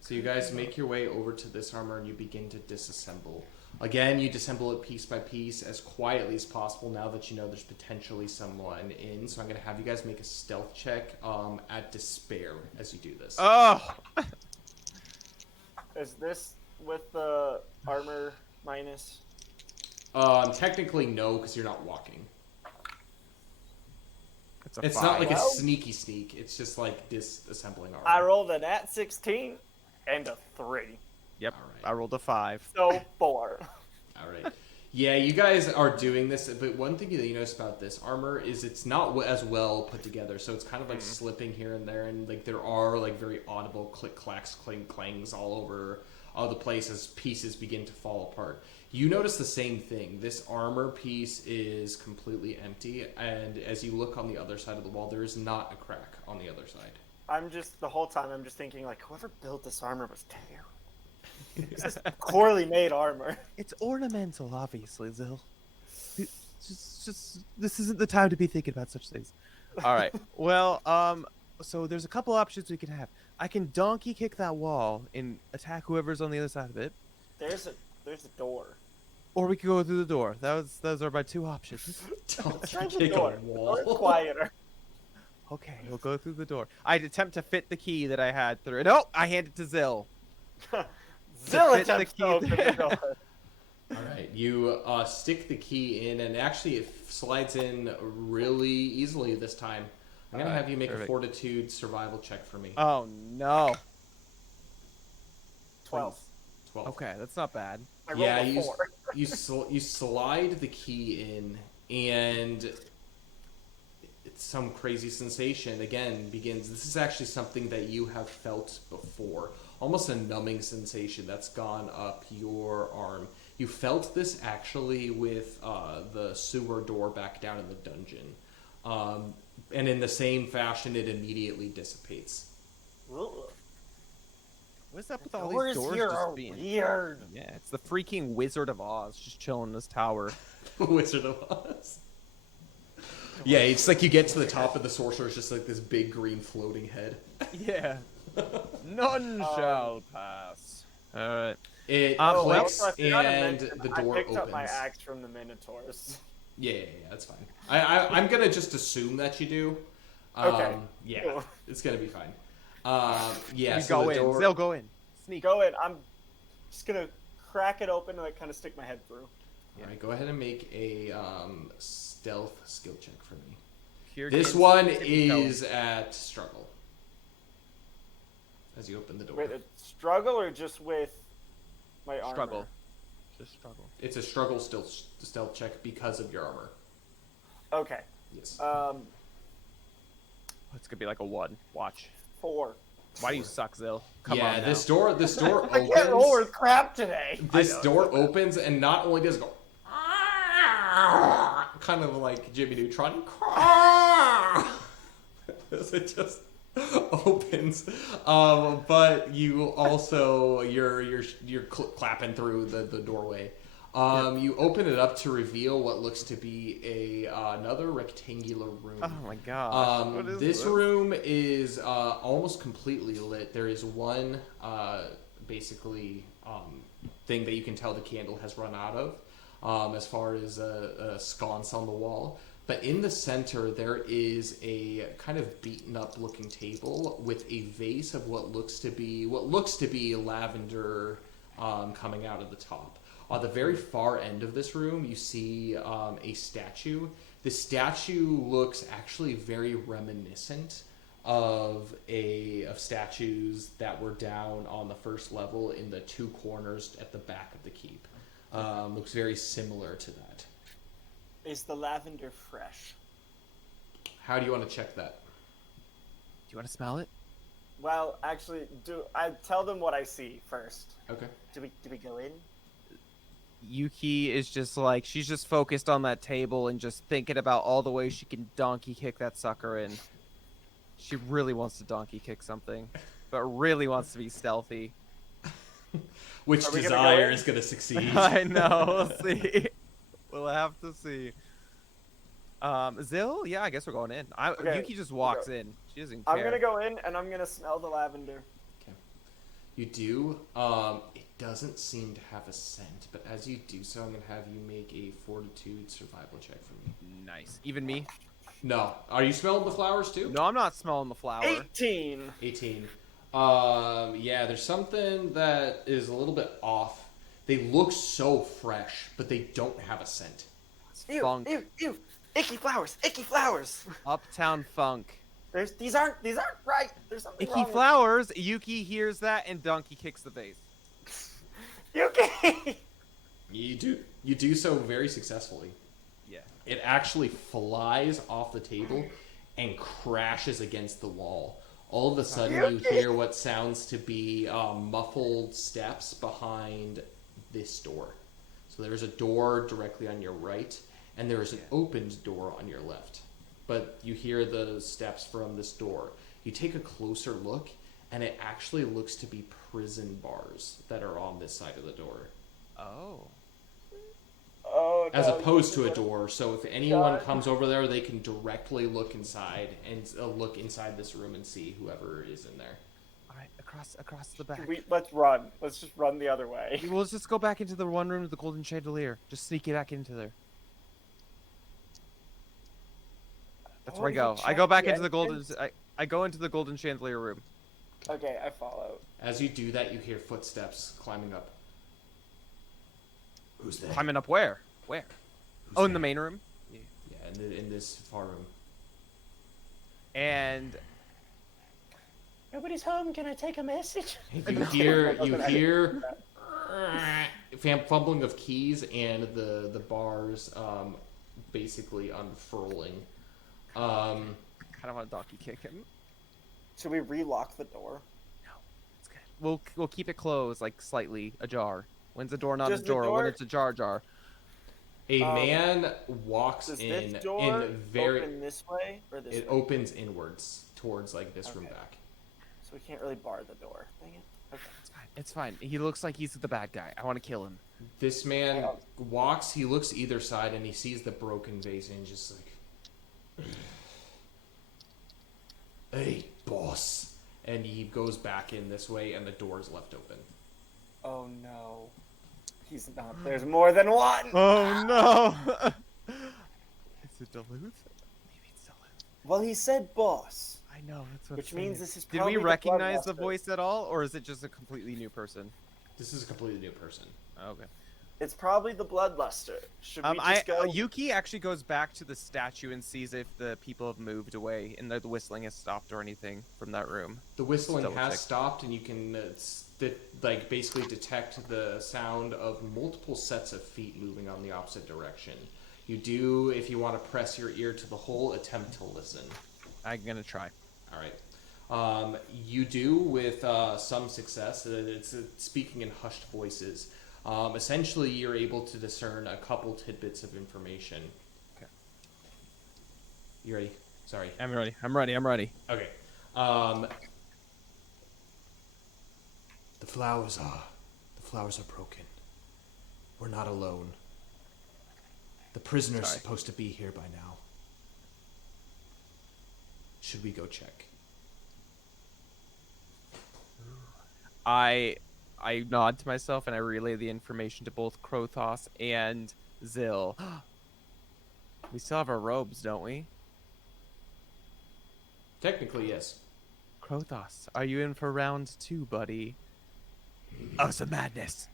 So you guys make your way over to this armor and you begin to disassemble. Again, you disassemble it piece by piece as quietly as possible now that you know there's potentially someone in. So I'm going to have you guys make a stealth check at despair as you do this. Oh! Is this with the armor minus? Technically no, because you're not walking. It's Not like a Well- sneaky sneak. It's just like disassembling armor. I rolled an at 16 and a 3. Yep. All right. I rolled a 5. So 4. All right. Yeah, you guys are doing this, but one thing that you notice about this armor is it's not as well put together, so it's kind of like slipping here and there, and like there are like very audible click clacks, cling clangs all over the place as pieces begin to fall apart. You notice the same thing. This armor piece is completely empty, and as you look on the other side of the wall, there is not a crack on the other side. The whole time I'm just thinking like whoever built this armor was terrible. This is poorly made armor. It's ornamental, obviously, Zil. Just this isn't the time to be thinking about such things. All right. Well, so there's a couple options we can have. I can donkey kick that wall and attack whoever's on the other side of it, There's a door. or we could go through the door. Those are my two options. Don't Try the kick door. a The wall. door's quieter. Okay, we'll go through the door. I'd attempt to fit the key that I had through it. No, I hand it to Zil. Zill fit the attempts key to open the there. door. All right, you stick the key in, and actually it slides in really easily this time. I'm gonna Alright, have you make a perfect. fortitude survival check for me. Oh no. 12. 12. Okay, that's not bad. I rolled Yeah, a you 4. you slide the key in, and it's some crazy sensation again begins. This is actually something that you have felt before, almost a numbing sensation that's gone up your arm. You felt this actually with the sewer door back down in the dungeon, and in the same fashion, it immediately dissipates. What's up with all Doors these doors here just are being? weird. Yeah, it's the freaking Wizard of Oz just chilling in this tower. Wizard of Oz. Yeah, it's like you get to the top of the sorcerer's just like this big green floating head. Yeah. None shall pass. All right. It Oh, clicks also, I forgot to and mention, the door I picked opens. up my axe from the Minotaurs. Yeah, that's fine. I'm gonna just assume that you do. Okay. Yeah, Cool. it's gonna be fine. Yeah, We so go the in. door. They'll go in. Sneak. Go in. I'm just gonna crack it open and like kind of stick my head through. All right, go ahead and make a stealth skill check for me. Here This comes one Tippy Toe. is at struggle. As you open the door, With a struggle or just with my armor? Struggle. Just struggle. it's a struggle stealth check because of your armor. Okay. Yes. It's gonna be like a 1. Watch. 4. Why do you suck, Zil? Come yeah, on now. this door I can't roll opens. with crap today. This door opens, and not only does it go, kind of like Jimmy Neutron, as it just opens, but you also you're clapping through the doorway. You open it up to reveal what looks to be another rectangular room. Oh my god. What is This room is almost completely lit. There is one basically thing that you can tell the candle has run out of, as far as a sconce on the wall. But in the center, there is a kind of beaten up looking table with a vase of what looks to be lavender coming out of the top. On the very far end of this room, you see a statue. The statue looks actually very reminiscent of statues that were down on the first level in the two corners at the back of the keep. Looks very similar to that. Is the lavender fresh? How do you want to check that? Do you want to smell it? Well, actually, do I tell them what I see first? Okay. Do we go in? Yuki is just like, she's just focused on that table and just thinking about all the ways she can donkey kick that sucker in. She really wants to donkey kick something, but really wants to be stealthy. Which Are we gonna desire go in? is going to succeed? I know. We'll see. We'll have to see. Zil? Yeah, I guess we're going in. Okay, Yuki just walks in. She doesn't I'm care. gonna go in and I'm gonna smell the lavender. Okay. You do. It doesn't seem to have a scent, but as you do so, I'm going to have you make a fortitude survival check for me. Nice. Even me? No. Are you smelling the flowers too? No, I'm not smelling the flower. 18. 18. Yeah, there's something that is a little bit off. They look so fresh, but they don't have a scent. Ew, Funk. ew, ew. Icky flowers, icky flowers. Uptown funk. These aren't right. There's something Icky wrong with flowers. Yuki hears that and donkey kicks the vase. Yuki. You do so very successfully. Yeah. It actually flies off the table and crashes against the wall. All of a sudden, you hear what sounds to be muffled steps behind this door. So there's a door directly on your right, and there is an opened door on your left. But you hear the steps from this door. You take a closer look, and it actually looks to be prison bars that are on this side of the door. Oh. Oh, no, As opposed to a Yuki. door, so if anyone God. comes over there, they can directly look inside and look inside this room and see whoever is in there. All right, across the back. Let's run. Let's just run the other way. We'll just go back into the one room with the golden chandelier. Just sneak it back into there. That's where I Oh, go. you I go back checked into the the golden. entrance? I go into the golden chandelier room. Okay, I follow. As you do that, you hear footsteps climbing up. Who's there? Climbing up where? Where? Who's Oh, in there? the main room. Yeah, in this far room. And Nobody's home. Can I take a message? You hear fumbling of keys and the bars basically unfurling. kind of want to donkey kick him. Should we relock the door? It's good. We'll keep it closed, like slightly ajar. When's the door not Does the ajar? When door- it's a jar. A man walks Does in this door very. open this way or this It way? opens inwards towards like this room Okay. back. So we can't really bar the door. Dang it. Okay. It's fine. He looks like he's the bad guy. I want to kill him. This man Yeah. walks. He looks either side and he sees the broken vase and he's just like, "Hey, boss!" And he goes back in this way, and the door is left open. Oh no. He's not. There's more than one. Oh no! Is it Duluth? Maybe it's Duluth. Well, he said boss, I know. That's what. which I'm means saying. this is Did probably we recognize the bloodluster. voice at all, or is it just a completely new person? This is a completely new person. Okay. It's probably the bloodluster. Should we just go? Yuki actually goes back to the statue and sees if the people have moved away and the whistling has stopped or anything from that room. The whistling Double has check. stopped, and you can basically detect the sound of multiple sets of feet moving on the opposite direction. You do, if you want to press your ear to the hole, attempt to listen. I'm gonna try. All right. You do with some success. It's speaking in hushed voices. Essentially, you're able to discern a couple tidbits of information. Okay. You ready? Sorry. I'm ready. Okay. The flowers are broken. We're not alone. The prisoner's Sorry. supposed to be here by now. Should we go check? I I nod to myself and I relay the information to both Krothos and Zil. We still have our robes, don't we? Technically, yes. Krothos, are you in for round 2, buddy? Oh, some madness.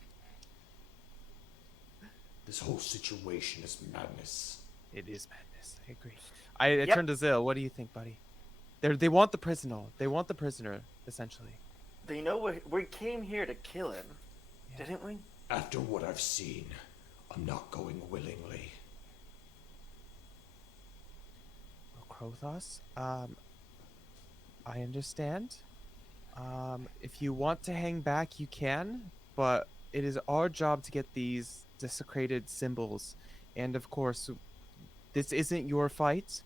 This whole situation is madness. It is madness. I agree. I Yep. turn to Zil. What do you think, buddy? They want the prisoner. They want the prisoner, essentially. They know we came here to kill him, didn't we? After what I've seen, I'm not going willingly. Well, Krothos, I understand. If you want to hang back, you can, but it is our job to get these desecrated symbols. And of course, this isn't your fight.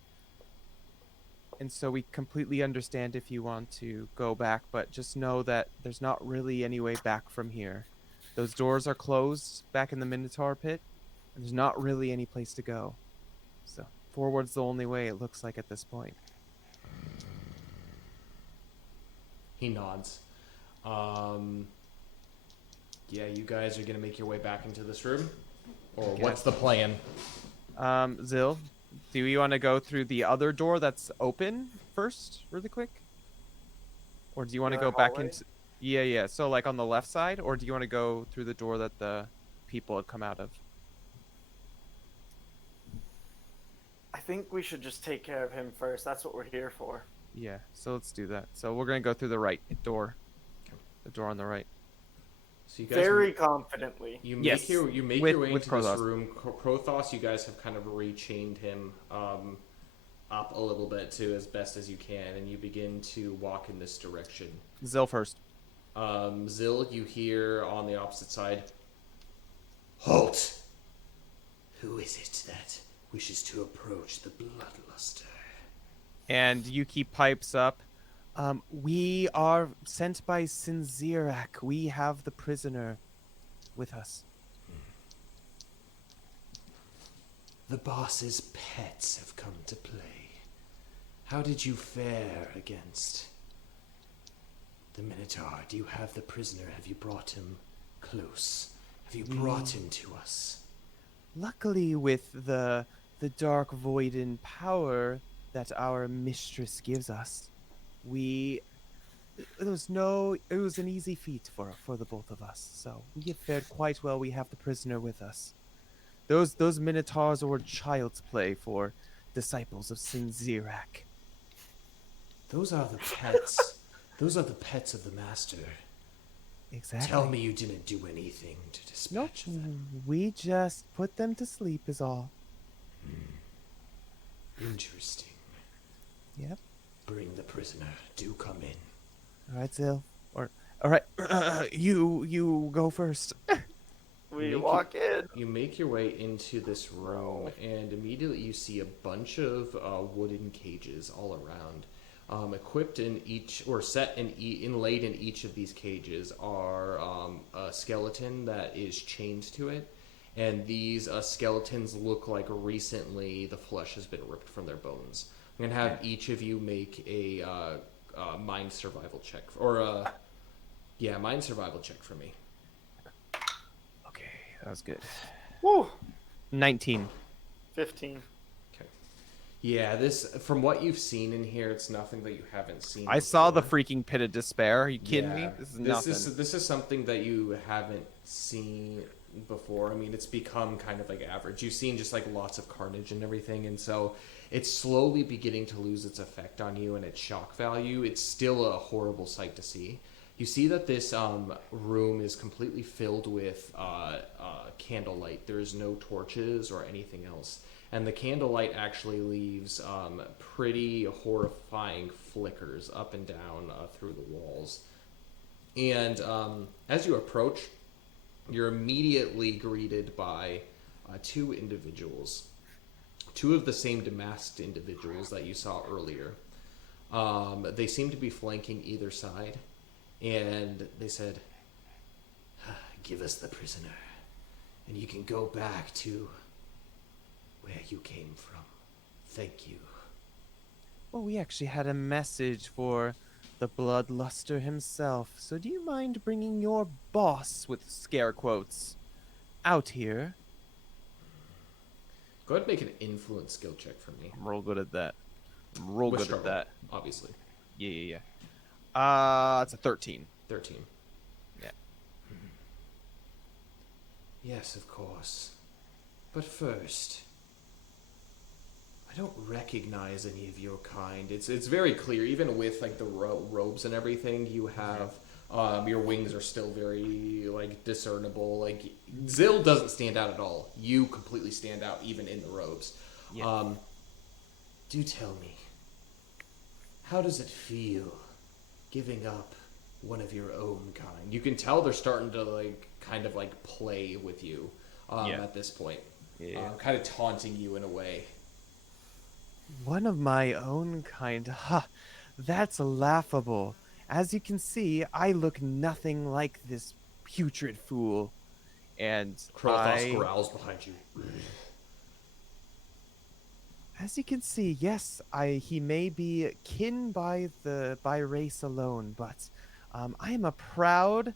And so we completely understand if you want to go back, but just know that there's not really any way back from here. Those doors are closed back in the Minotaur pit, and there's not really any place to go. So forward's the only way, it looks like at this point. He nods. Yeah, you guys are gonna make your way back into this room? Or what's the plan? Zil, do you want to go through the other door that's open first, really quick? Or do you want to The go back hallway? into... Yeah. So, like, on the left side? Or do you want to go through the door that the people had come out of? I think we should just take care of him first. That's what we're here for. Yeah, so let's do that. So we're going to go through the right door. The door on the right. So you guys Very confidently. You make Yes, your way with into this Krothos. room. Krothos, you guys have kind of rechained him up a little bit too, as best as you can, and you begin to walk in this direction. Zil first. Zil, you hear on the opposite side. Halt! Who is it that wishes to approach the Bloodluster? And Yuki pipes up. We are sent by Sinzirak. We have the prisoner with us. The boss's pets have come to play. How did you fare against the Minotaur? Do you have the prisoner? Have you brought him close? Have you brought him to us? Luckily, with the dark void and power that our mistress gives us, it was an easy feat for the both of us. So we have fared quite well. We have the prisoner with us. Those minotaurs were child's play for disciples of Sinzirak. Those are the pets. Those are the pets of the master. Exactly. Tell me you didn't do anything to Nope. dispatch them. We just put them to sleep is all. Interesting. Yep. Bring the prisoner. Do come in. All right, Zil. All right. You go first. We Make walk in. You make your way into this room, and immediately you see a bunch of wooden cages all around. Equipped in each, or set in inlaid in each of these cages are a skeleton that is chained to it, and these skeletons look like recently the flesh has been ripped from their bones. I'm gonna have each of you make a mind survival check, mind survival check for me. Okay, that was good. Woo! 19. 15. Yeah, this, from what you've seen in here, it's nothing that you haven't seen I saw the before. freaking pit of despair. Are you kidding me? Yeah, This is nothing. This is something that you haven't seen before. I mean, it's become kind of like average. You've seen just like lots of carnage and everything, and so it's slowly beginning to lose its effect on you and its shock value. It's still a horrible sight to see. You see that this room is completely filled with candlelight. There is no torches or anything else. And the candlelight actually leaves pretty horrifying flickers up and down through the walls. And as you approach, you're immediately greeted by two individuals. Two of the same damasked individuals that you saw earlier. They seem to be flanking either side. And they said, "Give us the prisoner, and you can go back to where you came from. Thank you." Well, we actually had a message for The bloodluster himself. So do you mind bringing your boss, with scare quotes, out here? Go ahead and make an influence skill check for me. I'm real good at that. I'm real With good struggle, at that. obviously. Yeah. It's a 13. 13. Yeah. Yes, of course. But first, I don't recognize any of your kind. It's very clear, even with like the robes and everything. You have your wings are still very like discernible. Like Zill doesn't stand out at all. You completely stand out, even in the robes. Yeah. Do tell me, how does it feel giving up one of your own kind? You can tell they're starting to like kind of like play with you Yeah. at this point. Yeah. Kind of taunting you in a way. One of my own kind. Ha! That's laughable. As you can see, I look nothing like this putrid fool. And Krothos growls behind you. as you can see, yes, he may be kin by race alone, but I am a proud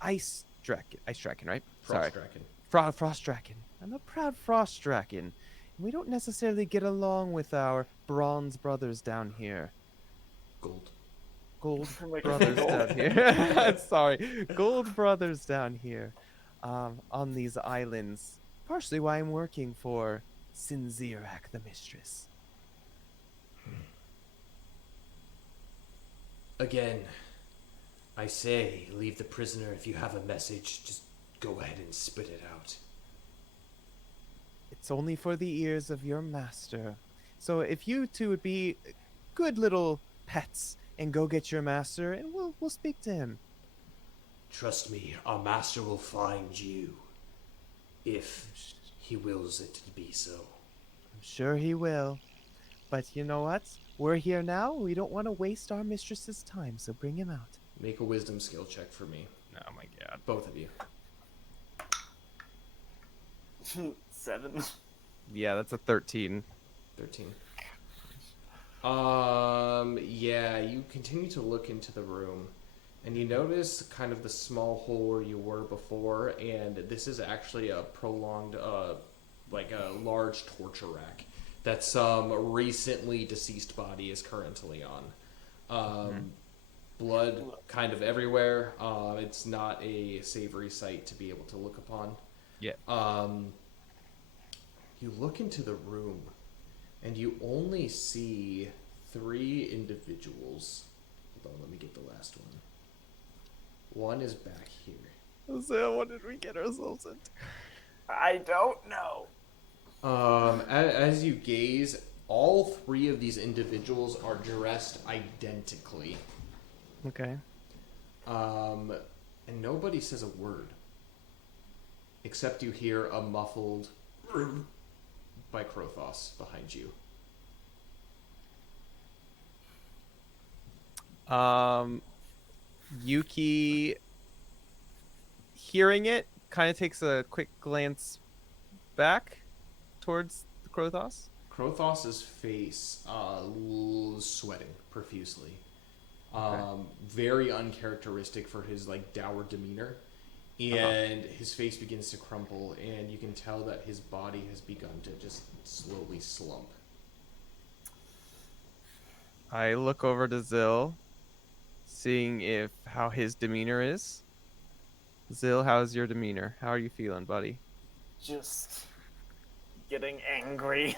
ice draken, right? Frost Draken. Frost draken. I'm a proud frost draken. And we don't necessarily get along with our bronze brothers down here. Gold. Gold Like brothers gold. down here. Sorry, gold brothers down here, on these islands. Partially why I'm working for Sinzirak, the mistress. Again, I say, leave the prisoner. If you have a message, just go ahead and spit it out. It's only for the ears of your master. So if you two would be good little pets and go get your master, and we'll speak to him. Trust me, our master will find you, if he wills it to be so. I'm sure he will. But you know what? We're here now. We don't want to waste our mistress's time, so bring him out. Make a wisdom skill check for me. Oh my god. Both of you. 7. Yeah, that's a 13. 13. Yeah, you continue to look into the room, and you notice kind of the small hole where you were before, and this is actually a prolonged, like a large torture rack that some recently deceased body is currently on. Blood kind of everywhere. It's not a savory sight to be able to look upon. Yeah. You look into the room, and you only see 3 individuals. Hold on, let me get the last one. One is back here. So what did we get ourselves into? I don't know. As you gaze, all 3 of these individuals are dressed identically. Okay. And nobody says a word. Except you hear a muffled by Krothos behind you. Yuki, hearing it, kind of takes a quick glance back towards the Krothos. Krothos's face sweating profusely. Okay. Very uncharacteristic for his like dour demeanor. And his face begins to crumple, and you can tell that his body has begun to just slowly slump. I look over to Zill, seeing how his demeanor is. Zill, how's your demeanor? How are you feeling, buddy? Just getting angry.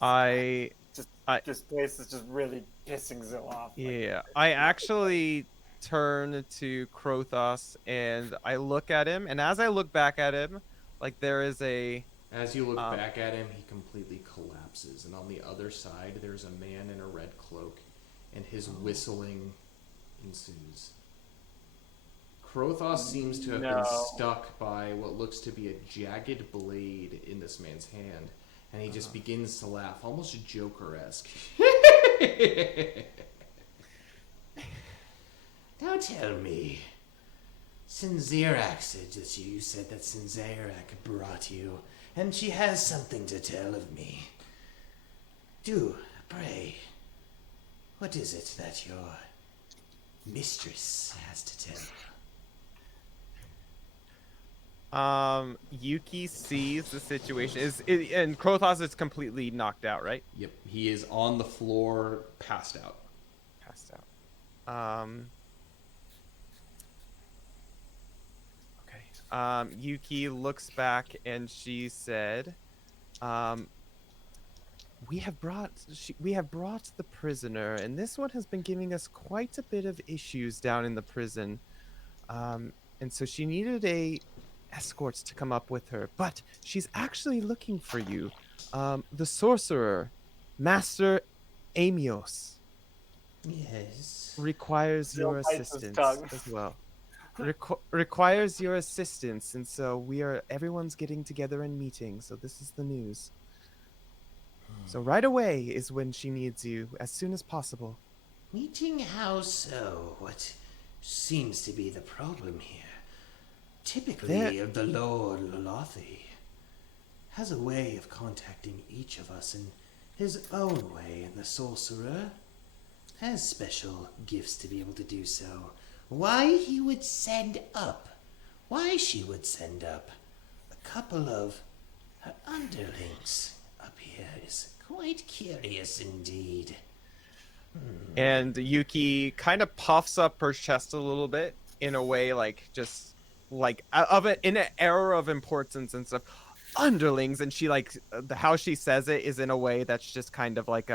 This place is just really pissing Zill off. Yeah, I actually turn to Krothos and I look at him, and as I look back at him, like there is a... As you look back at him, he completely collapses, and on the other side, there's a man in a red cloak, and his whistling ensues. Krothos seems to have been stuck by what looks to be a jagged blade in this man's hand, and he just begins to laugh, almost Joker-esque. Don't tell me. Sinzirak said that you said that Sinzirak brought you, and she has something to tell of me. Do, pray. What is it that your mistress has to tell? Yuki sees the situation. And Krothos is completely knocked out, right? Yep, he is on the floor, passed out. Passed out. Okay. Yuki looks back and she said, we have brought the prisoner, and this one has been giving us quite a bit of issues down in the prison. And so she needed escorts to come up with her, but she's actually looking for you. The sorcerer, Master Amios, Yes. requires Still your bites his assistance tongue. as well. Requires your assistance, and so everyone's getting together and meeting, so this is the news. So right away is when she needs you, as soon as possible. Meeting how so? What seems to be the problem here? Typically, the Lord Lolothi has a way of contacting each of us in his own way, and the sorcerer has special gifts to be able to do so. Why she would send up a couple of her underlings up here is quite curious indeed. And Yuki kind of puffs up her chest a little bit in a way in an era of importance and stuff. Underlings, and she how she says it is in a way that's just kind of like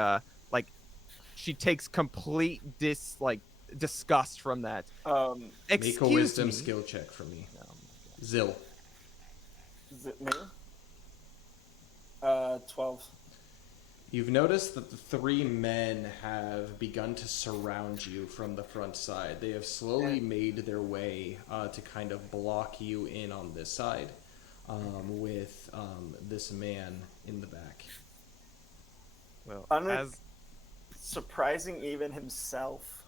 she takes complete disgust from that. Make a wisdom me. skill check for me. Oh my God. Zill. Is it me? 12. You've noticed that the three men have begun to surround you from the front side. They have slowly made their way to kind of block you in on this side, with this man in the back. Well, Surprising even himself,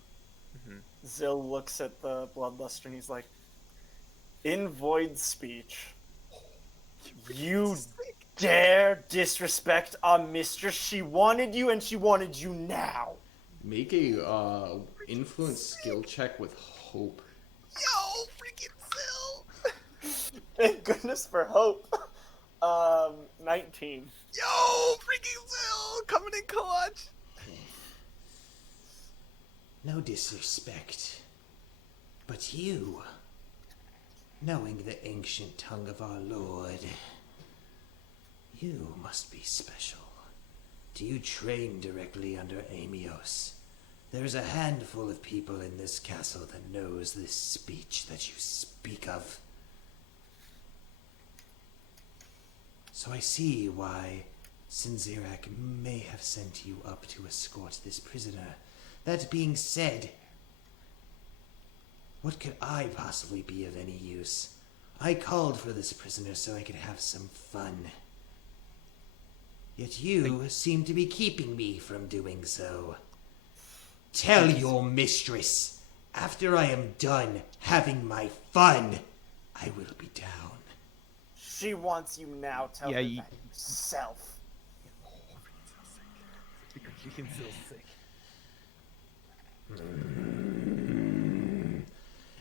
Zill looks at the Bloodluster and he's like, in void speech, you dare disrespect our mistress? She wanted you and she wanted you now. Make a influence skill check with hope. Yo, freaking Zill! Thank goodness for hope. 19. Yo, freaking Zill! Coming in clutch! No disrespect, but you, knowing the ancient tongue of our Lord, you must be special. Do you train directly under Amios? There's a handful of people in this castle that knows this speech that you speak of. So I see why Sinzirak may have sent you up to escort this prisoner. That being said, what could I possibly be of any use? I called for this prisoner so I could have some fun. Yet you seem to be keeping me from doing so. Tell your mistress, after I am done having my fun, I will be down. She wants you now. Tell her that yourself. Freaking Zill's sick.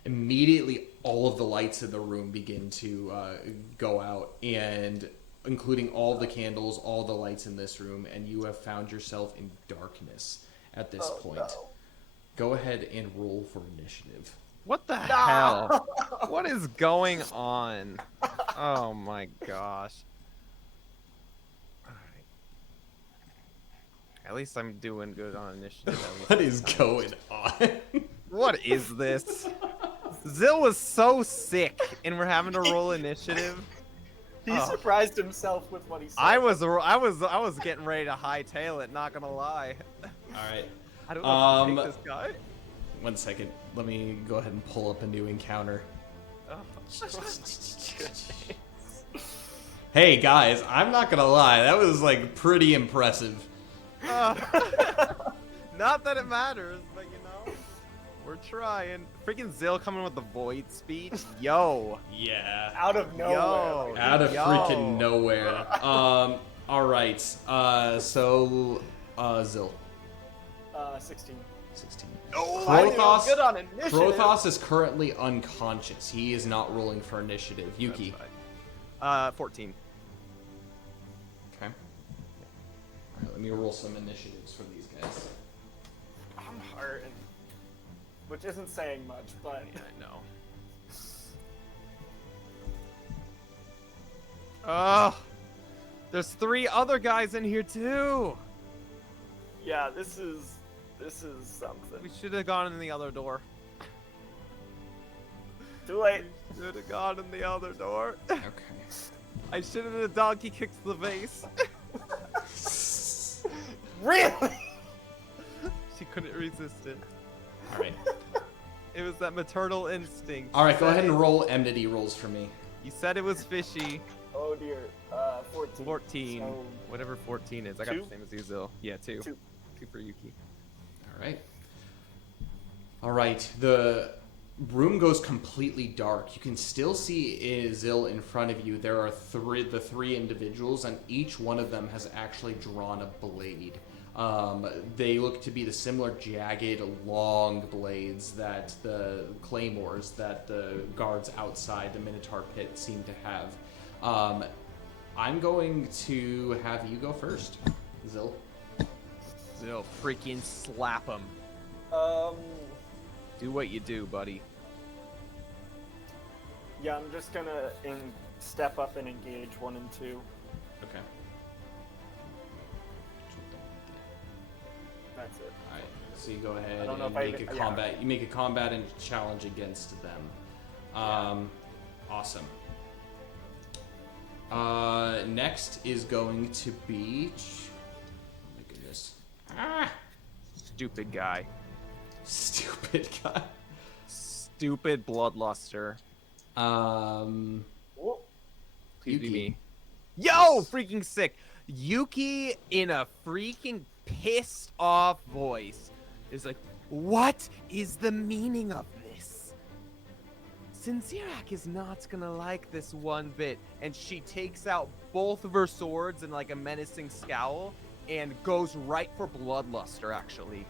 Immediately, all of the lights in the room begin to go out, and including all the candles, all the lights in this room, and you have found yourself in darkness at this point. No. Go ahead and roll for initiative. What the hell? What is going on? Oh my gosh. Alright. At least I'm doing good on initiative. What is going on? What is this? Zill was so sick, and we're having to roll initiative. He surprised himself with what he said. I was getting ready to hightail it. Not gonna lie. All right. I don't know if to take this guy. 1 second. Let me go ahead and pull up a new encounter. Oh. Hey guys, I'm not gonna lie. That was like pretty impressive. Not that it matters, but you know, we're trying. Freaking Zill coming with the void speech. Yo. Yeah. Out of nowhere. Yo. Out of Yo. freaking nowhere. All right. So, Zill. 16. 16. Oh, I knew I was good on initiative. Krothos is currently unconscious. He is not rolling for initiative. Yuki. 14. Okay. All right, let me roll some initiatives for these guys. I'm hurting. Which isn't saying much, but... Yeah, I know. Oh, there's 3 other guys in here too. Yeah, this is something. We should have gone in the other door. Too late. We should have gone in the other door. Okay. I should have done a donkey kick to the face. Really? She couldn't resist it. All right. It was that maternal instinct. All right, go ahead and roll enmity rolls for me. You said it was fishy. Oh dear. 14. 14. So, Whatever 14 is. I got 2? the same as you, Zil. Yeah, 2. 2. 2 for Yuki. All right. All right. The room goes completely dark. You can still see Zil in front of you. There are the three individuals, and each one of them has actually drawn a blade. They look to be the similar jagged, long blades that the claymores that the guards outside the Minotaur pit seem to have. I'm going to have you go first, Zil. Zil, freaking slap him. Do what you do, buddy. Yeah, I'm just gonna step up and engage 1 and 2. Okay. That's it. All right. So you go ahead don't know and if I make a even- combat. You make a combat and challenge against them. Awesome. Next is going to be. My goodness. Stupid guy. Stupid guy. Stupid bloodluster. Whoa. Please be Yuki. me. Yo, freaking sick. Yuki, in a freaking pissed off voice, is like, what is the meaning of this? Sinzirak is not gonna like this one bit. And she takes out both of her swords in like a menacing scowl and goes right for Bloodluster, actually.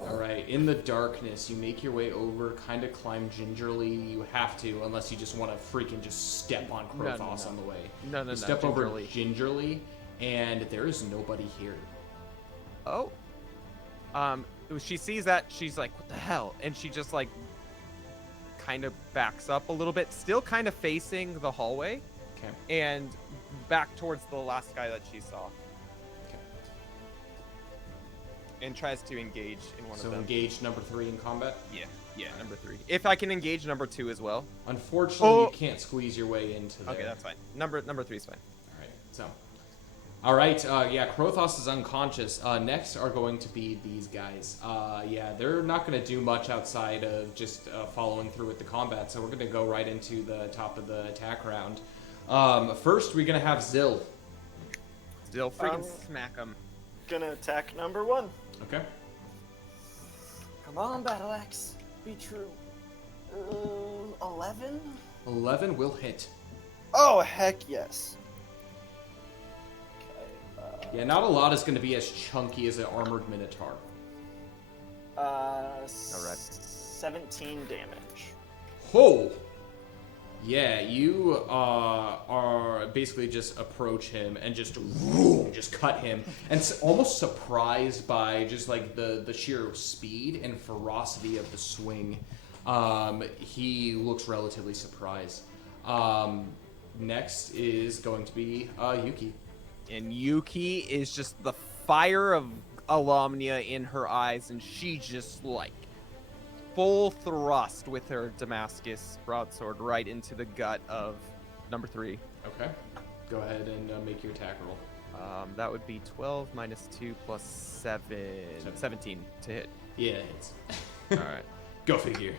All right. In the darkness, you make your way over, kind of climb gingerly. You have to, unless you just want to freaking just step on No, Krothos no. on the way. No, You step over gingerly, and there is nobody here. Oh. She sees that, she's like, what the hell? And she just like kind of backs up a little bit, still kind of facing the hallway, Okay. and back towards the last guy that she saw. Okay. And tries to engage in one So of them. engage number 3 in combat. Yeah, number 3. If I can engage number 2 as well. Unfortunately, you can't squeeze your way into there. Okay, that's fine. Number 3 is fine. All right. So. All right. Yeah, Krothos is unconscious. Next are going to be these guys. Yeah, they're not going to do much outside of just following through with the combat. So we're going to go right into the top of the attack round. First, we're going to have Zil. Still freaking smack him. Gonna attack number 1. Okay. Come on, Battle Axe. Be true. 11? 11 will hit. Oh, heck yes. Okay. Yeah, not a lot is going to be as chunky as an armored Minotaur. Alright. 17 damage. Oh! Yeah, you are basically just approach him and just cut him, and almost surprised by just like the sheer speed and ferocity of the swing. He looks relatively surprised. Next is going to be Yuki. And Yuki is just the fire of Alomnia in her eyes, and she just like full thrust with her Damascus broadsword right into the gut of number 3. Okay. Go ahead and make your attack roll. That would be 12 minus 2 plus 7. 17 to hit. Yeah, it hits. Alright. Go figure.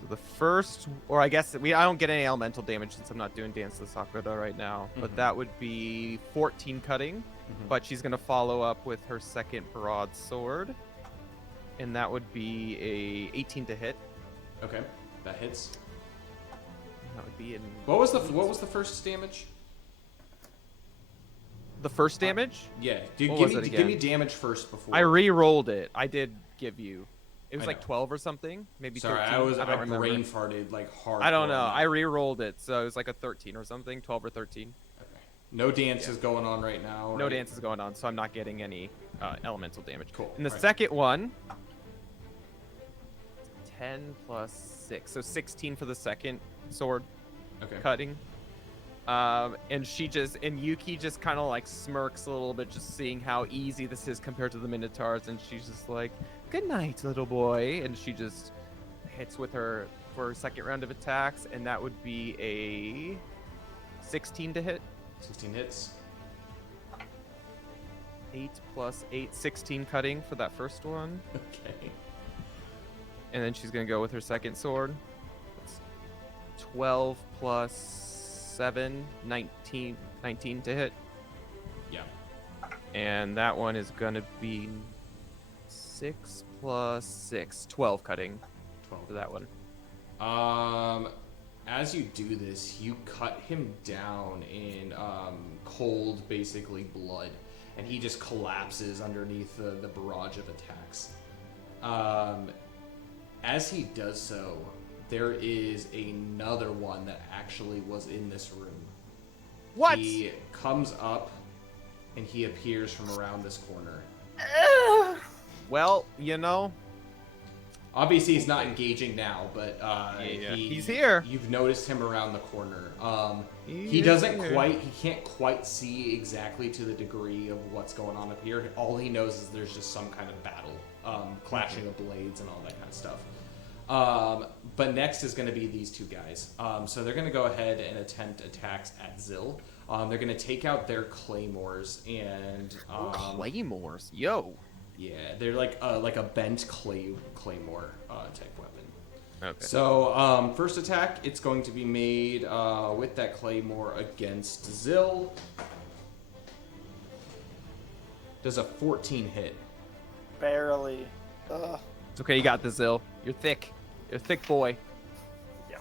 So the first, or I guess I don't get any elemental damage since I'm not doing Dance of the Sakura right now, but that would be 14 cutting, but she's going to follow up with her second broadsword, and that would be a 18 to hit. Okay, that hits. That would be in What was the first damage? the first damage. Yeah, What was it give me again? damage first before. I re-rolled it. I did give you. It was I like know. 12 or something, maybe Sorry, 13. I don't remember. brain farted like hard. I don't know. I re-rolled it, so it was like a 13 or something, 12 or 13. Okay. No dance is going on right now. No right? dance is going on, so I'm not getting any elemental damage. Cool. And the Right. second one, 10 plus 6, so 16 for the second sword Okay. cutting. And Yuki just kind of like smirks a little bit, just seeing how easy this is compared to the Minotaurs, and she's just like, "Good night, little boy," and she just hits with her for her second round of attacks, and that would be a 16 to hit. 16 hits. 8 plus 8, 16 cutting for that first one. Okay. And then she's going to go with her second sword. That's 12 plus 7, 19 to hit. Yeah. And that one is going to be 6 plus 6, 12 cutting 12. for that one. As you do this, you cut him down in cold, basically blood, and he just collapses underneath the barrage of attacks. As he does so, there is another one that actually was in this room. What? He comes up, and he appears from around this corner. Well, Obviously, he's not engaging now, but he's here. You've noticed him around the corner. He He is doesn't here. quite. He can't quite see exactly to the degree of what's going on up here. All he knows is there's just some kind of battle, clashing of blades and all that kind of stuff. But next is going to be these two guys. So they're going to go ahead and attempt attacks at Zill. They're going to take out their claymores and Claymores. Yo. yeah, they're like a bent claymore type weapon. Okay. So first attack, it's going to be made with that claymore against Zill. Does a 14 hit? Barely. Ugh. It's okay, you got this, Zill. You're thick. You're a thick boy. Yeah.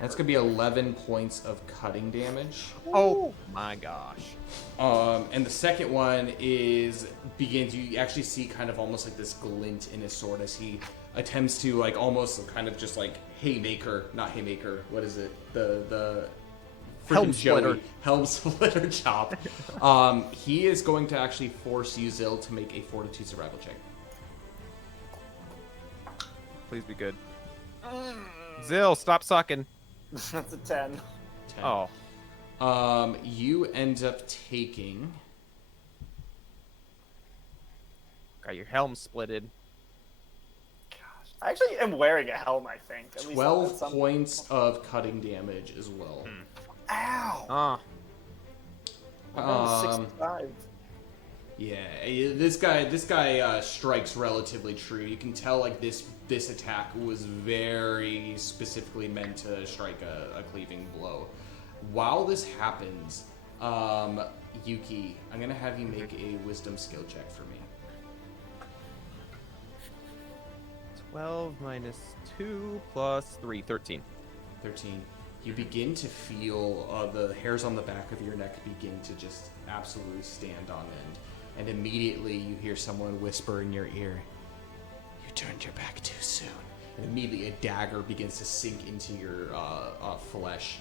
That's gonna be 11 points of cutting damage. Oh my gosh. And the second one begins. You actually see kind of almost like this glint in his sword as he attempts to like almost kind of just like not haymaker. What is it? The Helm freaking Joey. splitter. Helm splitter chop. He is going to actually force you, Zill, to make a fortitude survival check. Please be good. Zill, stop sucking. That's a 10. 10. Oh. You end up taking Got your helm splitted. I actually am wearing a helm, I think. At least 12 at some- points of cutting damage as well. Ow! Ah. I'm on 65. Yeah, this guy strikes relatively true. You can tell like this attack was very specifically meant to strike a cleaving blow. While this happens, Yuki, I'm gonna have you make a wisdom skill check for me. 12 minus 2 plus 3, 13. 13. You begin to feel the hairs on the back of your neck begin to just absolutely stand on end. And immediately you hear someone whisper in your ear, "You turned your back too soon." And immediately a dagger begins to sink into your flesh.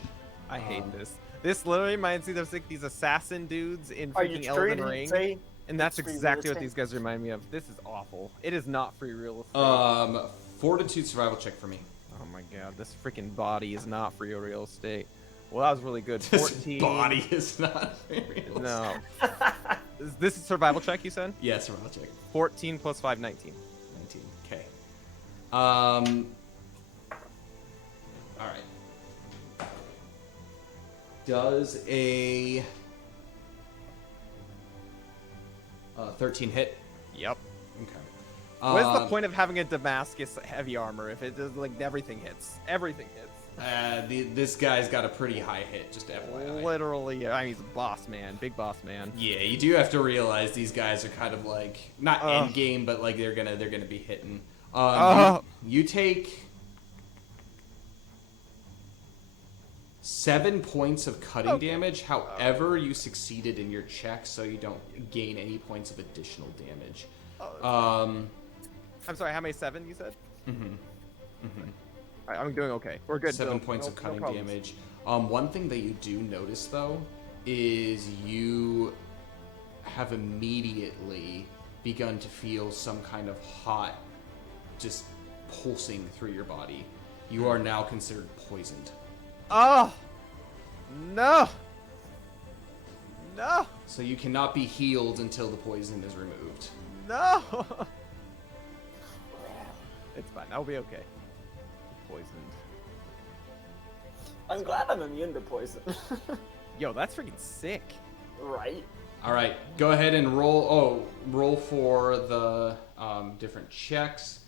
I hate this. This literally reminds me of like these assassin dudes in Are you freaking sure you Elden didn't Ring. say And that's it's free exactly real what these estate? guys remind me of. This is awful. It is not free real estate. Fortitude survival check for me. Oh my god, this freaking body is not free real estate. Well, that was really good. This 14. body is not real. No. Is this a survival check, you said? Yeah, survival check. 14 plus 5, 19. 19. Okay. All right. Does a 13 hit? Yep. Okay. What is the point of having a Damascus heavy armor if it does like everything hits? Everything hits. This guy's got a pretty high hit, just FYI. Literally, I mean, he's a boss man, big boss man. Yeah, you do have to realize these guys are kind of like not Ugh. end game, but like they're gonna be hitting. Ugh. You take 7 points of cutting damage. However, you succeeded in your check, so you don't gain any points of additional damage. I'm sorry, how many? 7 you said? Mm-hmm. All right, I'm doing okay. We're good. 7 Bill. points No- of no cutting problems. damage. One thing that you do notice, though, is you have immediately begun to feel some kind of hot, just pulsing through your body. You are now considered poisoned. Oh! No! No! So you cannot be healed until the poison is removed. No! It's fine. I'll be okay. Poisoned. I'm glad I'm immune to poison. Yo, that's freaking sick. Right? All right, go ahead and roll. Oh, roll for the different checks.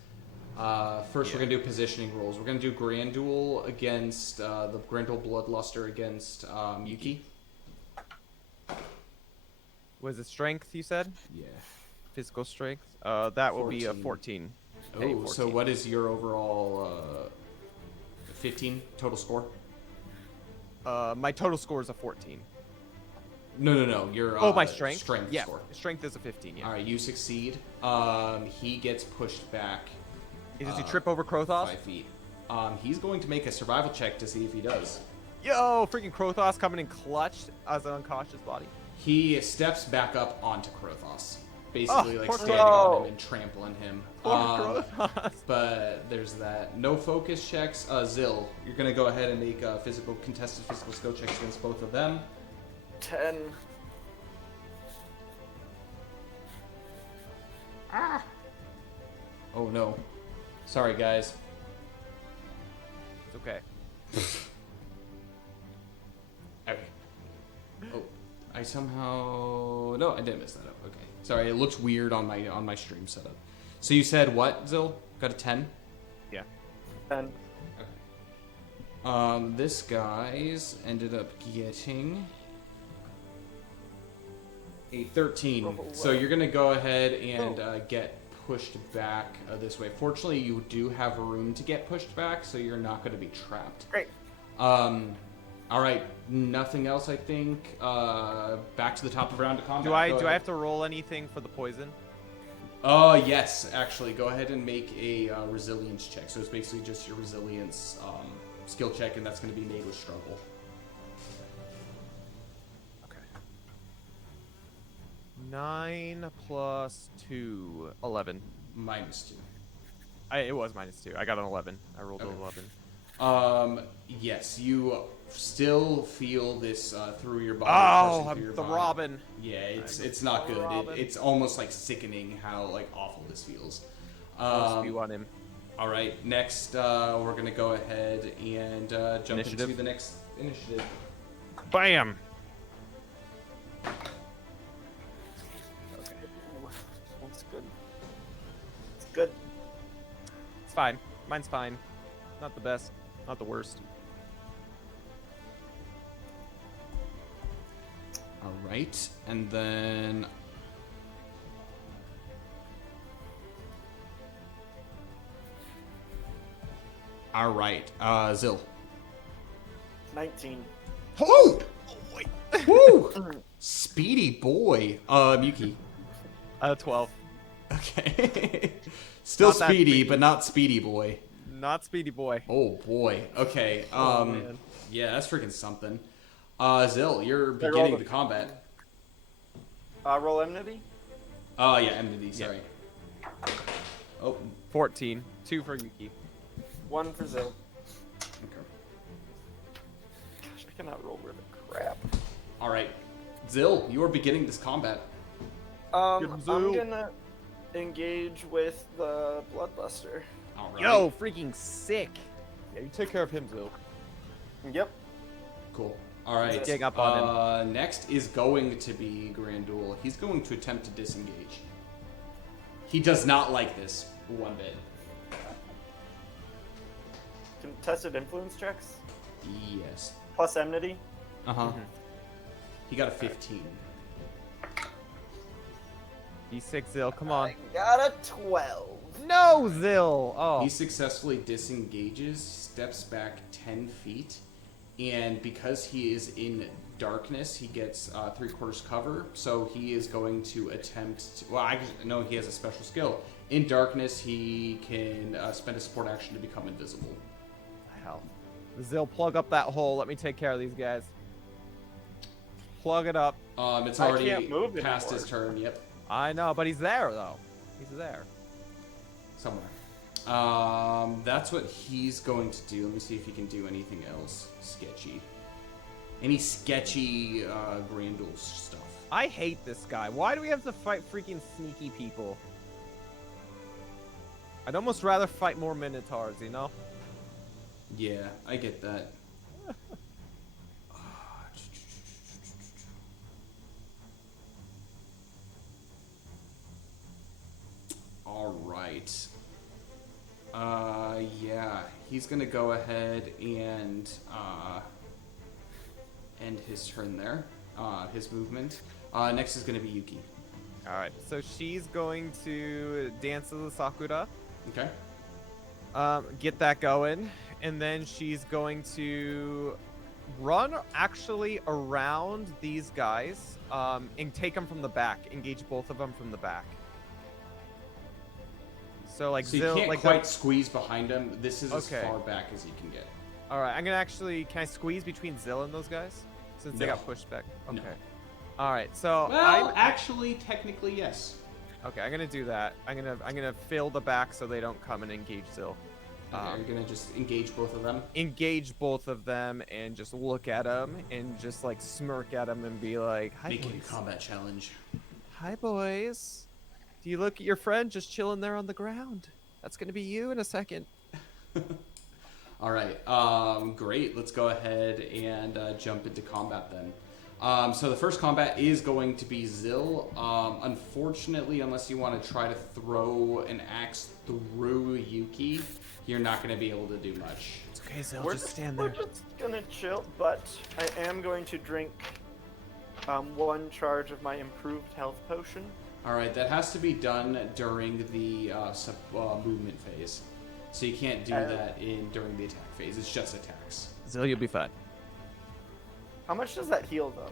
First, we're gonna do positioning rolls. We're gonna do Grand Duel against the Grand Duel Bloodluster against Yuki. Was it strength, you said? Yeah. Physical strength? That will be a 14. 14. Oh, Hey, so 14. what is your overall 15 total score? My total score is a 14. No. Your My strength? strength Yeah, score. strength is a 15, yeah. All right, you succeed. He gets pushed back Does he trip over Krothos? 5 feet. He's going to make a survival check to see if he does. Yo, freaking Krothos coming in clutch as an unconscious body. He steps back up onto Krothos, basically like poor standing Krothos. on him and trampling him. Poor Krothos. But there's that. No focus checks. Zill, you're gonna go ahead and make contested physical skill checks against both of them. 10. Oh no, sorry guys. It's okay. Okay. Oh, I somehow no, I didn't mess that up. Okay, sorry, it looks weird on my stream setup. So you said what, Zill? Got a 10? Yeah. 10. This guy's ended up getting a 13. Oh, So wow. you're gonna go ahead and get pushed back this way. Fortunately, you do have room to get pushed back, so you're not gonna be trapped. Great. All right, nothing else. I think. Back to the top of round of combat. Do I Go do I ahead. have to roll anything for the poison? Yes, actually. Go ahead and make a resilience check. So it's basically just your resilience skill check, and that's going to be made with struggle. Okay. 9 plus 2, 11. -2. It was -2. I got an 11. I rolled an Okay. 11. Yes, you still feel this through your body. Oh, coursing through your I'm the body. Robin. Yeah, it's not good. Robin. It's almost like sickening how like awful this feels. I'll spew on him. All right, next we're gonna go ahead and jump Initiative. into the next initiative. Bam! That's good. It's good. It's fine. Mine's fine. Not the best. Not the worst. All right, and then all right, Zill. 19. Oh, woo! Speedy boy. Yuki. 12. Okay. Still Not that speedy, speedy. but not speedy boy. Not speedy boy. Oh boy. Okay. man. Yeah, that's freaking something. Zill, you're They're beginning all the combat. Roll enmity? Oh yeah, enmity. Sorry. Oh. 14. 2 for Yuki. 1 for Zill. Okay. Gosh, I cannot roll worth of crap. All right, Zill, you are beginning this combat. I'm Zill. gonna engage with the Bloodbuster. All right. Yo, freaking sick. Yeah, you take care of him, Zil. Yep. Cool. All right. Gang up on Next is going to be Grand Duel. He's going to attempt to disengage. He does not like this one bit. Contested influence checks? Yes. Plus enmity? Uh-huh. He got a 15. D6, Zil. Come on. I got a 12. No, Zil. Oh. He successfully disengages, steps back 10 feet, and because he is in darkness, he gets 3/4 cover, so he is going to attempt to, well, I know he has a special skill. In darkness, he can spend a support action to become invisible. Hell. Zil, plug up that hole. Let me take care of these guys. Plug it up. It's I already can't move past anymore. his turn. Yep, I know, but he's there, though. He's there. somewhere. That's what he's going to do. Let me see if he can do anything else sketchy. Any sketchy Grandul stuff. I hate this guy. Why do we have to fight freaking sneaky people? I'd almost rather fight more Minotaurs, you know? Yeah, I get that. All right. Yeah, he's gonna go ahead and end his turn there. His movement. Next is gonna be Yuki. Alright, so she's going to dance to the Sakura. Okay. Get that going. And then she's going to run actually around these guys and take them from the back. Engage both of them from the back. So like So you Zil, can't like quite squeeze behind him. This is Okay. as far back as you can get. All right, I'm gonna actually. Can I squeeze between Zil and those guys since they No. got pushed back? Okay. No. All right, so Well, actually, technically, yes. okay, I'm gonna do that. I'm gonna fill the back so they don't come and engage Zil. Okay, you're gonna just engage both of them. Engage both of them and just look at them and just like smirk at them and be like, "Hi Make it a boys. combat challenge. Hi boys. Do you look at your friend just chilling there on the ground? That's gonna be you in a second." All right. Great. Let's go ahead and jump into combat then. So the first combat is going to be Zil. Unfortunately, unless you want to try to throw an axe through Yuki, you're not going to be able to do much. It's okay, Zil. We're Just stand we're there. just gonna chill, but I am going to drink one charge of my improved health potion. All right. That has to be done during the movement phase. So you can't do that during the attack phase. It's just attacks. Zil, you'll be fine. How much does that heal, though?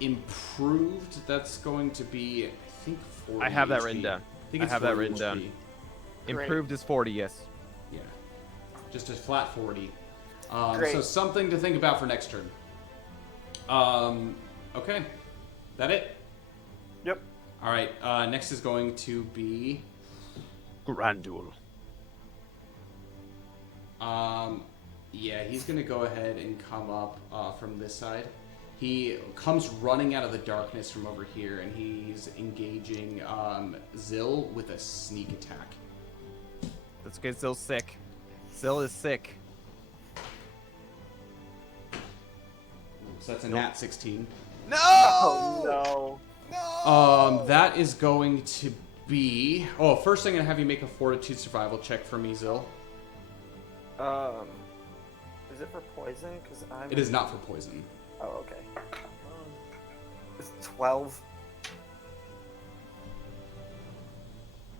Improved, that's going to be, I think, 40 I have that HP. written down. I think I it's have that 40 written down. HP. Improved is 40, yes. Yeah. Just a flat 40. Great. So something to think about for next turn. Okay. That it? Yep. All right. Next is going to be... Grandul. Yeah, he's going to go ahead and come up from this side. He comes running out of the darkness from over here, and he's engaging Zil with a sneak attack. That's good. Zil's sick. Zil is sick. So that's a nat 16. No! Oh no. That is going to be... Oh, first I'm going to have you make a fortitude survival check for me, Zil. Is it for poison? Because I'm. It is not for poison. Oh, okay. It's 12.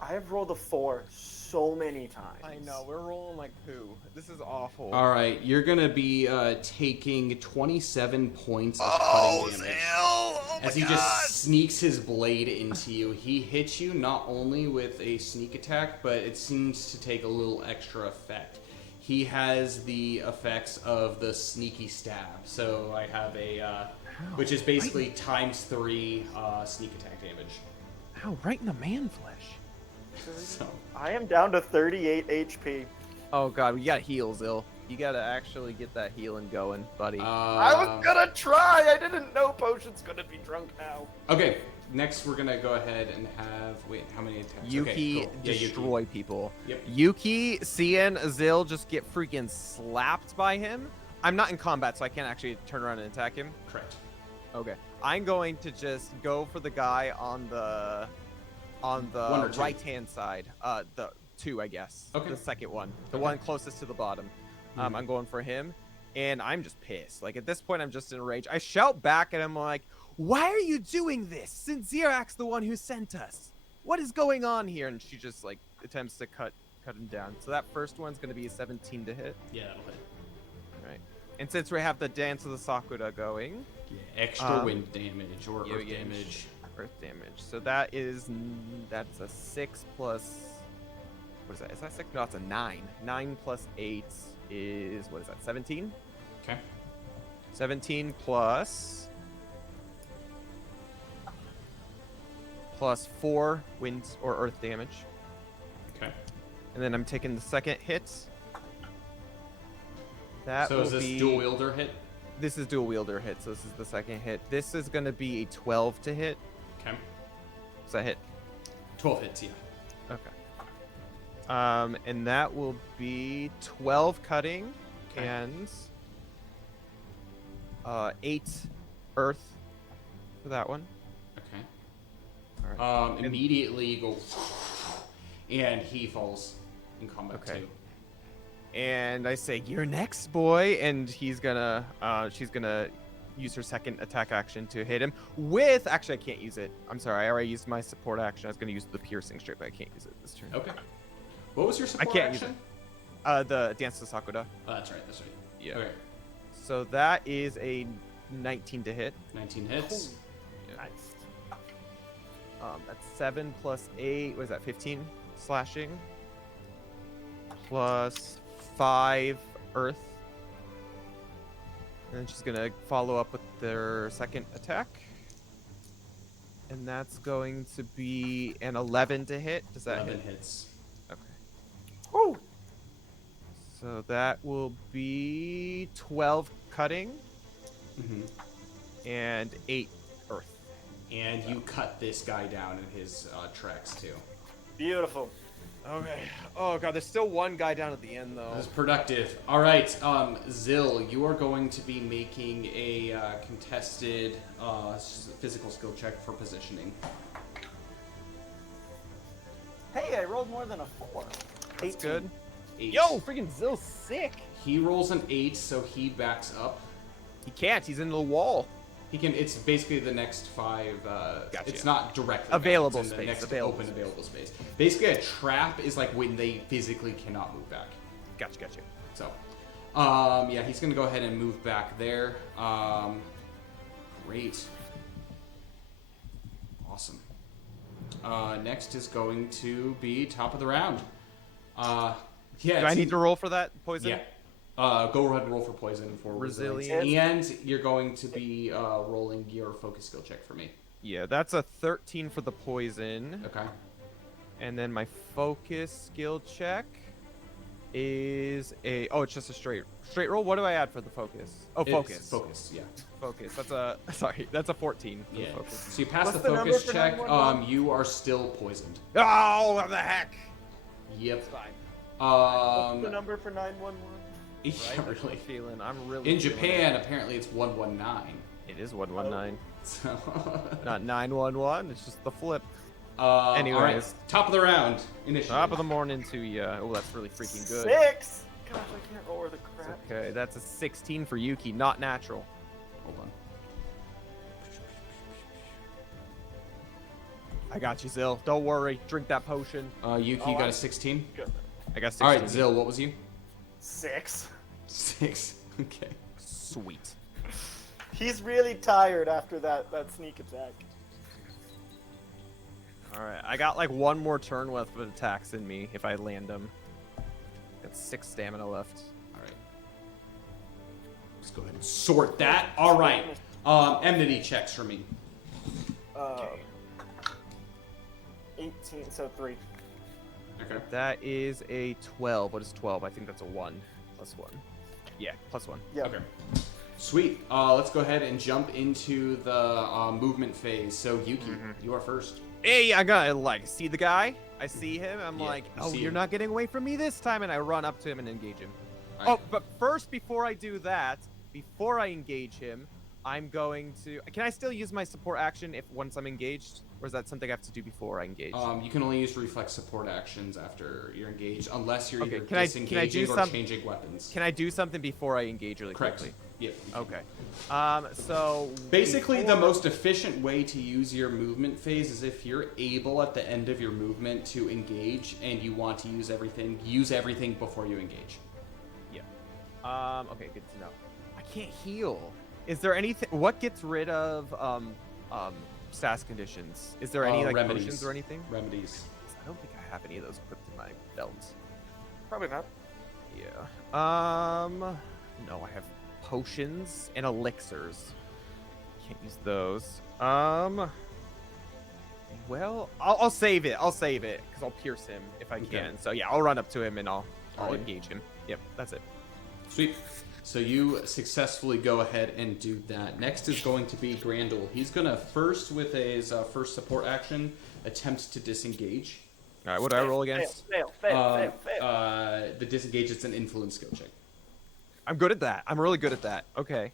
I have rolled a 4 so many times. I know, we're rolling like poo. This is awful. All right, you're going to be taking 27 points of cutting damage. Oh As he just sneaks his blade into you. He hits you not only with a sneak attack, but it seems to take a little extra effect. He has the effects of the sneaky stab. So I have a, which is basically times 3 sneak attack damage. Ow, right in the man flesh. So I am down to 38 HP. Oh god, we got heals, Zil. You gotta actually get that healing going, buddy. I was gonna try. I didn't know potion's gonna be drunk now. Okay, next we're gonna go ahead and have. Wait, how many attacks? Yuki Okay, cool. Yeah, destroy people. Yep. Yuki seeing Zil just get freaking slapped by him. I'm not in combat, so I can't actually turn around and attack him. Correct. Okay. I'm going to just go for the guy on the One or two? right-hand side. The 2, I guess. Okay. The second one. The Okay. one closest to the bottom. I'm going for him. And I'm just pissed. Like, at this point, I'm just in a rage. I shout back at him like, "Why are you doing this? Since Zirak's the one who sent us. What is going on here?" And she just, like, attempts to cut him down. So that first one's going to be a 17 to hit. Yeah, that'll hit. Right. And since we have the Dance of the Sakura going, Yeah, extra wind damage or yeah, earth yeah, damage. earth damage. So that's a 6 plus. What is that? Is that 6? No, it's a 9. 9 plus 8 is, what is that? 17. Okay. 17 plus 4 wind or earth damage. Okay. And then I'm taking the second hit. That So will is this be, dual wielder hit? This is dual wielder hit, so this is the second hit. This is going to be a 12 to hit. Okay. Does that hit? 12 hits, yeah. Okay. And that will be 12 cutting Okay. and 8 earth for that one. Okay. All right. Immediately you go, and he falls in combat Okay. too. And I say, "You're next, boy," and she's gonna use her second attack action to hit him with. Actually, I can't use it. I'm sorry, I already used my support action. I was gonna use the piercing strike, but I can't use it this turn. Okay. What was your support can't use action? The Dance to Sakura. Oh, that's right. That's right. Yeah. Okay. So that is a 19 to hit. 19 hits. Nice. That's 7 plus 8. What is that? 15 slashing. Plus 5 earth. And then she's gonna follow up with their second attack. And that's going to be an 11 to hit. Does that 11 hit? hits. Okay. Woo! So that will be 12 cutting Mm-hmm. and 8 earth. And you cut this guy down in his tracks too. Beautiful. Okay. Oh god, there's still one guy down at the end though. That was productive. All right, Zill, you are going to be making a contested physical skill check for positioning. Hey, I rolled more than a 4. That's good. 8. Yo, freaking Zill's sick. He rolls an 8, so he backs up. He can't. He's in the wall. He can. It's basically the next 5. Gotcha. It's not directly Available back, it's in the space, next available open space. available space. Basically, a trap is like when they physically cannot move back. Gotcha. So, yeah, he's gonna go ahead and move back there. Great. Awesome. Next is going to be top of the round. Yeah. Do I need to roll for that poison? Yeah. Go ahead and roll for poison for Resilience. and you're going to be rolling your focus skill check for me. Yeah, that's a 13 for the poison. Okay. And then my focus skill check is a it's just a straight roll. What do I add for the focus? Oh, focus. It's focus. Yeah. Focus. That's a 14 for Yeah. the focus. So you pass What's the the focus number for check. 911? You are still poisoned. Oh, what the heck? Yep. Fine. What's the number for 911? Yeah, Right? really. I'm really In feeling Japan, apparently it's 119. it is 119, So. not 911. It's just the flip. All right. Anyways. Top of the round. Initiative. Top of the morning to you. Oh, that's really freaking good. 6! Gosh, I can't roll worth a crap. Okay, that's a 16 for Yuki, not natural. Hold on. I got you, Zill. Don't worry. Drink that potion. Yuki, you got a 16. Good. I got 16. All right, Zill, what was you? 6. 6. Okay. Sweet. He's really tired after that sneak attack. All right, I got like one more turn worth of attacks in me if I land them. Got 6 stamina left. All right. Let's go ahead and sort that. All right. Enmity checks for me. 18, so 3. Okay. That is a 12. What is 12? I think that's a 1 plus 1. Yeah, plus 1. Yeah. Okay. Sweet. Let's go ahead and jump into the movement phase. So Yuki, you are first. Hey, I got see the guy. I see him. I'm Yeah, like, you oh, see you're him. not getting away from me this time, and I run up to him and engage him. All right. Oh, but first, before I do that, before I engage him, I'm going to. Can I still use my support action if once I'm engaged, or is that something I have to do before I engage? You can only use reflex support actions after you're engaged, unless you're Okay, either can I do disengaging or some- changing weapons. Can I do something before I engage really Correct. quickly? Yep. Okay. So Basically, the before- most efficient way to use your movement phase is if you're able at the end of your movement to engage, and you want to use everything before you engage. Yeah. Okay, good to know. I can't heal. Is there anything? What gets rid of SAS conditions? Is there any like remedies. potions or anything? Remedies. I don't think I have any of those equipped in my belt. Probably not. Yeah. No, I have potions and elixirs. Can't use those. Well, I'll save it. I'll save it because I'll pierce him if I Okay. can. So yeah, I'll run up to him and I'll Alright. engage him. Yep, that's it. Sweet. So you successfully go ahead and do that. Next is going to be Grandel. He's going to first, with his first support action, attempt to disengage. All right, what do I roll against? Fail. The disengage is an influence skill check. I'm good at that. I'm really good at that. Okay.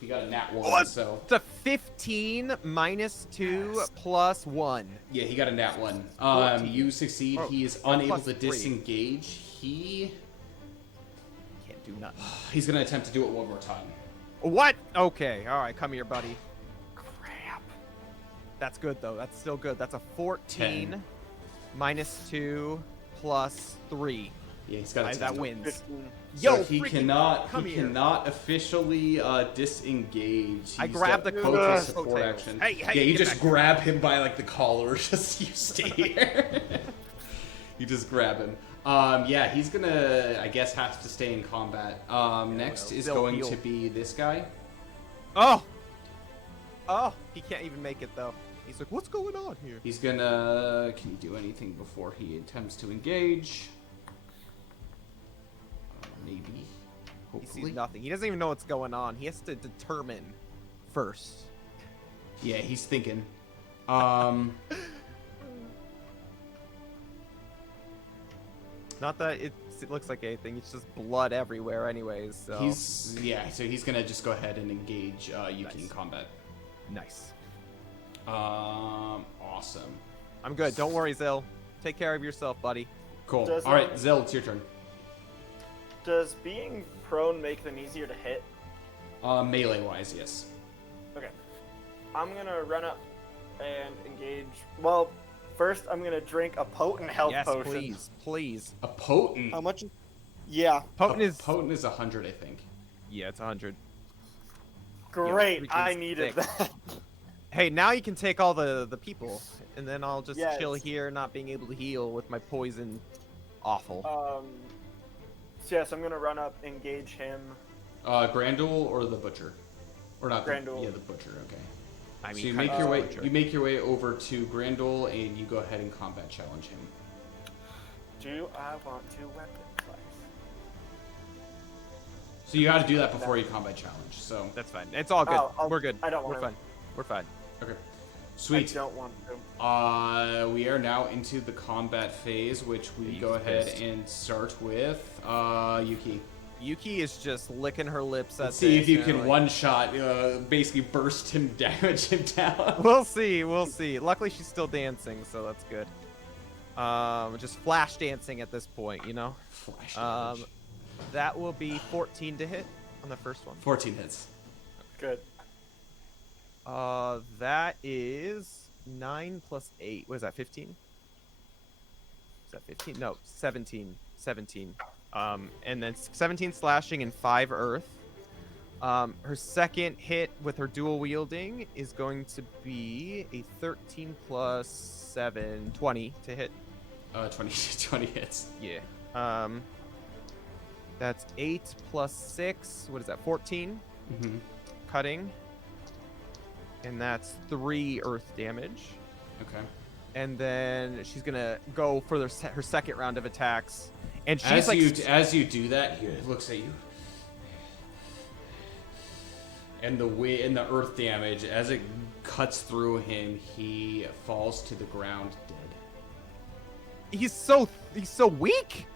He got a nat 1, What? so... It's a 15 minus 2 plus 1. Yeah, he got a nat 1. 14. You succeed. Oh, He is or unable plus to 3. disengage. Can't do nothing. He's going to attempt to do it one more time. What? Okay. All right, come here, buddy. Crap. That's good, though. That's still good. That's a 14 10. minus 2 plus 3. Yeah, he's got a 10. That wins. 15. So Yo, he freaking cannot officially disengage. I He's grabbed got the focus coat- support coattails. action. Hey, yeah, you get just back. grab him by like the collar. Just you stay here. You just grab him. Yeah, he's gonna, I guess, have to stay in combat. Next well, is they'll going heal. to be this guy. Oh! Oh, he can't even make it, though. He's like, what's going on here? He's gonna. Can he do anything before he attempts to engage? Maybe. He Hopefully. sees nothing. He doesn't even know what's going on. He has to determine first. Yeah, he's thinking. Not that it looks like anything. It's just blood everywhere anyways, so... So he's gonna just go ahead and engage Yuki in Nice. combat. Nice. Awesome. I'm good. Don't worry, Zill. Take care of yourself, buddy. Cool. Does, All right, Zell, it's your turn. Does being prone make them easier to hit? Melee wise, yes. Okay. I'm gonna run up and engage. Well, first I'm gonna drink a potent health Yes, potion. please. Please. A potent. How much? Yeah. Potent is... Potent is 100, I think. Yeah, it's 100. Great. freaking I needed thick. that. Hey, now you can take all the people, and then I'll just Yes. chill here, not being able to heal with my poison. Awful. So yes, I'm gonna run up, engage him. Grandel or the butcher, or not? Grandel. Yeah, the butcher. Okay. I mean, So you kind make of your way. butcher. You make your way over to Grandel, and you go ahead and combat challenge him. Do I want to weapon flex? So you got to do that before you combat challenge. So That's fine. It's all good. Oh, We're good. I don't We're wanna- fine. We're fine. okay, I sweet. don't want to. We are now into the combat phase, which we Yuki's go ahead pissed. and start with Yuki. Yuki is just licking her lips at Let's see if this, you and can like- one shot, basically burst him, damage him down. We'll see. We'll see. Luckily, she's still dancing, so that's good. Just flash dancing at this point, you know. Flash damage. That will be 14 to hit on the first one. 14 hits. Good. That is 9 plus 8. What is that? 15? Is that 15? No, 17. 17. And then 17 slashing and 5 earth. Her second hit with her dual wielding is going to be a 13 plus 7, 20 to hit. 20 hits. Yeah. That's 8 plus 6. What is that? 14 Mm-hmm. cutting. And that's 3 earth damage. Okay. And then she's gonna go for her second round of attacks. And she's As you do that, he looks at you. And the earth damage, as it cuts through him, he falls to the ground dead. he's so weak.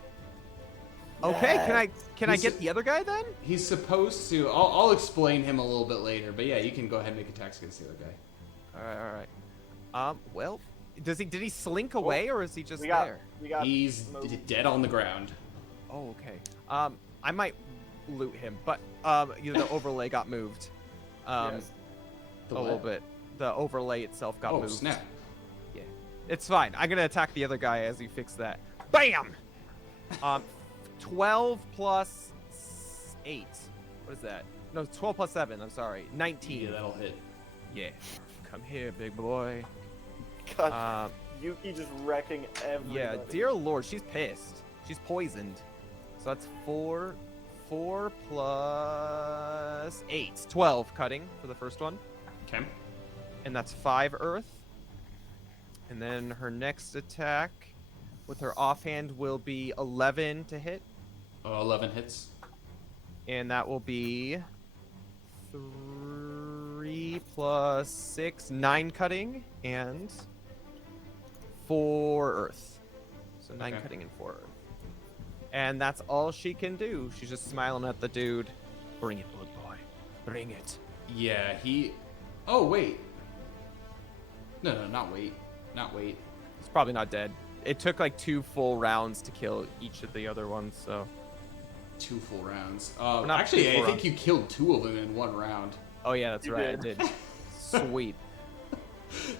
Okay, Yeah. can I He's- get the other guy then? He's supposed to. I'll explain him a little bit later, but yeah, you can go ahead and make attacks against the other guy. All right. Well, did he slink away or is he just We got. there? We got. He's dead on the ground. Oh, okay. I might loot him, but the overlay got moved. Yes. The A little what? bit. The overlay itself got Oh moved. snap! Yeah. It's fine. I'm gonna attack the other guy as you fix that. Bam! 12 plus 8. What is that? No, 12 plus 7. I'm sorry. 19. Yeah, that'll hit. Yeah. Come here, big boy. God, Yuki just wrecking everybody. Yeah, dear lord, she's pissed. She's poisoned. So that's 4 plus 8. 12 cutting for the first one. Okay. And that's 5 earth. And then her next attack with her offhand will be 11 to hit. 11 hits. And that will be 3 plus 6, 9 cutting, and 4 earth. So 9 Okay. cutting and 4 earth. And that's all she can do. She's just smiling at the dude. Bring it, blood boy. Bring it. Yeah, he. Oh, wait. No, not wait. Not wait. He's probably not dead. It took like 2 full rounds to kill each of the other ones, so. 2 full rounds. Not Actually, 2 I full think rounds. you killed 2 of them in 1 round. Oh, yeah, that's You right. I did. did. Sweet.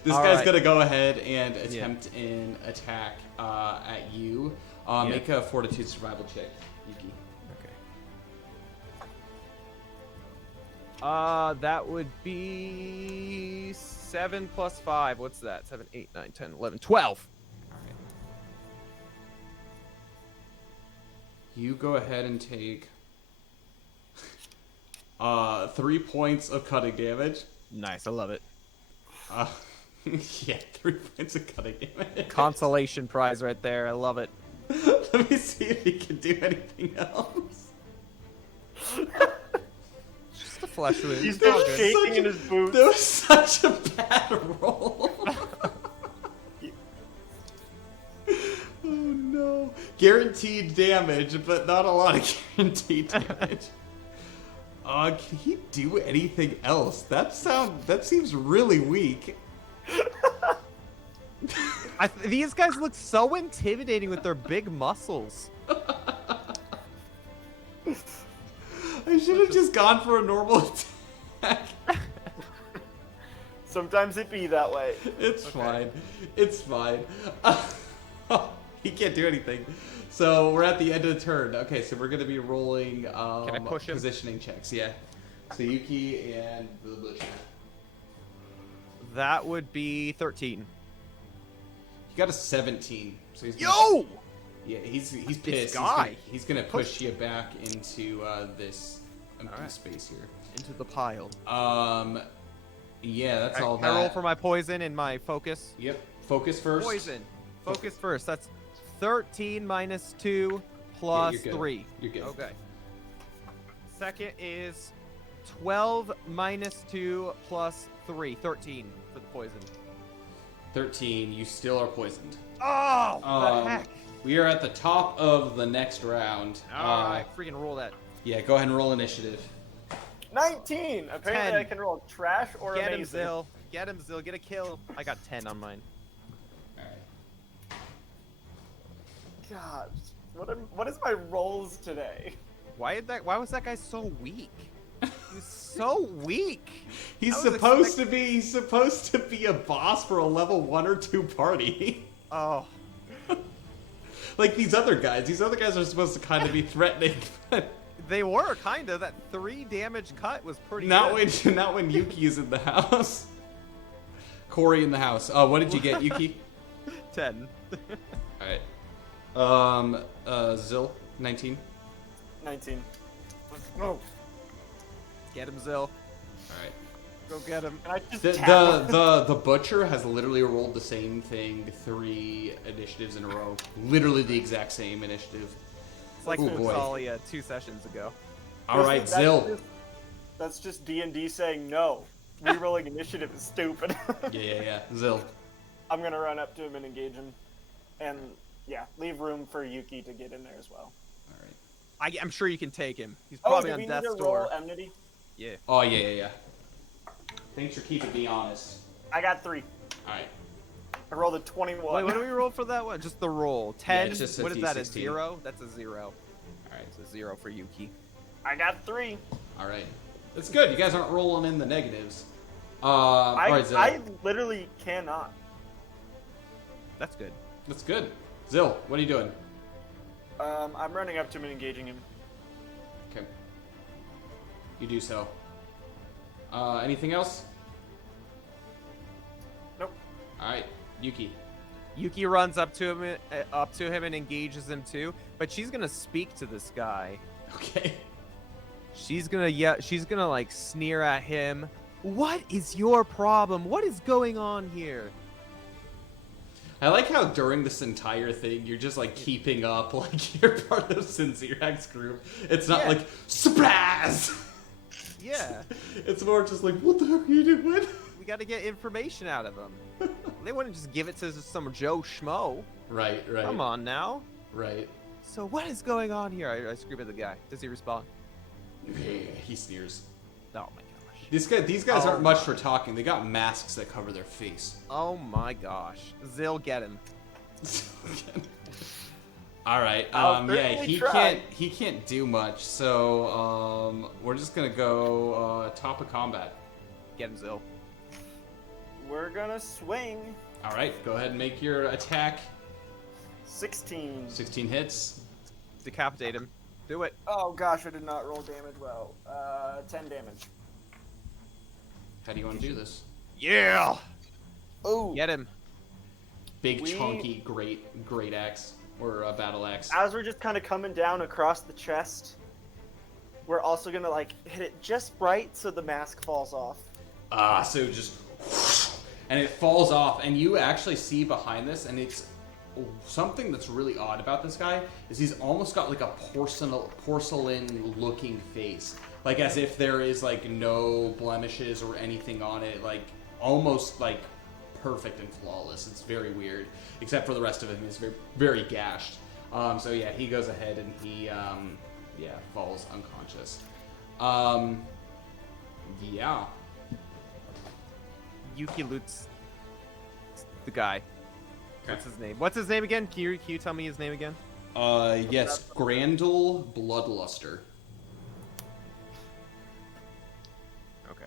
This All guy's right. gonna go ahead and Yeah. attempt an attack at you. Yeah. Make a fortitude survival check, Yuki. Okay. That would be 7 plus 5. What's that? 7, 8, 9, 10, 11, 12. You go ahead and take 3 points of cutting damage. Nice, I love it. Yeah, 3 points of cutting damage. Consolation prize right there. I love it. Let me see if he can do anything else. Just a flesh wound. He's It's all just good. shaking in his boots. That was such a bad roll. Oh no. Guaranteed damage, but not a lot of guaranteed damage. Can he do anything else? That seems really weak. These guys look so intimidating with their big muscles. I should have just gone for a normal attack. Sometimes it be that way. It's fine. It's fine. He can't do anything. So we're at the end of the turn. Okay, so we're gonna be rolling Can I push him? positioning checks. Yeah. So Yuki and the Butcher. That would be 13. He got a 17. So he's Yo! Yeah, he's pissed. guy. He's gonna push you back into this empty Alright. space here. Into the pile. Yeah, that's all I that. roll for my poison and my focus. Yep. Focus first. Poison. Focus first. That's 13 minus 2 plus you're good. 3. You're good. Okay. Second is 12 minus 2 plus 3. 13 for the poison. 13. You still are poisoned. Oh, the heck. We are at the top of the next round. Alright, freaking roll that. Yeah, go ahead and roll initiative. 19! Apparently 10. I can roll trash or Get him, amazing. Zill. Get him, Zill. Get a kill. I got 10 on mine. Alright. God, what is my rolls today? Why was that guy so weak? He was so weak. He's I was supposed to be a boss for a level 1 or 2 party. Oh. Like these other guys. These other guys are supposed to kind of be threatening, but They were kind of. That 3 damage cut was pretty not good. when Yuki is in the house. Corey in the house. What did you get, Yuki? 10. Alright. Zill, 19. 19. Let's go. Get him, Zill. Alright. Go get him. And I just The, tap him. the butcher has literally rolled the same thing 3 initiatives in a row. Literally the exact same initiative. It's like Ooh, boy. Fuxalia 2 sessions ago. Alright, Listen, Zill. That's just D&D saying no. Rerolling initiative is stupid. Yeah. Zill. I'm gonna run up to him and engage him. And, yeah, leave room for Yuki to get in there as well. Alright. I'm sure you can take him. He's Oh, probably do on we need death's to roll door. enmity? Yeah. Oh, yeah. Thanks for keeping me honest. I got 3. Alright. I rolled a 21. Wait, what do we roll for that one? Just the roll. 10. it's just a What is that? A D16. 0? That's a 0. Alright. It's a 0 for Yuki. I got 3. Alright. That's good. You guys aren't rolling in the negatives. Alright, Zill. I literally cannot. That's good. That's good. Zill, what are you doing? I'm running up to him and engaging him. Okay. You do so. Anything else? All right, Yuki. Yuki runs up to him and engages him too. But she's gonna speak to this guy. Okay. She's gonna like sneer at him. What is your problem? What is going on here? I like how during this entire thing you're just like keeping up, like you're part of Sinzirak's group. It's not like surprise. Yeah. It's more just like, what the heck are you doing? We got to get information out of them. They wouldn't just give it to some Joe Schmo. Right. Come on now. Right. So what is going on here? I scream at the guy. Does he respond? He sneers. Oh my gosh. These guys aren't much for talking. They got masks that cover their face. Oh my gosh. Zill, get him. All right. I'll Yeah, certainly he can't do much. So we're just gonna go top of combat. Get him, Zill. We're gonna swing. All right. Go ahead and make your attack. 16. 16 hits. Decapitate him. Do it. Oh gosh, I did not roll damage well. 10 damage. How do you want to do this? Yeah. Oh. Get him. Big chunky great axe or battle axe. As we're just kind of coming down across the chest, we're also gonna like hit it just right so the mask falls off. So just and it falls off, and you actually see behind this, and it's something that's really odd about this guy is he's almost got like a porcelain looking face, like as if there is like no blemishes or anything on it, like almost like perfect and flawless. It's very weird, except for the rest of him is very, very gashed. So yeah, he goes ahead and he falls unconscious. Yeah. Yuki loots the guy. Okay. What's his name again? Can you tell me his name again? Yes, Grandel Bloodluster. Okay.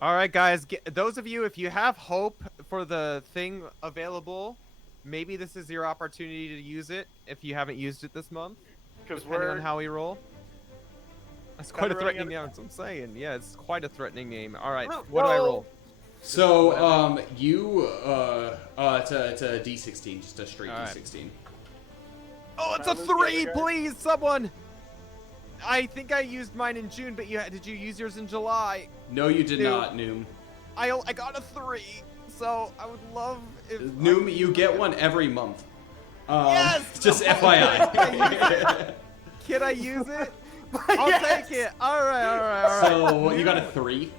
All right, guys. Those of you, if you have hope for the thing available, maybe this is your opportunity to use it if you haven't used it this month. Because Depending we're on how we roll. That's quite a running threatening out name. That's what I'm saying. Yeah, it's quite a threatening name. All right, Oh, what do I no. roll? So, it's a D16, just a straight All right. D16. Oh, it's a That was good, 3, guys. please, someone. I think I used mine in June, but did you use yours in July? No, you did Dude. not, Noom. I got a 3, so I would love if Noom, you get one every month. Yes! Just FYI. Can I use it? I'll take it. All right. So, you got a 3?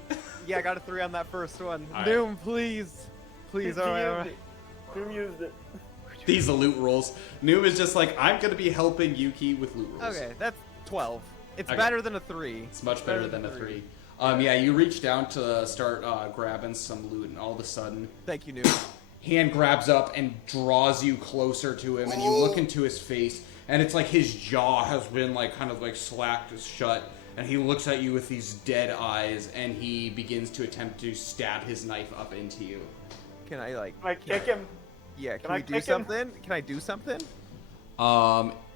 Yeah, I got a 3 on that first one. All right. Doom, please. Please, all right. Who used it? These are loot rolls. Noom is just like, I'm going to be helping Yuki with loot rolls. Okay, that's 12. It's Okay. better than a 3. It's much better than a 3. Yeah, you reach down to start grabbing some loot, and all of a sudden, Thank you, Noom. hand grabs up and draws you closer to him, and you look into his face, and it's like his jaw has been like kind of like slacked shut, and he looks at you with these dead eyes, and he begins to attempt to stab his knife up into you. Can I like? Can I kick him? Yeah. Can I we do kick him? something? Can I do something?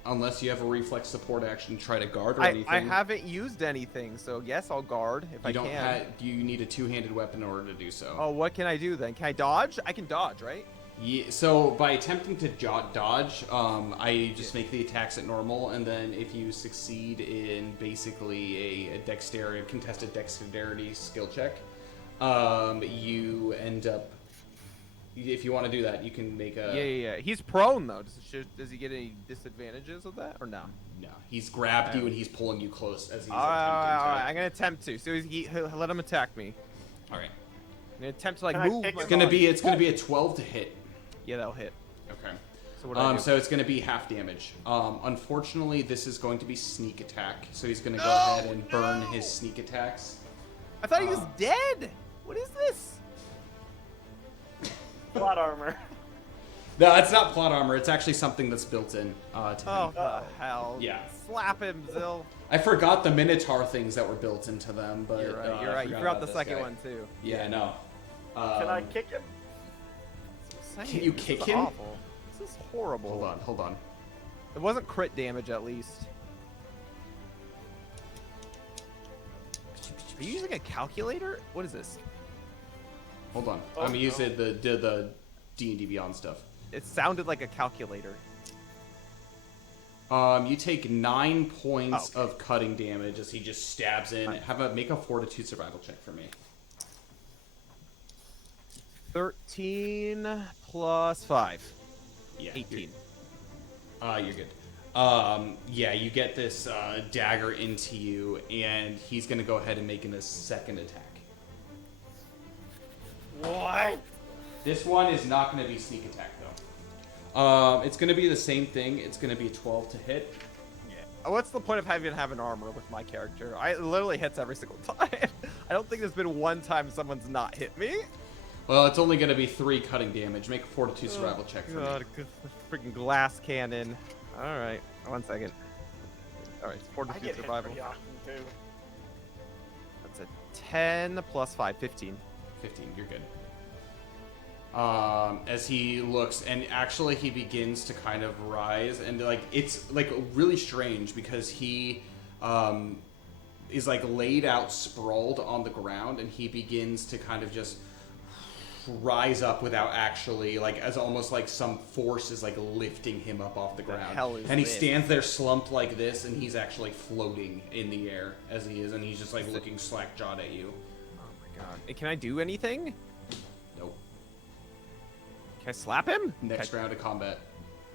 Unless you have a reflex support action to try to guard or I anything. haven't used anything, so yes, I'll guard if I You don't can. you need a two-handed weapon in order to do so. Oh, what can I do then? Can I dodge? I can dodge, right? Yeah, so by attempting to dodge, I just make the attacks at normal, and then if you succeed in basically a contested dexterity skill check, you end up. If you want to do that, you can make a. Yeah. He's prone though. Does he get any disadvantages of that or no? No, he's grabbed you and he's pulling you close as he's All right. attempting I'm gonna attempt to. So he'll let him attack me. to. All right. I'm gonna attempt to like Can I move. kick my him? It's gonna body. be a 12 to hit. Yeah, that'll hit. Okay. So what do I do? So it's going to be half damage. Unfortunately, this is going to be sneak attack. So he's going to go ahead and burn his sneak attacks. I thought he was dead. What is this? Plot armor. No, it's not plot armor. It's actually something that's built in to him. Oh the hell! Yeah. Slap him, Zill. I forgot the Minotaur things that were built into them, but You're right. You're I right. You forgot forgot the about this second guy. one too. Yeah, no. Can I kick him? Can you This kick is him? Awful. This is horrible. Hold on. It wasn't crit damage at least. Are you using a calculator? What is this? Hold on. Oh, I'm no. using the D&D Beyond stuff. It sounded like a calculator. You take 9 points Okay. of cutting damage as he just stabs in. Make a fortitude survival check for me. 13 plus 5. Yeah. 18. You're good. Yeah, you get this dagger into you, and he's gonna go ahead and make a second attack. What? This one is not gonna be sneak attack though. It's gonna be the same thing. It's gonna be a 12 to hit. What's the point of having armor with my character? It literally hits every single time. I don't think there's been one time someone's not hit me. Well, it's only gonna be 3 cutting damage. Make a fortitude survival check for me. God, freaking glass cannon. All right, 1 second. All right, it's I fortitude get hit survival. pretty often too. That's a 10 plus 5, 15. 15, you're good. As he looks, and actually he begins to kind of rise, and like it's like really strange because he is like laid out sprawled on the ground, and he begins to kind of just rise up without actually, like, as almost like some force is like lifting him up off the ground. hell is and he this? stands there slumped like this, and he's actually floating in the air as he is, and he's just like looking slack-jawed at you. Oh my god. Hey, can I do anything? Nope. Can I slap him? Next round of combat.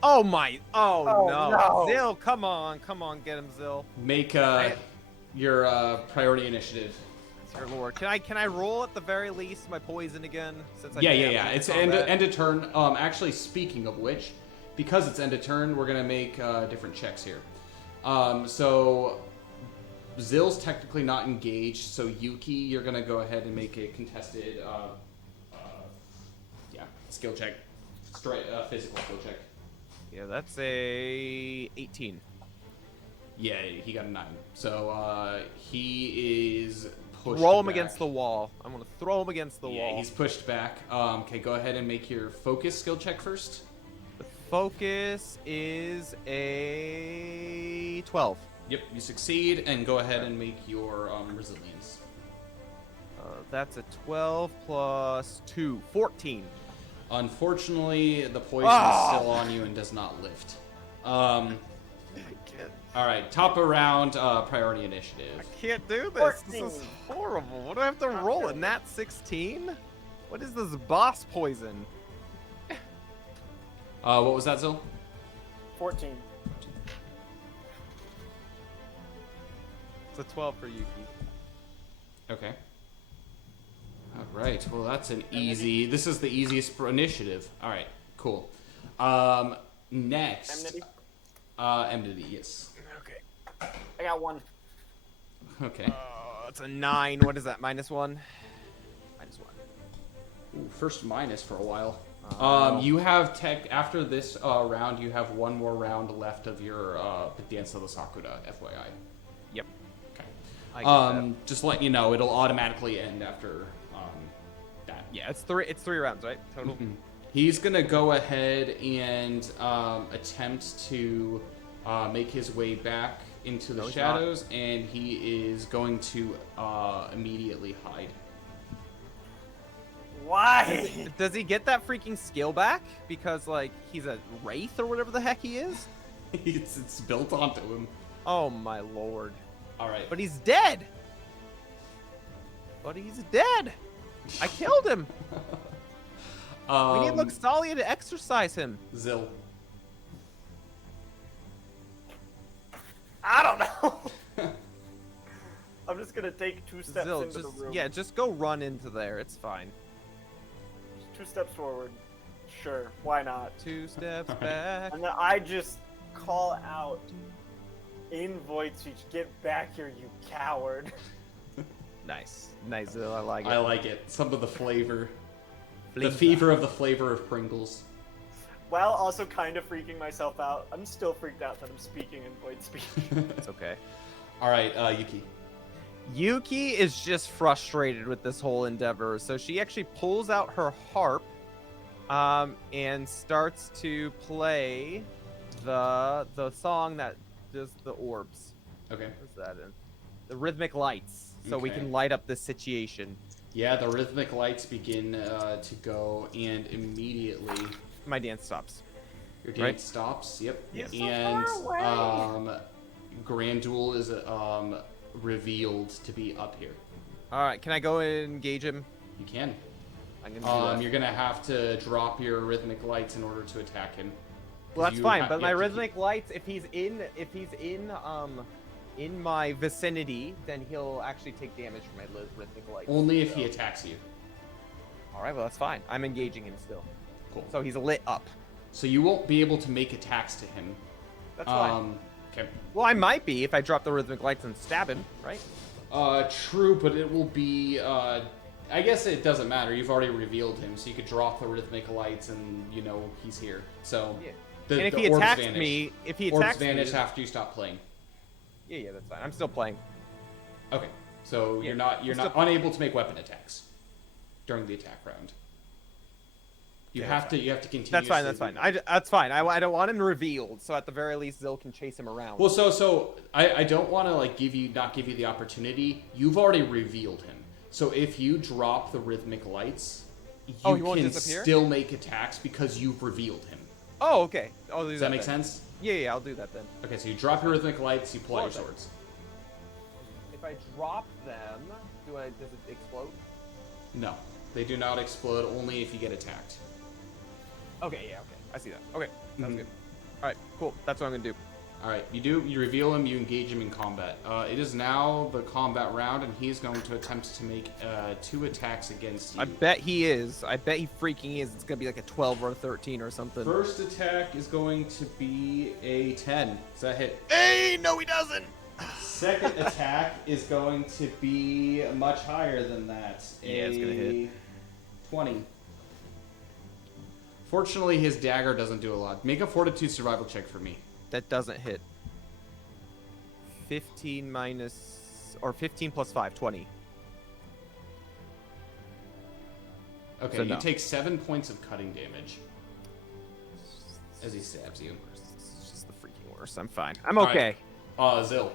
Oh my! Oh, Oh, no. no. Zill, come on, get him, Zill. Make your priority initiative. Dear Lord, can I roll at the very least my poison again? Since I Yeah. can't have It's combat? end of turn. Actually, speaking of which, because it's end of turn, we're gonna make different checks here. So Zill's technically not engaged. So Yuki, you're gonna go ahead and make a contested, skill check, physical skill check. Yeah, that's a 18. Yeah, he got a 9. So he is pushed Throw him back. against the wall. I'm gonna throw him against the Yeah, wall. he's pushed back. Okay, go ahead and make your focus skill check first. The focus is a 12. Yep, you succeed, and go ahead and make your resilience. That's a 12 plus 2, 14. Unfortunately, the poison is still on you and does not lift. All right, top of round, priority initiative. I can't do this. This 14. is horrible. What do I have to roll? A nat 16? What is this boss poison? What was that, Zil? 14. It's a 12 for Yuki. Okay. All right. Well, that's an easy. This is the easiest initiative. All right. Cool. Next. Enmity? Enmity. Yes. Okay. I got 1. Okay. It's a 9. What is that? -1? -1. Ooh, first minus for a while. Oh. You have after this round. You have one more round left of your Dance of the Sakura. FYI. Yep. Okay. I get that. Just letting you know, it'll automatically end after that. Yeah, it's three rounds, right? Total. Mhm. He's gonna go ahead and attempt to make his way back into the No, he's shadows, and he is going to immediately hide. Why? Does he get that freaking skill back? Because, like, he's a wraith or whatever the heck he is? It's built onto him. Oh, my lord. All right. But he's dead! I killed him! We need Luxalia to exorcise him. Zil. I don't know. I'm just gonna take 2 steps Zill, into the room. just go run into there. It's fine. 2 steps forward. Sure, why not? 2 steps back. And then I just call out in void speech, "Get back here, you coward!" Nice, Zill. I like it. I like it. Some of the flavor. The Flavor. fever of the flavor of Pringles. While also kind of freaking myself out. I'm still freaked out that I'm speaking in void speech. It's okay. All right, Yuki. Yuki is just frustrated with this whole endeavor, so she actually pulls out her harp, and starts to play the song that does the orbs. Okay. What's that in? the rhythmic lights, so we Okay. can light up this situation. Yeah, the rhythmic lights begin to go, and immediately My dance stops. your dance Right. stops. Yep. You're so And far away. Grand Duel is revealed to be up here. All right, can I go and engage him? You can. I'm gonna do that. You're gonna have to drop your rhythmic lights in order to attack him. Well, that's You fine. ha- But you my have to rhythmic lights, if he's in my vicinity, then he'll actually take damage from my rhythmic lights. Only if so. he attacks you. All right, well that's fine. I'm engaging him still, Cool. so he's lit up. So you won't be able to make attacks to him. That's fine. Okay. Well, I might be if I drop the rhythmic lights and stab him, right? True, but it will be. I guess it doesn't matter. You've already revealed him, so you could drop the rhythmic lights, and you know he's here. So. Yeah. The, And if the he orbs attacks vanish. me, Orbs me, vanish after you stop playing. yeah, that's fine. I'm still playing. Okay, so Yeah, you're I'm not still- unable to make weapon attacks during the attack round. You Okay, have that's to continue. That's fine. That's fine. That's fine. I don't want him revealed, so at the very least, Zil can chase him around. Well, so I don't want to like not give you the opportunity. You've already revealed him. So if you drop the rhythmic lights, you he won't can disappear? still make attacks because you've revealed him. Oh, okay. I'll do Does that. that make then. sense? Yeah, I'll do that then. Okay, so you drop your rhythmic lights, you pull out your Perfect. swords. If I drop them, does it explode? No, they do not explode. Only if you get attacked. Okay, yeah, okay. I see that. Okay, sounds Mhm. good. All right, cool. That's what I'm gonna do. All right, you reveal him, you engage him in combat. It is now the combat round, and he is going to attempt to make 2 attacks against you. I bet he is. I bet he freaking is. It's gonna be like a 12 or a 13 or something. First attack is going to be a 10. Does that hit? Hey, no, he doesn't. Second attack is going to be much higher than that. Yeah, it's gonna hit. 20. Fortunately, his dagger doesn't do a lot. Make a fortitude survival check for me. That doesn't hit. 15 minus or 15 plus 5, 20. Okay, So you no. take 7 points of cutting damage as he stabs you. It's just the freaking worst. I'm fine. I'm All right. okay. Zill,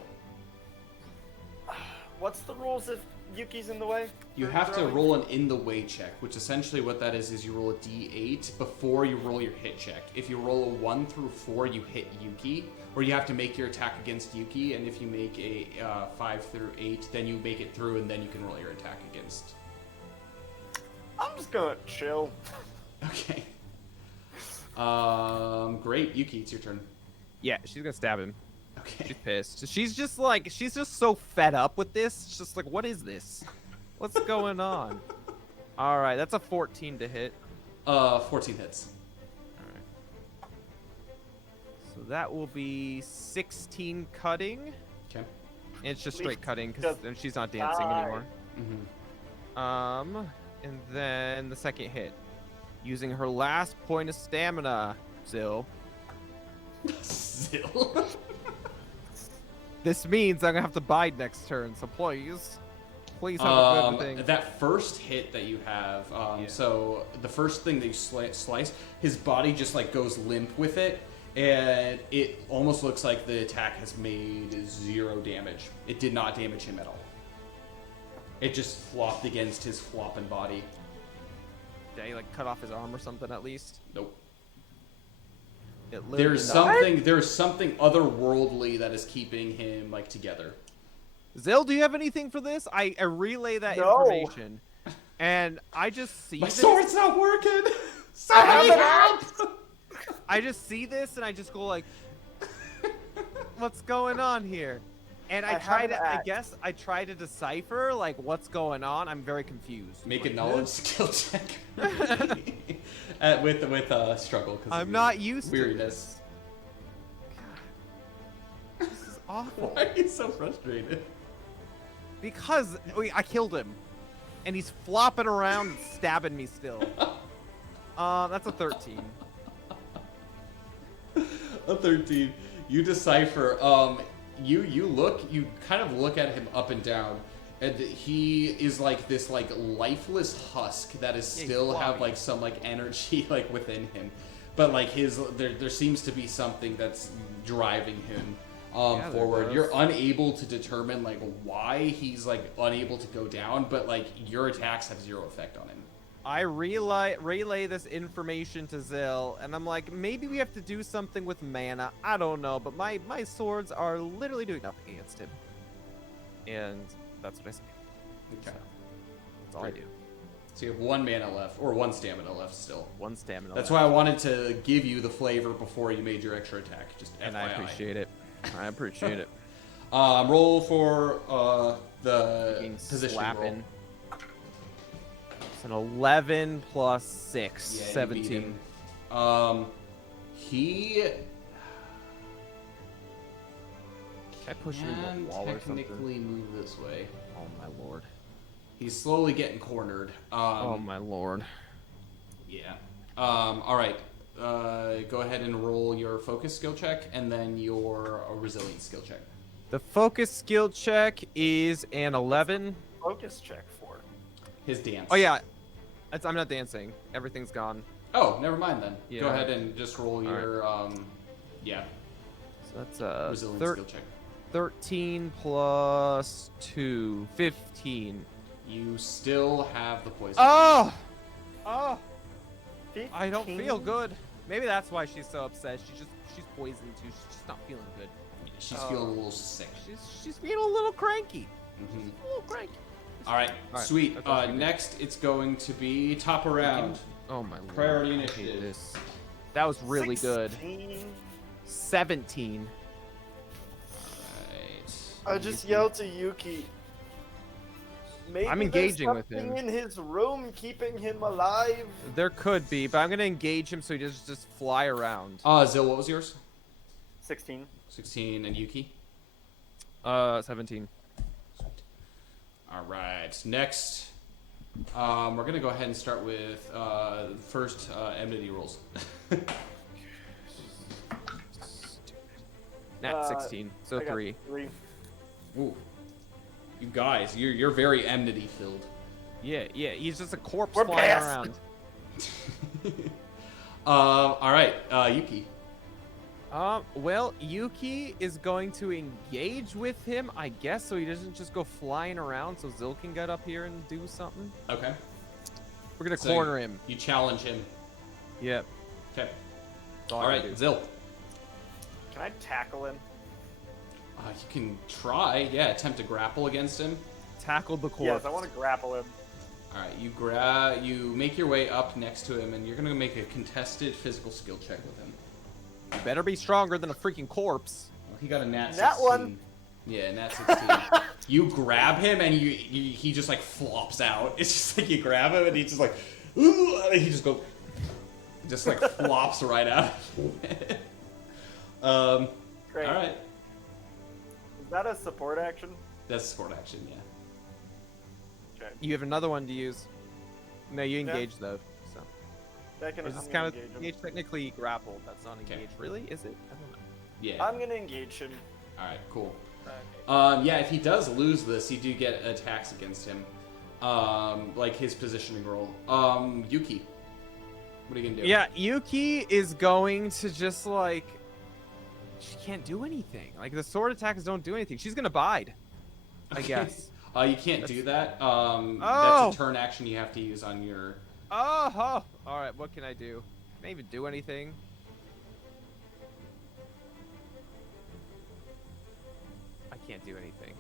What's the rules if Yuki's in the way? you for have to throwing? roll an in the way check, which essentially what that is you roll a d8 before you roll your hit check. If you roll a 1 through 4, you hit Yuki, or you have to make your attack against Yuki, and if you make a 5 through 8, then you make it through, and then you can roll your attack against. I'm just gonna chill. Okay. Great. Yuki, it's your turn. Yeah, she's gonna stab him. Okay. She's pissed. She's just so fed up with this. She's just like, what is this? What's going on? All right, that's a 14 to hit. 14 hits. All right. So that will be 16 cutting. Okay. And it's just Please straight cutting because just then she's not dancing die. anymore. Mm-hmm. And then the second hit, using her last point of stamina, Zil. Zill. This means I'm gonna have to bide next turn. So please have a good thing. That first hit that you have, Yeah. so the first thing that you slice, his body just like goes limp with it, and it almost looks like the attack has made 0 damage. It did not damage him at all. It just flopped against his flopping body. Did he like cut off his arm or something at least? Nope. It literally There's something otherworldly that is keeping him like together. Zil, do you have anything for this? I relay that No. information, and I just see My this. sword's not working. Somebody help! I just see this and I just go like, what's going on here? And I I try have to, an I axe. guess I try to decipher like what's going on. I'm very confused. Make Like, a knowledge skill check with struggle. 'cause of I'm your not used to weirdness. This is awful. Why are you so frustrated? Because I killed him, and he's flopping around and stabbing me still. That's a 13. A 13. You decipher. You kind of look at him up and down, and he is like this like lifeless husk that is Yeah, he's still have floppy. like some like energy like within him, but like there seems to be something that's driving him. Yeah, there forward. does. You're unable to determine like why he's like unable to go down, but like your attacks have 0 effect on him. I relay this information to Zill, and I'm like, maybe we have to do something with mana. I don't know, but my swords are literally doing nothing against him. And that's what I say. Okay. So, that's all I do. So you have 1 mana left, or 1 stamina left still. 1 stamina. That's left. why I wanted to give you the flavor before you made your extra attack. Just And FYI. I appreciate it. I appreciate it. Roll for the Fucking position slapping. roll. It's an 11 plus 6, Yeah, you beat 17. him. He Can I push him into can a wall or something? technically move this way. Oh my lord. He's slowly getting cornered. Oh my lord. Yeah. All right. Go ahead and roll your focus skill check, and then your resilience skill check. The focus skill check is an 11. Focus check for. His dance. Oh yeah, I'm not dancing. Everything's gone. Oh, never mind then. Yeah. Go ahead and just roll All your yeah, So that's resilience skill check. 13 plus 2, 15. You still have the poison. Oh! Oh! I don't 15? feel good. Maybe that's why she's so upset. She's poisoned too. She's just not feeling good. She's feeling a little sick. She's being a little cranky. Mhm. A little cranky. All right, All right, sweet. that's all she did. Next, it's going to be top of round. Oh my lord. Priority I hate initiative. this. That was really good. 16. 17. Right. I just yelled to Yuki. Maybe I'm there's engaging with something him. in his room keeping him alive. There could be, but I'm gonna engage him so he doesn't just fly around. Zil, what was yours? 16. 16, and Yuki? 17. All right. Next, we're gonna go ahead and start with first enmity rolls. Nat 16. So I got 3. 3. Ooh, you guys, you're very enmity filled. Yeah, he's just a corpse We're flying past. around. All right, Yuki. Well, Yuki is going to engage with him, I guess, so he doesn't just go flying around, so Zil can get up here and do something. Okay. We're gonna So corner him. You challenge him. Yep. Okay. That's All I right, can do. Zil. Can I tackle him? You can try. Yeah, attempt to grapple against him. Tackle the corpse. Yes, I want to grapple him. All right, you make your way up next to him, and you're gonna make a contested physical skill check with him. You better be stronger than a freaking corpse. Well, he got a nat 16. Nat one. Yeah, nat 16. You grab him, and he just like flops out. It's just like you grab him, and he just like, ooh, and he just goes, just like flops right out. Great. All right, Is that a support action? that's sport action. Yeah. Okay. You have another one to use. No, you Yeah. engage though. So. That can, Or is this I'm kind gonna of engage him. engage technically grappled? That's not Okay. engage. Really? Is it? I don't know. Yeah. I'm gonna engage him. All right. Cool. Okay. Yeah, if he does lose this, you do get attacks against him. Like his positioning roll. Yuki, what are you gonna do? Yeah, Yuki is going to just like. She can't do anything. Like the sword attacks don't do anything. She's gonna bide. I Okay. guess. You can't do that. Oh! That's a turn action you have to use on your. Oh. All right. What can I do? Can I even do anything? I can't do anything.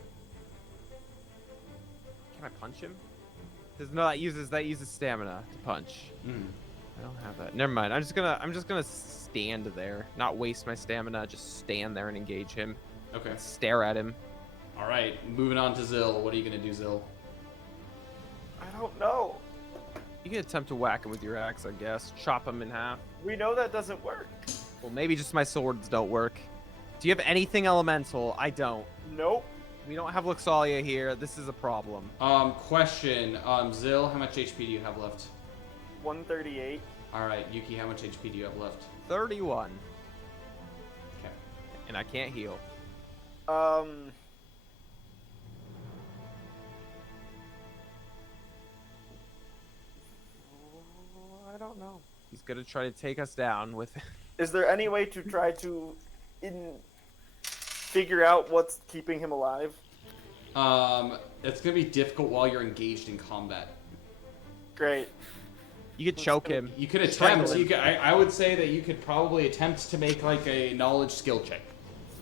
Can I punch him? No, that uses stamina to punch. I don't have that. Never mind. I'm just gonna stand there, not waste my stamina. Just stand there and engage him. Okay. Stare at him. All right. Moving on to Zil. What are you gonna do, Zil? I don't know. You can attempt to whack him with your axe, I guess. Chop him in half. We know that doesn't work. Well, maybe just my swords don't work. Do you have anything elemental? I don't. Nope. We don't have Luxalia here. This is a problem. Question. Zil, how much HP do you have left? 138. All right, Yuki, how much HP do you have left? 31. Okay. And I can't heal. I don't know. He's gonna try to take us down with. Is there any way to try to figure out what's keeping him alive? It's gonna be difficult while you're engaged in combat. Great. You could choke him. You could Strangle attempt. him. You could, I would say that you could probably attempt to make like a knowledge skill check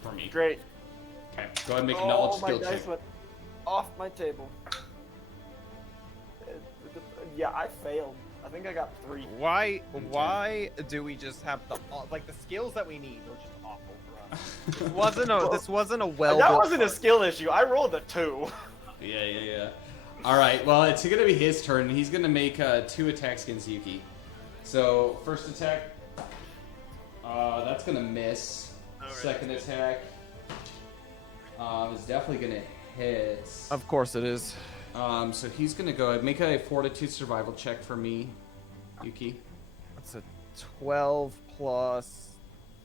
for me. Great. Okay, go ahead and make a knowledge Oh, my skill dice check. went off my table. Yeah, I failed. I think I got 3. Why do we just have the like the skills that we need are just awful for us? This wasn't a well. That wasn't a skill issue. I rolled a 2. Yeah. All right. Well, it's gonna be his turn. He's gonna make 2 attacks against Yuki. So first attack, that's gonna miss. Alright, Second that's attack is definitely gonna hit. Of course it is. So he's gonna go ahead make a fortitude survival check for me, Yuki. That's a 12 plus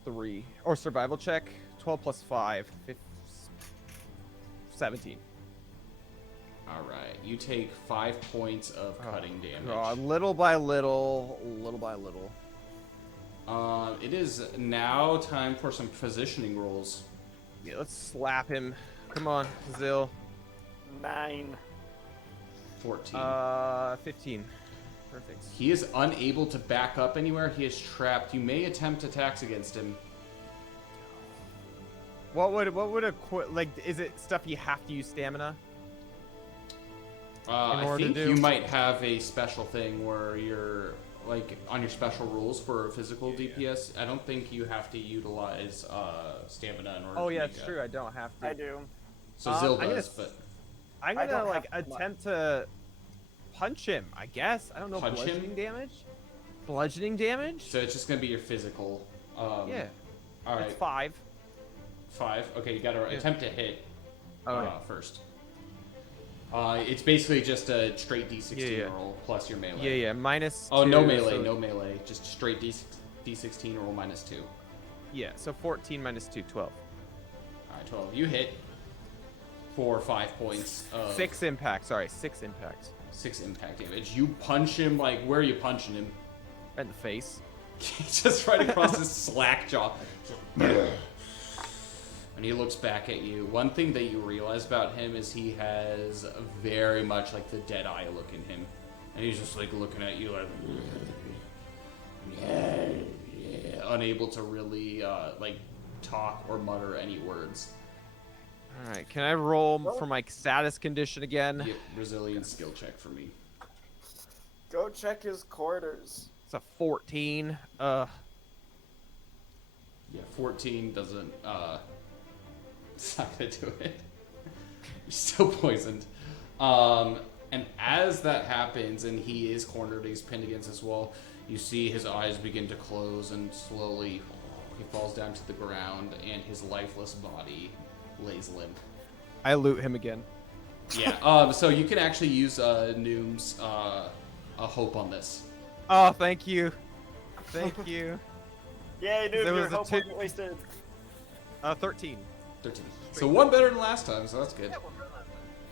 3 or survival check. 12 plus 5. 17. All right. You take 5 points of cutting damage. Little by little. It is now time for some positioning rolls. Yeah, let's slap him. Come on, Zil. 9. 14. 15. Perfect. He is unable to back up anywhere. He is trapped. You may attempt attacks against him. What would a like? Is it stuff you have to use stamina? I order to think do- you might have a special thing where you're like on your special rules for physical DPS. I don't think you have to utilize stamina in order. Oh to yeah, make it's that. true. I don't have to. I do. So Zil I'm gonna does, s- but I'm I gonna don't like have much. attempt to punch him. I guess. I don't know. Punch him? Bludgeoning damage. Bludgeoning damage. so it's just gonna be your physical. Yeah. All right. It's 5. 5. Okay, you gotta attempt to hit Okay. first. It's basically just a straight D16 Yeah. roll plus your melee. Yeah. Minus. Oh, no 2, melee, so- no melee. Just straight D16 roll minus 2. Yeah. So 14 minus 2, 12. All right, 12. You hit for 5 points of 6 impact. Sorry, 6 impact. 6 impact damage. You punch him, like, where are you punching him? Right in the face. Just right across his slack jaw. And he looks back at you. One thing that you realize about him is he has very much like the dead eye look in him. And he's just like looking at you like unable to really like talk or mutter any words. All right. Can I roll for my status condition again? Yep, resilience skill check for me. Go check his quarters. It's a 14. Yeah, 14 doesn't it's not gonna do it. You're still poisoned. And as that happens and he is cornered, he's pinned against this wall, you see his eyes begin to close and slowly he falls down to the ground and his lifeless body lays limp. I loot him again. Yeah, so you can actually use Noom's a hope on this. Oh, thank you. Thank you. Yay, dude, There your was a hope two- wasn't wasted. 13. 13. So one better than last time, so that's good.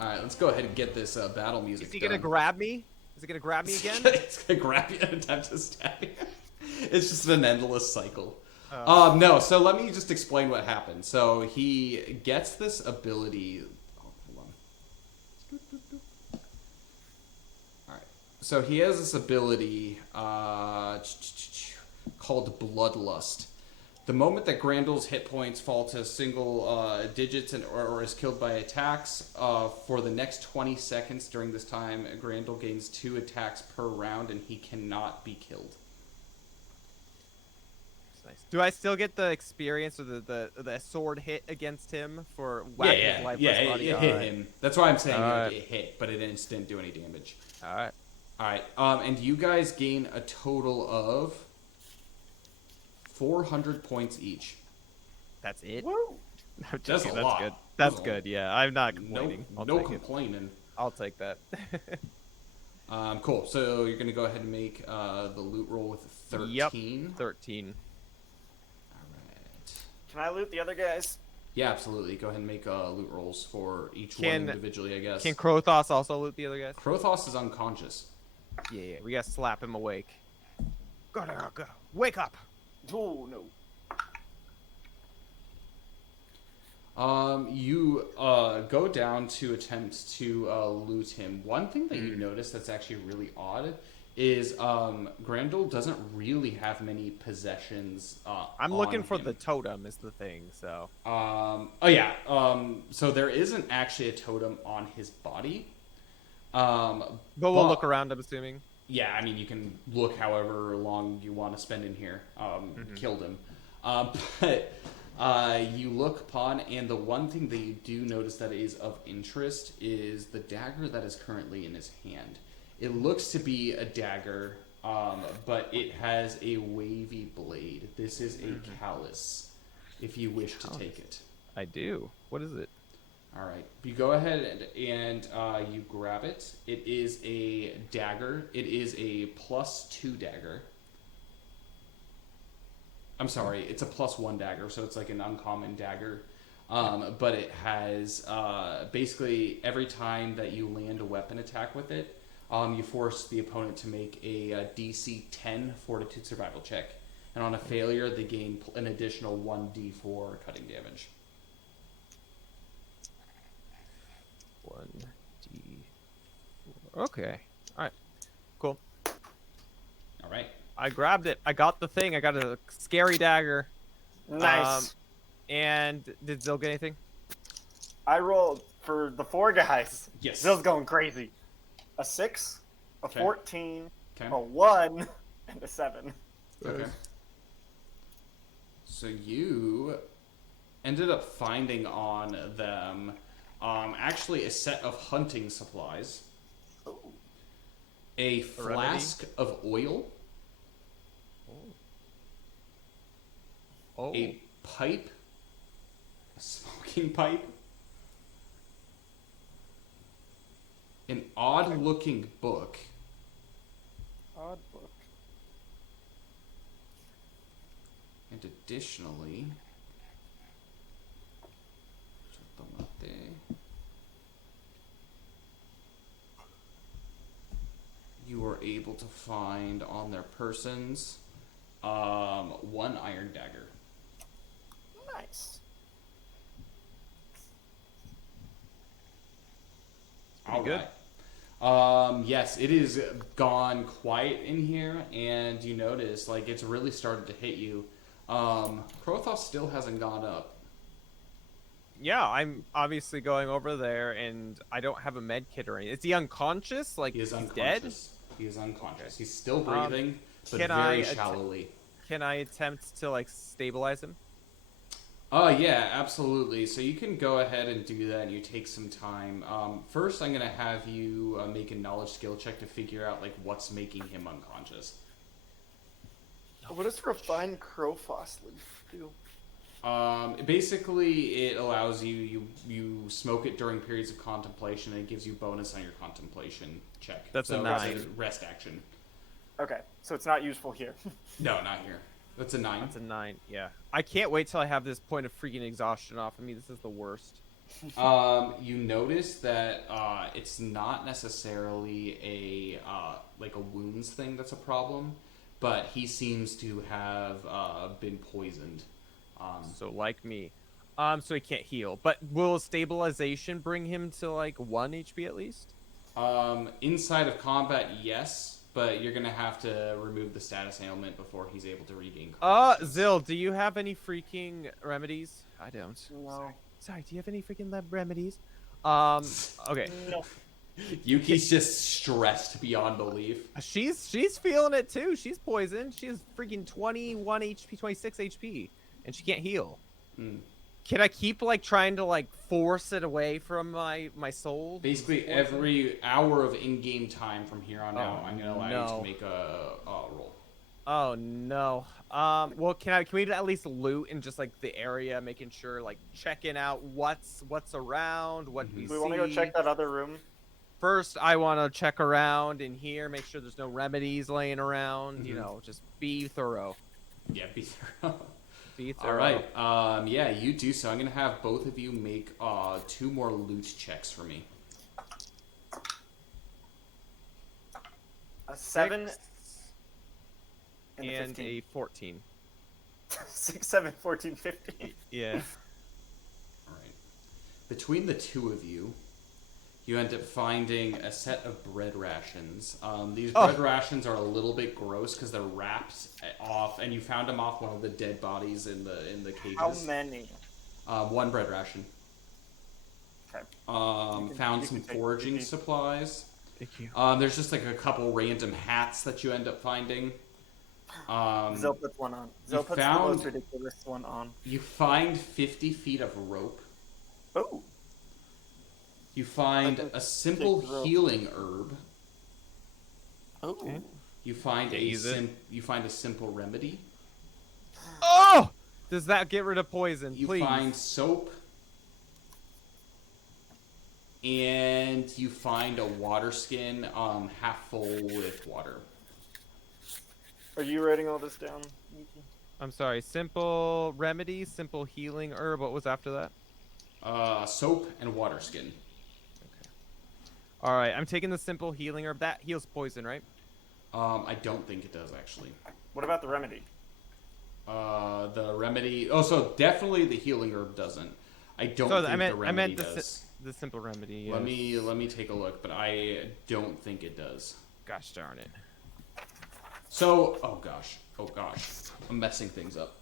Alright, let's go ahead and get this battle music Is he done. gonna grab me? Is he gonna grab me again? It's gonna grab you and attempt to stab you. It's just an endless cycle. Oh. No, so let me just explain what happened. So he gets this ability. Oh, hold on. Alright. So he has this ability called Bloodlust. The moment that Grandel's hit points fall to single digits or is killed by attacks, for the next 20 seconds during this time, Grandel gains 2 attacks per round and he cannot be killed. That's nice. Do I still get the experience or the sword hit against him for whacking his lifeless body? It hit Alright. him. That's why I'm saying Alright. it hit, but it didn't do any damage. Alright. Alright, and you guys gain a total of 400 points each. That's it? Woo! No, just That's kidding, a lot. good. That's That's a good, yeah. I'm not No, complaining. I'll no take it. complaining. I'll take that. Cool. So you're gonna go ahead and make the loot roll with 13. Yep. 13. Alright. Can I loot the other guys? Yeah, absolutely. Go ahead and make loot rolls for each one individually, I guess. Can Krothos also loot the other guys? Krothos is unconscious. Yeah, we gotta slap him awake. Go. Wake up! Oh, no. You go down to attempt to loot him. One thing that you notice that's actually really odd is Grendel doesn't really have many possessions. I'm on looking for him. the totem is the thing, so. Oh yeah. So there isn't actually a totem on his body. But we'll look around, I'm assuming. Yeah, I mean, you can look however long you want to spend in here. Killed him. But you look upon, and the one thing that you do notice that is of interest is the dagger that is currently in his hand. It looks to be a dagger, but it has a wavy blade. This is a callus, if you wish to take it. I do. What is it? All right. You go ahead and you grab it. It is a dagger. It is a +2 dagger. I'm sorry. It's a +1 dagger, so it's like an uncommon dagger. But it has basically every time that you land a weapon attack with it, you force the opponent to make a DC 10 Fortitude Survival check. And on a failure, they gain an additional 1d4 cutting damage. 1d4. Okay. All right. Cool. All right. I grabbed it. I got the thing. I got a scary dagger. Nice. And did Zil get anything? I rolled for the 4 guys. Yes. Zill's going crazy. A 6, a Okay. 14, Okay. a 1, and a 7. Okay. So you ended up finding on them actually a set of hunting supplies, a flask of oil, a pipe, a smoking pipe, an odd-looking book, Odd book. and additionally, you were able to find on their persons 1 iron dagger. Nice. All good. right. Yes, it is gone quiet in here, and you notice like it's really started to hit you. Krothoff still hasn't gone up. Yeah, I'm obviously going over there, and I don't have a med kit or anything. Is he unconscious? Like, He is he's unconscious. dead? He is unconscious. He's still breathing, but can very I shallowly. Can I attempt to, like, stabilize him? Oh, yeah, absolutely. So you can go ahead and do that, and you take some time. First, I'm going to have you make a knowledge skill check to figure out, like, what's making him unconscious. What does refined crowfoss leaf do? Basically, it allows you smoke it during periods of contemplation, and it gives you bonus on your contemplation check. That's a so 9. It's a rest action. Okay, so it's not useful here. No, not here. That's a 9. That's a 9, yeah. I can't wait till I have this point of freaking exhaustion off of me. This is the worst. You notice that it's not necessarily a like a wounds thing that's a problem, but he seems to have been poisoned. So, like me. So he can't heal. But will stabilization bring him to, like, 1 HP at least? Inside of combat, yes, but you're gonna have to remove the status ailment before he's able to regain consciousness. Zil, do you have any freaking remedies? I don't. No. Sorry, do you have any freaking remedies? Okay. No. Yuki's just stressed beyond belief. She's feeling it too. She's poisoned. She has freaking 21 HP, 26 HP, and she can't heal. Can I keep, like, trying to, like, force it away from my soul? Basically, every hour of in-game time from here on out, I'm gonna allow you to make a roll. Oh no. Well, can we at least loot in just, like, the area, making sure, like, checking out what's around, what we see. Do we want to go check that other room? First, I want to check around in here, make sure there's no remedies laying around. You know, just be thorough. Yeah, be thorough. Be thorough. All right. Yeah, you do so. I'm gonna have both of you make 2 more loot checks for me. A 7 6 and, a and 15. a 14. 6, 7, 14, 15. Yeah. All right. between the two of you, you end up finding a set of bread rations. These bread rations are a little bit gross because they're wrapped off, and you found them off one of the dead bodies in the cages. How many? One bread ration. Okay. Found some foraging supplies. Thank you. There's just like a couple random hats that you end up finding. Zil puts one on. Zil puts the most ridiculous one on. You find 50 feet of rope. Oh. You find a simple healing herb. Oh. Okay. You find you find a simple remedy. Oh! Does that get rid of poison? You Please. find soap. And you find a water skin half full with water. Are you writing all this down, Yuki? I'm sorry. Simple remedy, simple healing herb. What was after that? Soap and water skin. All right. I'm taking the simple healing herb. That heals poison, right? I don't think it does actually. What about the remedy? The remedy. Oh, so definitely the healing herb doesn't. I don't think the remedy does. The simple remedy. Yes. Let me take a look, but I don't think it does. Gosh darn it. So, oh gosh, I'm messing things up.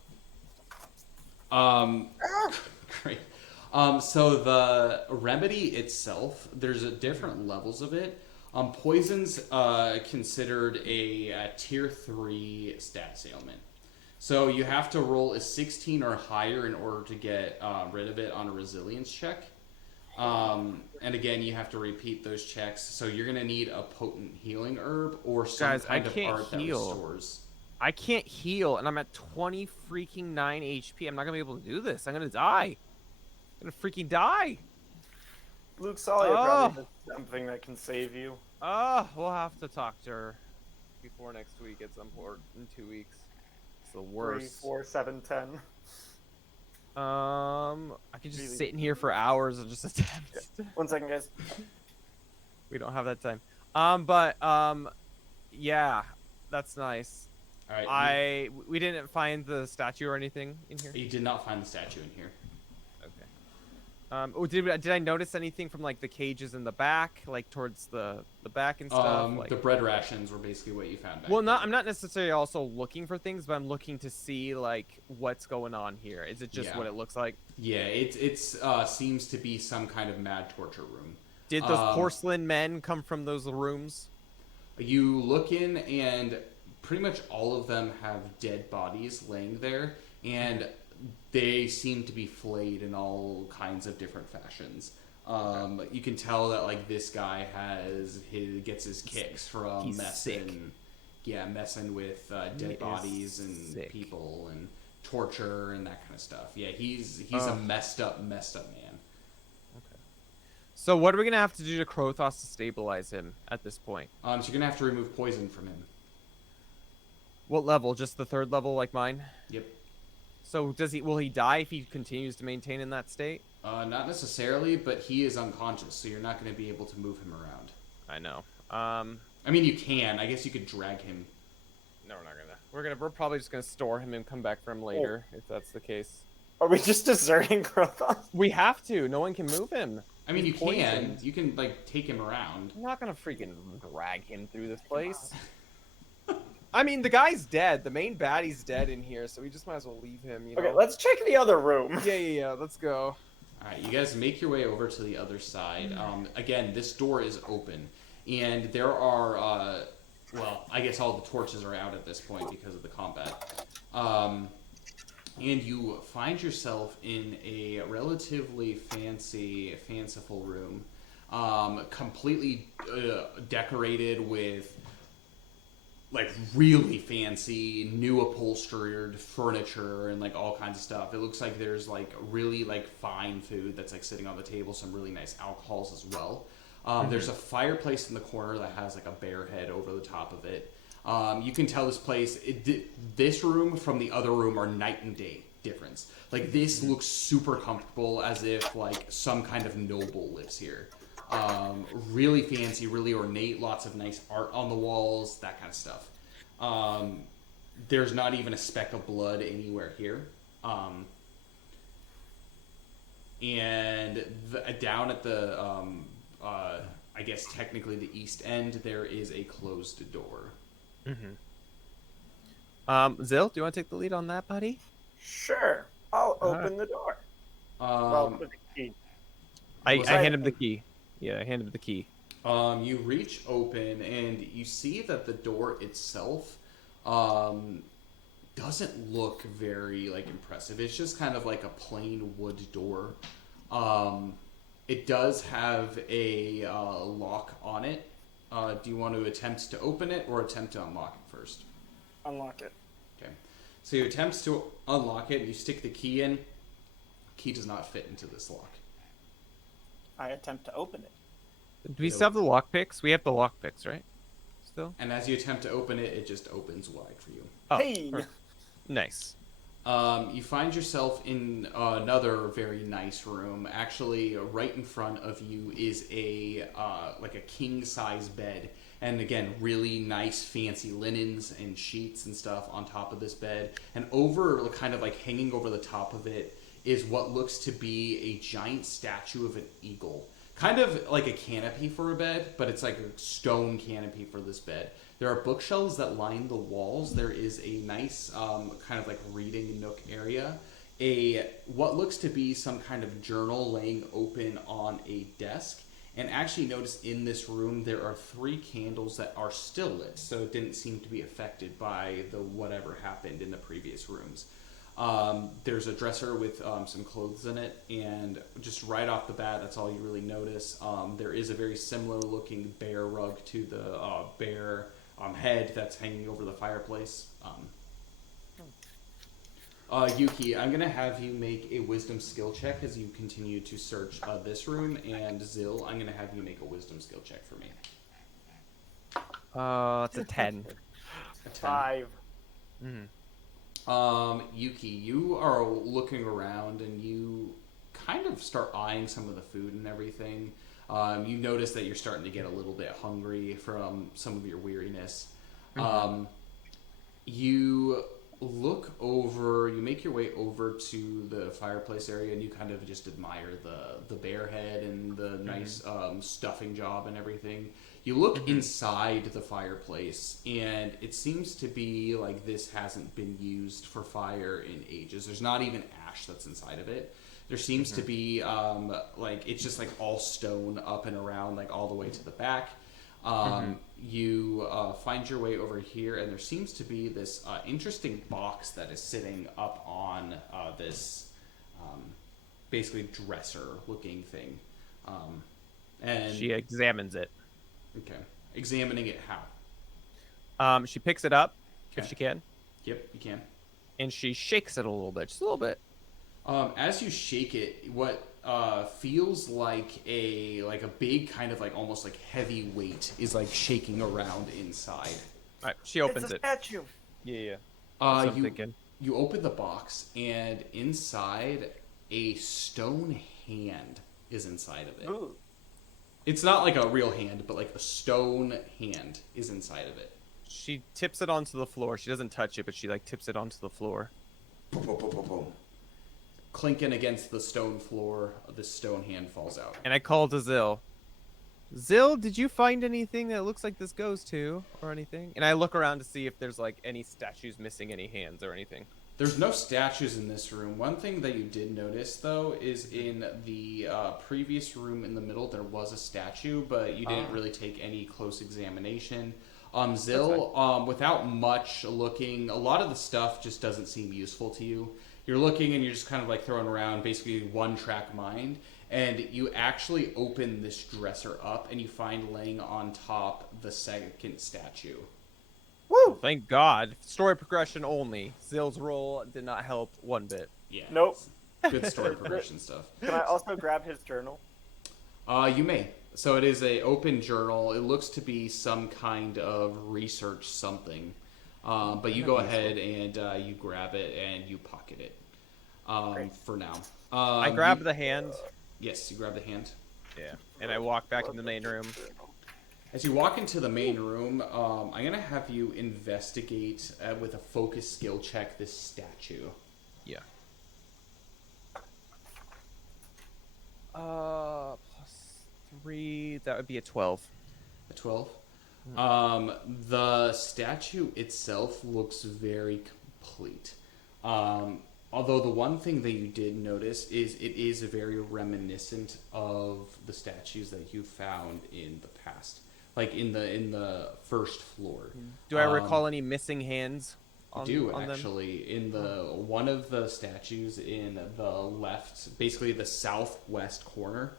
Great. So the remedy itself, there's different levels of it. Poison's considered a tier 3 stat ailment. So you have to roll a 16 or higher in order to get rid of it on a resilience check. And again, you have to repeat those checks. So you're going to need a potent healing herb or some kind of art that restores. I can't heal, and I'm at 20 freaking 9 HP. I'm not going to be able to do this. I'm going to die. I'm going to freaking die. Luke Salia probably has something that can save you. We'll have to talk to her before next week at some point in 2 weeks. It's the worst. 3, 4, 7, 10. I could just sit in here for hours and just attempt. Yeah. 1 second, guys. We don't have that time. Yeah, that's nice. All right. We didn't find the statue or anything in here. You did not find the statue in here. Okay. Did I notice anything from like the cages in the back, like towards the back and stuff? The bread rations were basically what you found back. Well, I'm not necessarily also looking for things, but I'm looking to see like what's going on here. Is it just what it looks like? Yeah, it seems to be some kind of mad torture room. Did those porcelain men come from those rooms? You look in, and pretty much all of them have dead bodies laying there, and they seem to be flayed in all kinds of different fashions. You can tell that like this guy gets his kicks from messing with dead bodies and people and torture and that kind of stuff. Yeah, he's a messed up man. Okay. So what are we gonna have to do to Krothos to stabilize him at this point? So you're gonna have to remove poison from him. What level? Just the 3rd level, like mine? Yep. So will he die if he continues to maintain in that state? Not necessarily, but he is unconscious, so you're not going to be able to move him around. I know. I mean, you can. I guess you could drag him. No, we're not gonna. We're probably just gonna store him and come back for him later, if that's the case. Are we just deserting Krothos? We have to. No one can move him. I mean, you can. You can like take him around. I'm not gonna freaking drag him through this place. I mean, the guy's dead. The main baddie's dead in here, so we just might as well leave him. You know? Okay, let's check the other room. Yeah. Let's go. All right, you guys make your way over to the other side. Again, this door is open, and there are, well, I guess all the torches are out at this point because of the combat. And you find yourself in a relatively fanciful room, completely decorated with like really fancy new upholstered furniture and like all kinds of stuff. It looks like there's like really like fine food that's like sitting on the table, some really nice alcohols as well. There's a fireplace in the corner that has like a bear head over the top of it. You can tell this room from the other room are night and day difference. Like this looks super comfortable, as if like some kind of noble lives here. Really fancy, really ornate, lots of nice art on the walls, that kind of stuff. There's not even a speck of blood anywhere here. and down at the, I guess technically the east end, there is a closed door. Zil, do you want to take the lead on that, buddy? Sure. I'll open the door. Well, with the key. I Was hand him the key. Yeah, I hand him the key. You reach open and you see that the door itself doesn't look very like impressive. It's just kind of like a plain wood door. It does have a lock on it. Do you want to attempt to open it or attempt to unlock it first? Unlock it. Okay. So you attempt to unlock it and you stick the key in. Key does not fit into this lock. I attempt to open it. Do we still have the lockpicks? We have the lockpicks, right? Still? And as you attempt to open it, it just opens wide for you. Oh, Hey! nice. You find yourself in another very nice room. Actually, right in front of you is a like a king size bed, and again, really nice, fancy linens and sheets and stuff on top of this bed. And over, kind of like hanging over the top of it, is what looks to be a giant statue of an eagle. Kind of like a canopy for a bed, but it's like a stone canopy for this bed. There are bookshelves that line the walls. There is a nice kind of like reading nook area. What looks to be some kind of journal laying open on a desk. And actually notice in this room there are 3 candles that are still lit, so it didn't seem to be affected by the whatever happened in the previous rooms. There's a dresser with some clothes in it, and just right off the bat, that's all you really notice. There is a very similar looking bear rug to the bear head that's hanging over the fireplace. Yuki, I'm going to have you make a wisdom skill check as you continue to search this room, and Zil, I'm going to have you make a wisdom skill check for me. It's a 10. A 10. 5. Yuki, you are looking around and you kind of start eyeing some of the food and everything. You notice that you're starting to get a little bit hungry from some of your weariness. You look over, you make your way over to the fireplace area and you kind of just admire the bear head and the nice stuffing job and everything. You look inside the fireplace, and it seems to be like this hasn't been used for fire in ages. There's not even ash that's inside of it. There seems to be, like, it's just like all stone up and around, like all the way to the back. You find your way over here, and there seems to be this interesting box that is sitting up on this basically dresser-looking thing. And She examines it. Okay. Examining it how? She picks it up, if Okay. she can, Yep, you can. and she shakes it a little bit, just a little bit. As you shake it, what feels like a big kind of like almost like heavy weight is like shaking around inside. All right, she opens It's a it. statue. Yeah. That's what I'm You thinking. you open the box, and inside a stone hand is inside of it. Ooh. It's not like a real hand, but like a stone hand is inside of it. She tips it onto the floor. She doesn't touch it, but she like tips it onto the floor. Boom, boom, boom, boom, boom. Clinking against the stone floor, this stone hand falls out. And I call to Zil. Zil, did you find anything that looks like this goes to, or anything? And I look around to see if there's like any statues missing any hands or anything. There's no statues in this room. One thing that you did notice, though, is in the previous room in the middle, there was a statue, but you didn't really take any close examination. Zil, without much looking, a lot of the stuff just doesn't seem useful to you. You're looking and you're just kind of like throwing around basically one-track mind, and you actually open this dresser up and you find laying on top the second statue. Woo! Thank God. Story progression only. Zil's roll did not help one bit. Yeah. Nope. Good story progression stuff. Can I also grab his journal? You may. So it is a open journal. It looks to be some kind of research something. But you go ahead and you grab it and you pocket it for now. I grab the hand. Yes, you grab the hand. Yeah. And I walk back in the main room. As you walk into the main room, I'm going to have you investigate with a focus skill check this statue. Yeah. Plus 3, that would be a 12. A 12. The statue itself looks very complete. Although the one thing that you did notice is it is very reminiscent of the statues that you found in the past, like in the first floor. Do I recall any missing hands I on, do on them? actually in the one of the statues in the left, basically the southwest corner,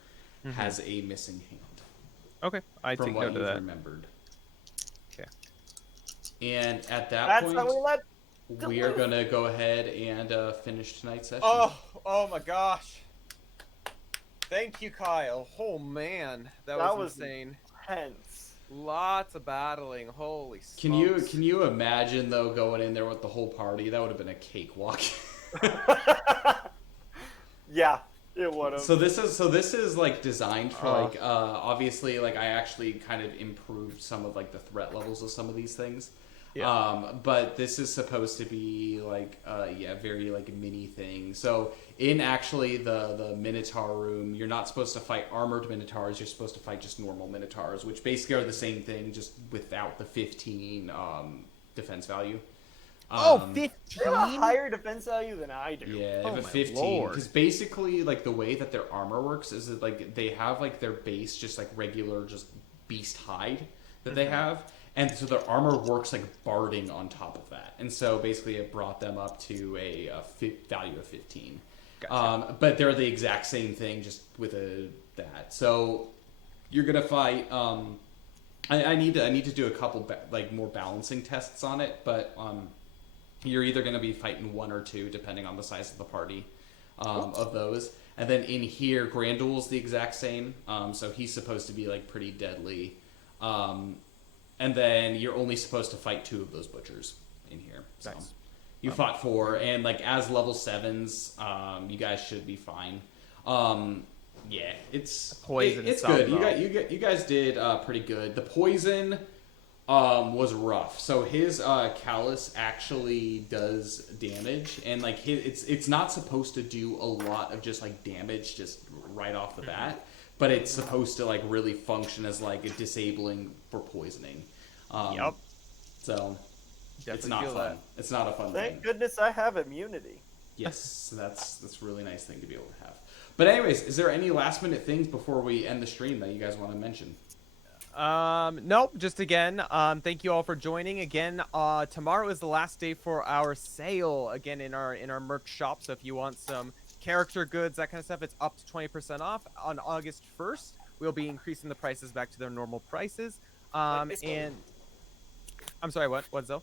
has a missing hand. Okay, I From take what note of you've that. remembered. Okay. And at that That's point, how we let. we are gonna go ahead and finish tonight's session. Oh my gosh. Thank you, Kyle. Oh man, that was insane. Tense. Lots of battling. Holy Can smokes. you imagine though going in there with the whole party? That would have been a cakewalk. Yeah, it would have. So this is like designed for like obviously like I actually kind of improved some of like the threat levels of some of these things. Yeah. But this is supposed to be like very like mini thing. So in actually the Minotaur room, you're not supposed to fight armored Minotaurs, you're supposed to fight just normal Minotaurs, which basically are the same thing, just without the 15 defense value. 15? They have a higher defense value than I do. Yeah, Oh if a my 15. lord. Because basically, like, the way that their armor works is that, like, they have, like, their base just, like, regular, just beast hide that they have. And so their armor works, like, barding on top of that. And so, basically, it brought them up to a value of 15. Gotcha. But they're the exact same thing, just with that. So, you're going to fight... I need to do a couple, more balancing tests on it, but... You're either going to be fighting one or two, depending on the size of the party of those. And then in here, Grandul's the exact same. So he's supposed to be like pretty deadly. And then you're only supposed to fight 2 of those butchers in here. So Nice. you fought 4, and like as level 7s, you guys should be fine. Yeah, it's Poison it's some, good. though. You guys did pretty good. The poison was rough. So his callus actually does damage, and like it's not supposed to do a lot of just like damage just right off the bat, but it's supposed to like really function as like a disabling for poisoning. Yep. So it's Definitely not feel fun. that. It's not a fun Thank thing. goodness I have immunity. Yes, that's a really nice thing to be able to have. But anyways, is there any last minute things before we end the stream that you guys want to mention? Nope, just again, thank you all for joining. Again, tomorrow is the last day for our sale again in our merch shop. So if you want some character goods, that kind of stuff, it's up to 20% off. On August 1st, we'll be increasing the prices back to their normal prices. And I'm sorry, what, Zoe?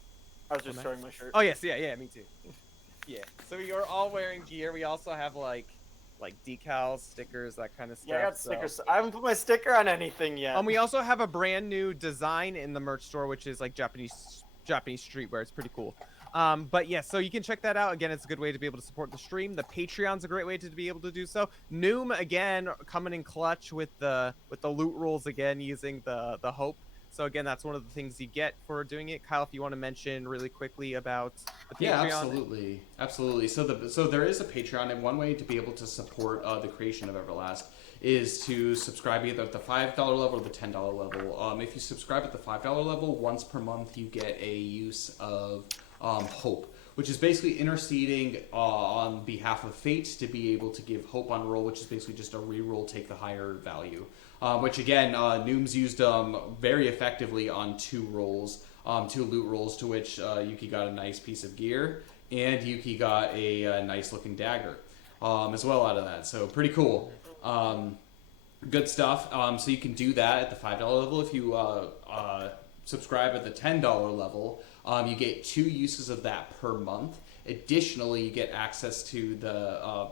I was just showing my shirt. Oh yes, yeah, me too. Yeah. So you're all wearing gear. We also have like decals, stickers, that kind of stuff. Yeah, I got so- stickers. I haven't put my sticker on anything yet. we also have a brand new design in the merch store, which is like Japanese streetwear. It's pretty cool. But yeah, so you can check that out. Again, it's a good way to be able to support the stream. The Patreon's a great way to be able to do so. Noom again coming in clutch with the loot rolls again, using the hope. So again, that's one of the things you get for doing it. Kyle, if you want to mention really quickly about the Patreon. Yeah, absolutely. So there is a Patreon, and one way to be able to support the creation of Everlast is to subscribe either at the $5 level or the $10 level. If you subscribe at the $5 level, once per month you get a use of hope, which is basically interceding on behalf of fate to be able to give hope on roll, which is basically just a reroll, take the higher value. Which again, Nooms used very effectively on 2 rolls, 2 loot rolls, to which Yuki got a nice piece of gear, and Yuki got a nice looking dagger as well out of that. So pretty cool. Good stuff. So you can do that at the $5 level. If you subscribe at the $10 level, you get 2 uses of that per month. Additionally, you get access to the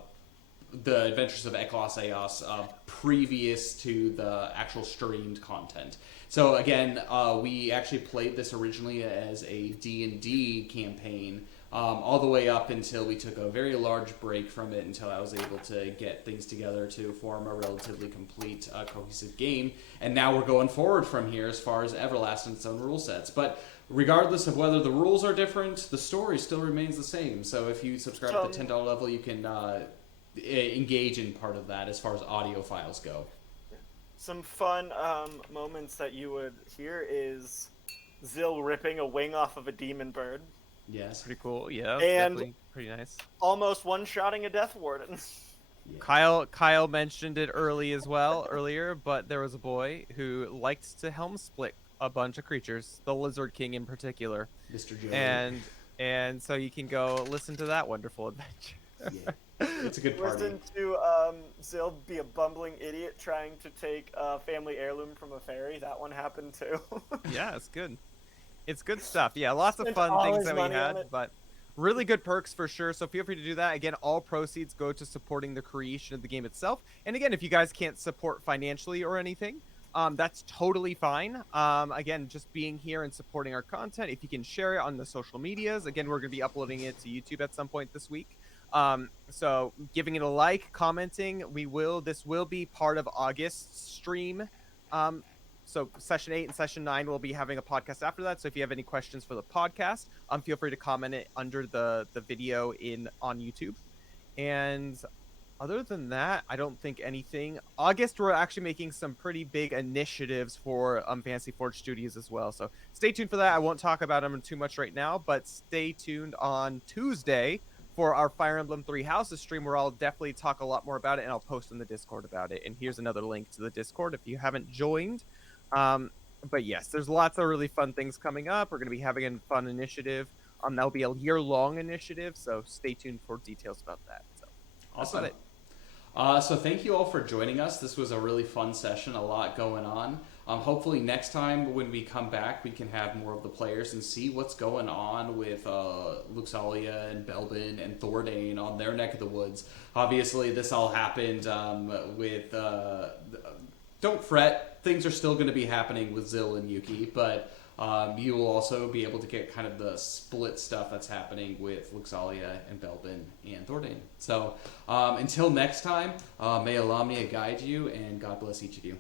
Adventures of Eclaas Eeas previous to the actual streamed content. So again, we actually played this originally as a D&D campaign all the way up until we took a very large break from it until I was able to get things together to form a relatively complete, cohesive game. And now we're going forward from here as far as Everlast and its own rule sets. But regardless of whether the rules are different, the story still remains the same. So if you subscribe at the $10 level, you can engage in part of that as far as audio files go. Some fun moments that you would hear is Zill ripping a wing off of a demon bird, Yes. Pretty cool. Yeah, And- definitely pretty nice. almost one-shotting a Death Warden. Yeah. Kyle mentioned it earlier, but there was a boy who liked to helm split a bunch of creatures, the Lizard King in particular, Mr. Joe. and so you can go listen to that wonderful adventure. Yeah. It's a good party. Listen to Zill be a bumbling idiot trying to take a family heirloom from a fairy. That one happened too. Yeah, it's good. It's good stuff. Yeah, lots of Spent fun all things his that we money on had, it. but really good perks for sure. So feel free to do that. Again, all proceeds go to supporting the creation of the game itself. And again, if you guys can't support financially or anything, that's totally fine. Again, just being here and supporting our content. If you can share it on the social medias, again, we're going to be uploading it to YouTube at some point this week. So giving it a like, commenting, this will be part of August's stream. So session 8 and session 9 will be having a podcast after that. So if you have any questions for the podcast, feel free to comment it under the video on YouTube. And other than that, I don't think anything. August, we're actually making some pretty big initiatives for Fantasy Forge Studios as well. So stay tuned for that. I won't talk about them too much right now, but stay tuned on Tuesday for our Fire Emblem 3 Houses stream, where I'll definitely talk a lot more about it, and I'll post in the Discord about it. And here's another link to the Discord if you haven't joined. But yes, there's lots of really fun things coming up. We're going to be having a fun initiative. That'll be a year-long initiative, so stay tuned for details about that. So that's Awesome. about it. So thank you all for joining us. This was a really fun session, a lot going on. Hopefully next time when we come back, we can have more of the players and see what's going on with Luxalia and Belbin and Thordane on their neck of the woods. Obviously, this all happened with... don't fret, things are still going to be happening with Zill and Yuki, but you will also be able to get kind of the split stuff that's happening with Luxalia and Belbin and Thordane. So until next time, may Alamnia guide you, and God bless each of you.